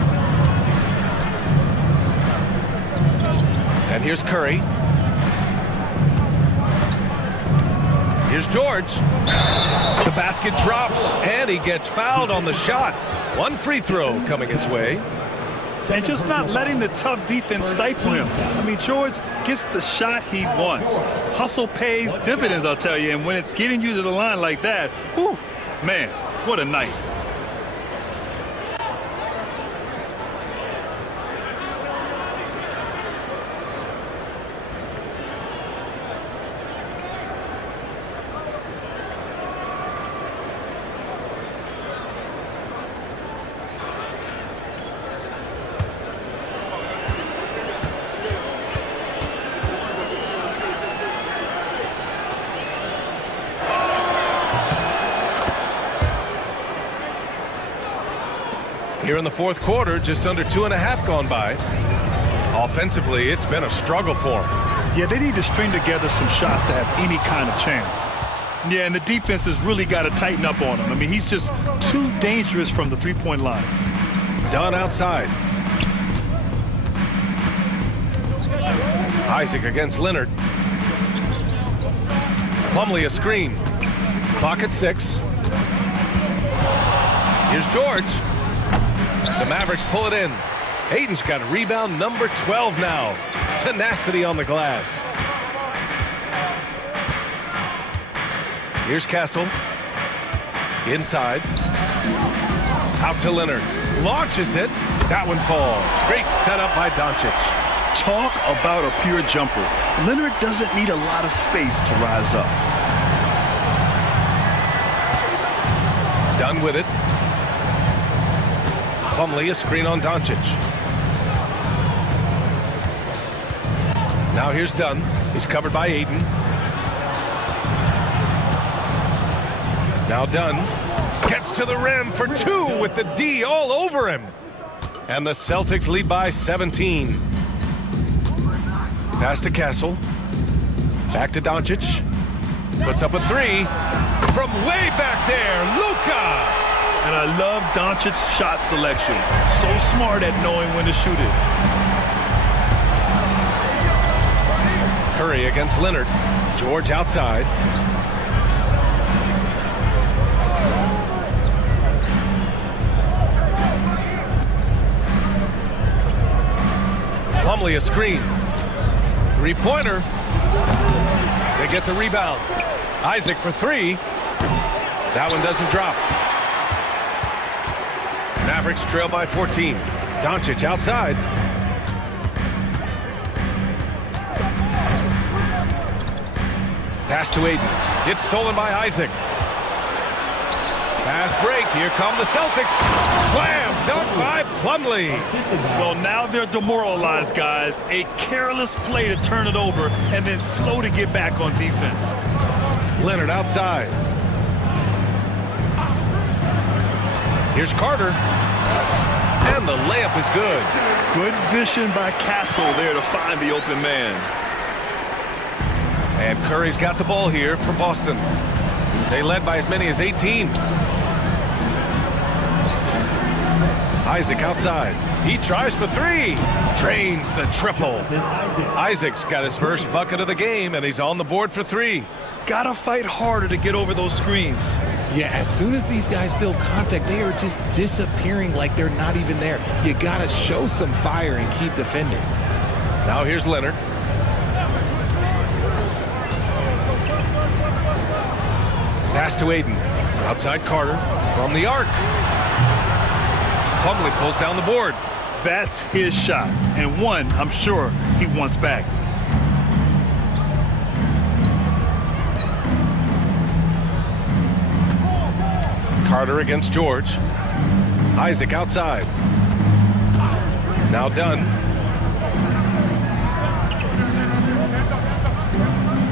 And here's Curry. Here's George. The basket drops, and he gets fouled on the shot. One free throw coming his way. And just not letting the tough defense stifle him. I mean, George gets the shot he wants. Hustle pays dividends, I'll tell you. And when it's getting you to the line like that, whew, man, what a night. Here in the fourth quarter, just under 2.5 gone by. Offensively, it's been a struggle for them. Yeah, they need to string together some shots to have any kind of chance. Yeah, and the defense has really got to tighten up on him. I mean, he's just too dangerous from the three-point line. Dunn outside. Isaac against Leonard. Plumlee a screen. Clock at 6. Here's George. The Mavericks pull it in. Ayton's got rebound number 12 now. Tenacity on the glass. Here's Castle. Inside. Out to Leonard. Launches it. That one falls. Great setup by Doncic. Talk about a pure jumper. Leonard doesn't need a lot of space to rise up. Done with it. Plumlee a screen on Doncic. Now here's Dunn. He's covered by Ayton. Now Dunn gets to the rim for 2 with the D all over him. And the Celtics lead by 17. Pass to Castle. Back to Doncic. Puts up a 3 from way back there. Luka! And I love Doncic's shot selection. So smart at knowing when to shoot it. Curry against Leonard. George outside. Plumlee a screen. Three-pointer. They get the rebound. Isaac for 3. That one doesn't drop. Mavericks trail by 14. Doncic outside. Pass to Ayton. It's stolen by Isaac. Fast break. Here come the Celtics. Slam dunk by Plumlee. Well, now they're demoralized, guys. A careless play to turn it over and then slow to get back on defense. Leonard outside. Here's Carter. And the layup is good. Good vision by Castle there to find the open man. And Curry's got the ball here for Boston. They led by as many as 18. Isaac outside. He tries for 3. Drains the triple. Isaac's got his first bucket of the game, and he's on the board for 3. Gotta fight harder to get over those screens. Yeah, as soon as these guys build contact, they are just disappearing like they're not even there. You gotta show some fire and keep defending. Now here's Leonard. Pass to Ayton. Outside Carter from the arc. Plumlee pulls down the board. That's his shot, and one I'm sure he wants back. Carter against George. Isaac outside. Now Dunn.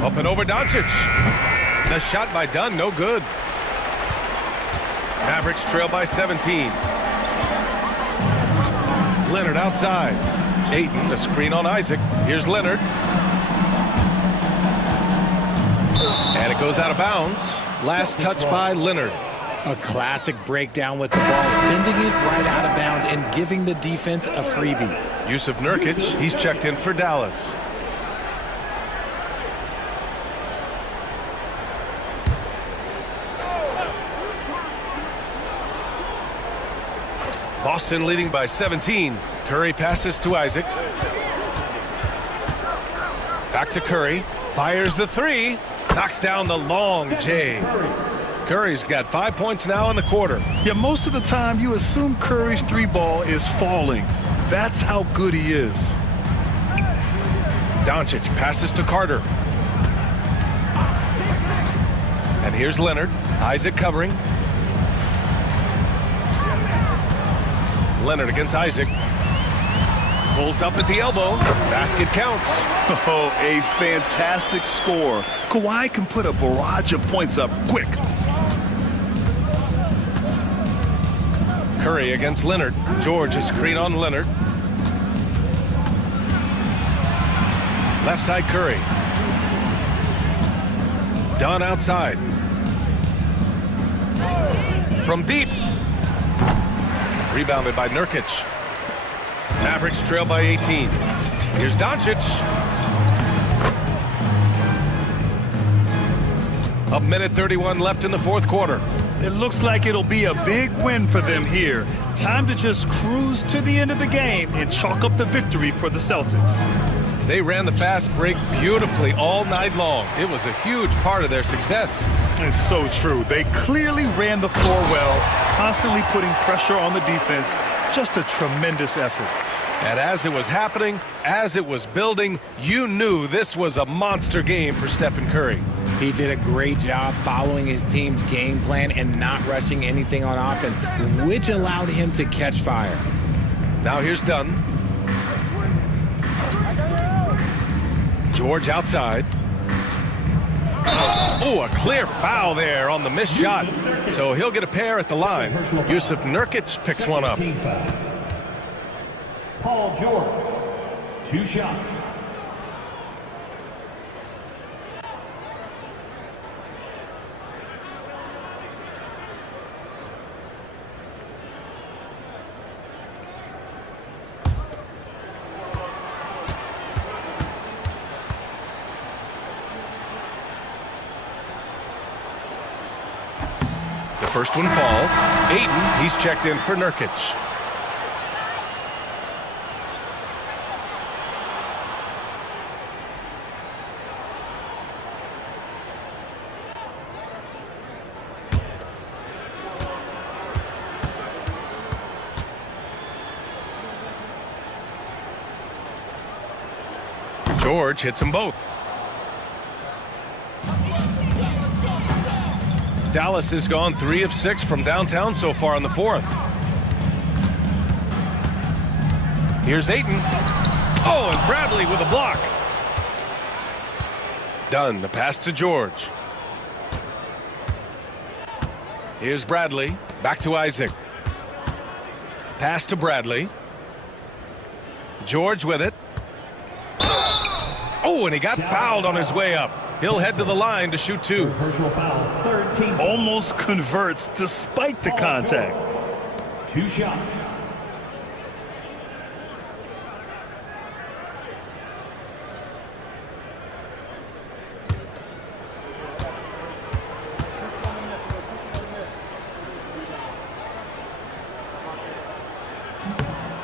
Up and over Doncic. The shot by Dunn, no good. Mavericks trail by 17. Leonard outside. Ayton, a screen on Isaac. Here's Leonard. And it goes out of bounds. Last touch by Leonard. A classic breakdown with the ball, sending it right out of bounds and giving the defense a freebie. Yusuf Nurkic, he's checked in for Dallas. Boston leading by 17. Curry passes to Isaac. Back to Curry. Fires the three. Knocks down the long J. Curry's got 5 points now in the quarter. Yeah, most of the time you assume Curry's three ball is falling. That's how good he is. Doncic passes to Carter. And here's Leonard. Isaac covering. Leonard against Isaac. Pulls up at the elbow. Basket counts. Oh, a fantastic score. Kawhi can put a barrage of points up quick. Curry against Leonard. George is screen on Leonard. Left side Curry. Dunn outside. From deep. Rebounded by Nurkic. Mavericks trail by 18. Here's Doncic. A minute 31 left in the fourth quarter. It looks like it'll be a big win for them here. Time to just cruise to the end of the game and chalk up the victory for the Celtics. They ran the fast break beautifully all night long. It was a huge part of their success. It's so true. They clearly ran the floor well, constantly putting pressure on the defense. Just a tremendous effort. And as it was happening, as it was building, you knew this was a monster game for Stephen Curry. He did a great job following his team's game plan and not rushing anything on offense, which allowed him to catch fire. Now here's Dunn. George outside. Oh, a clear foul there on the missed shot. So he'll get a pair at the line. Yusuf Nurkic picks one up. Paul George, 2 shots. The first one falls. Ayton, he's checked in for Nurkic. George hits them both. Dallas has gone 3 of 6 from downtown so far in the fourth. Here's Ayton. Oh, and Bradley with a block. Dunn, the pass to George. Here's Bradley. Back to Isaac. Pass to Bradley. George with it. Oh, and he got fouled on his way up. He'll head to the line to shoot 2. Personal foul, 13. Almost converts despite the contact. 2 shots.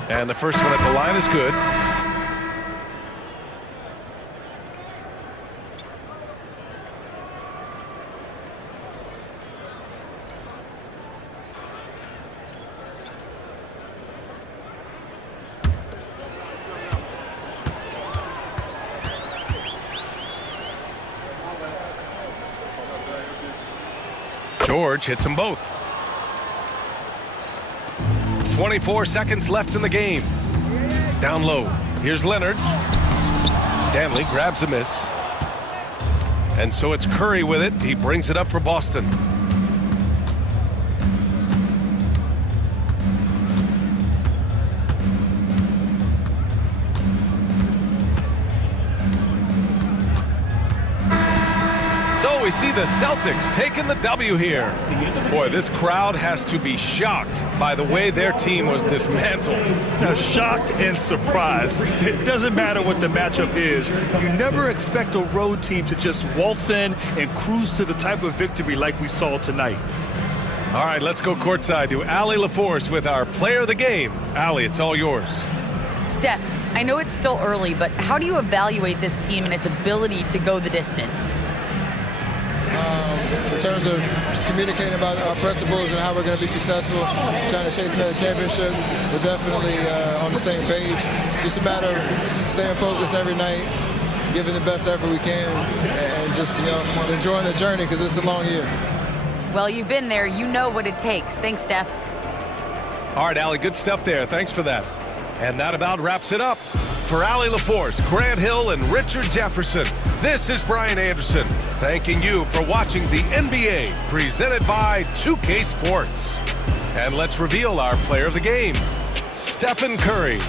And the first one at the line is good. George hits them both. 24 seconds left in the game. Down low. Here's Leonard. Danley grabs a miss. And so it's Curry with it. He brings it up for Boston. So we see the Celtics taking the W here. Boy, this crowd has to be shocked by the way their team was dismantled. Now, shocked and surprised. It doesn't matter what the matchup is. You never expect a road team to just waltz in and cruise to the type of victory like we saw tonight. All right, let's go courtside to Allie LaForce with our player of the game. Allie, it's all yours. Steph, I know it's still early, but how do you evaluate this team and its ability to go the distance? In terms of communicating about our principles and how we're going to be successful, trying to chase another championship, we're definitely on the same page. Just a matter of staying focused every night, giving the best effort we can, and just enjoying the journey because it's a long year. Well, you've been there. You know what it takes. Thanks, Steph. All right, Allie, good stuff there. Thanks for that. And that about wraps it up. For Allie LaForce, Grant Hill, and Richard Jefferson, this is Brian Anderson, thanking you for watching the NBA, presented by 2K Sports. And let's reveal our player of the game, Stephen Curry.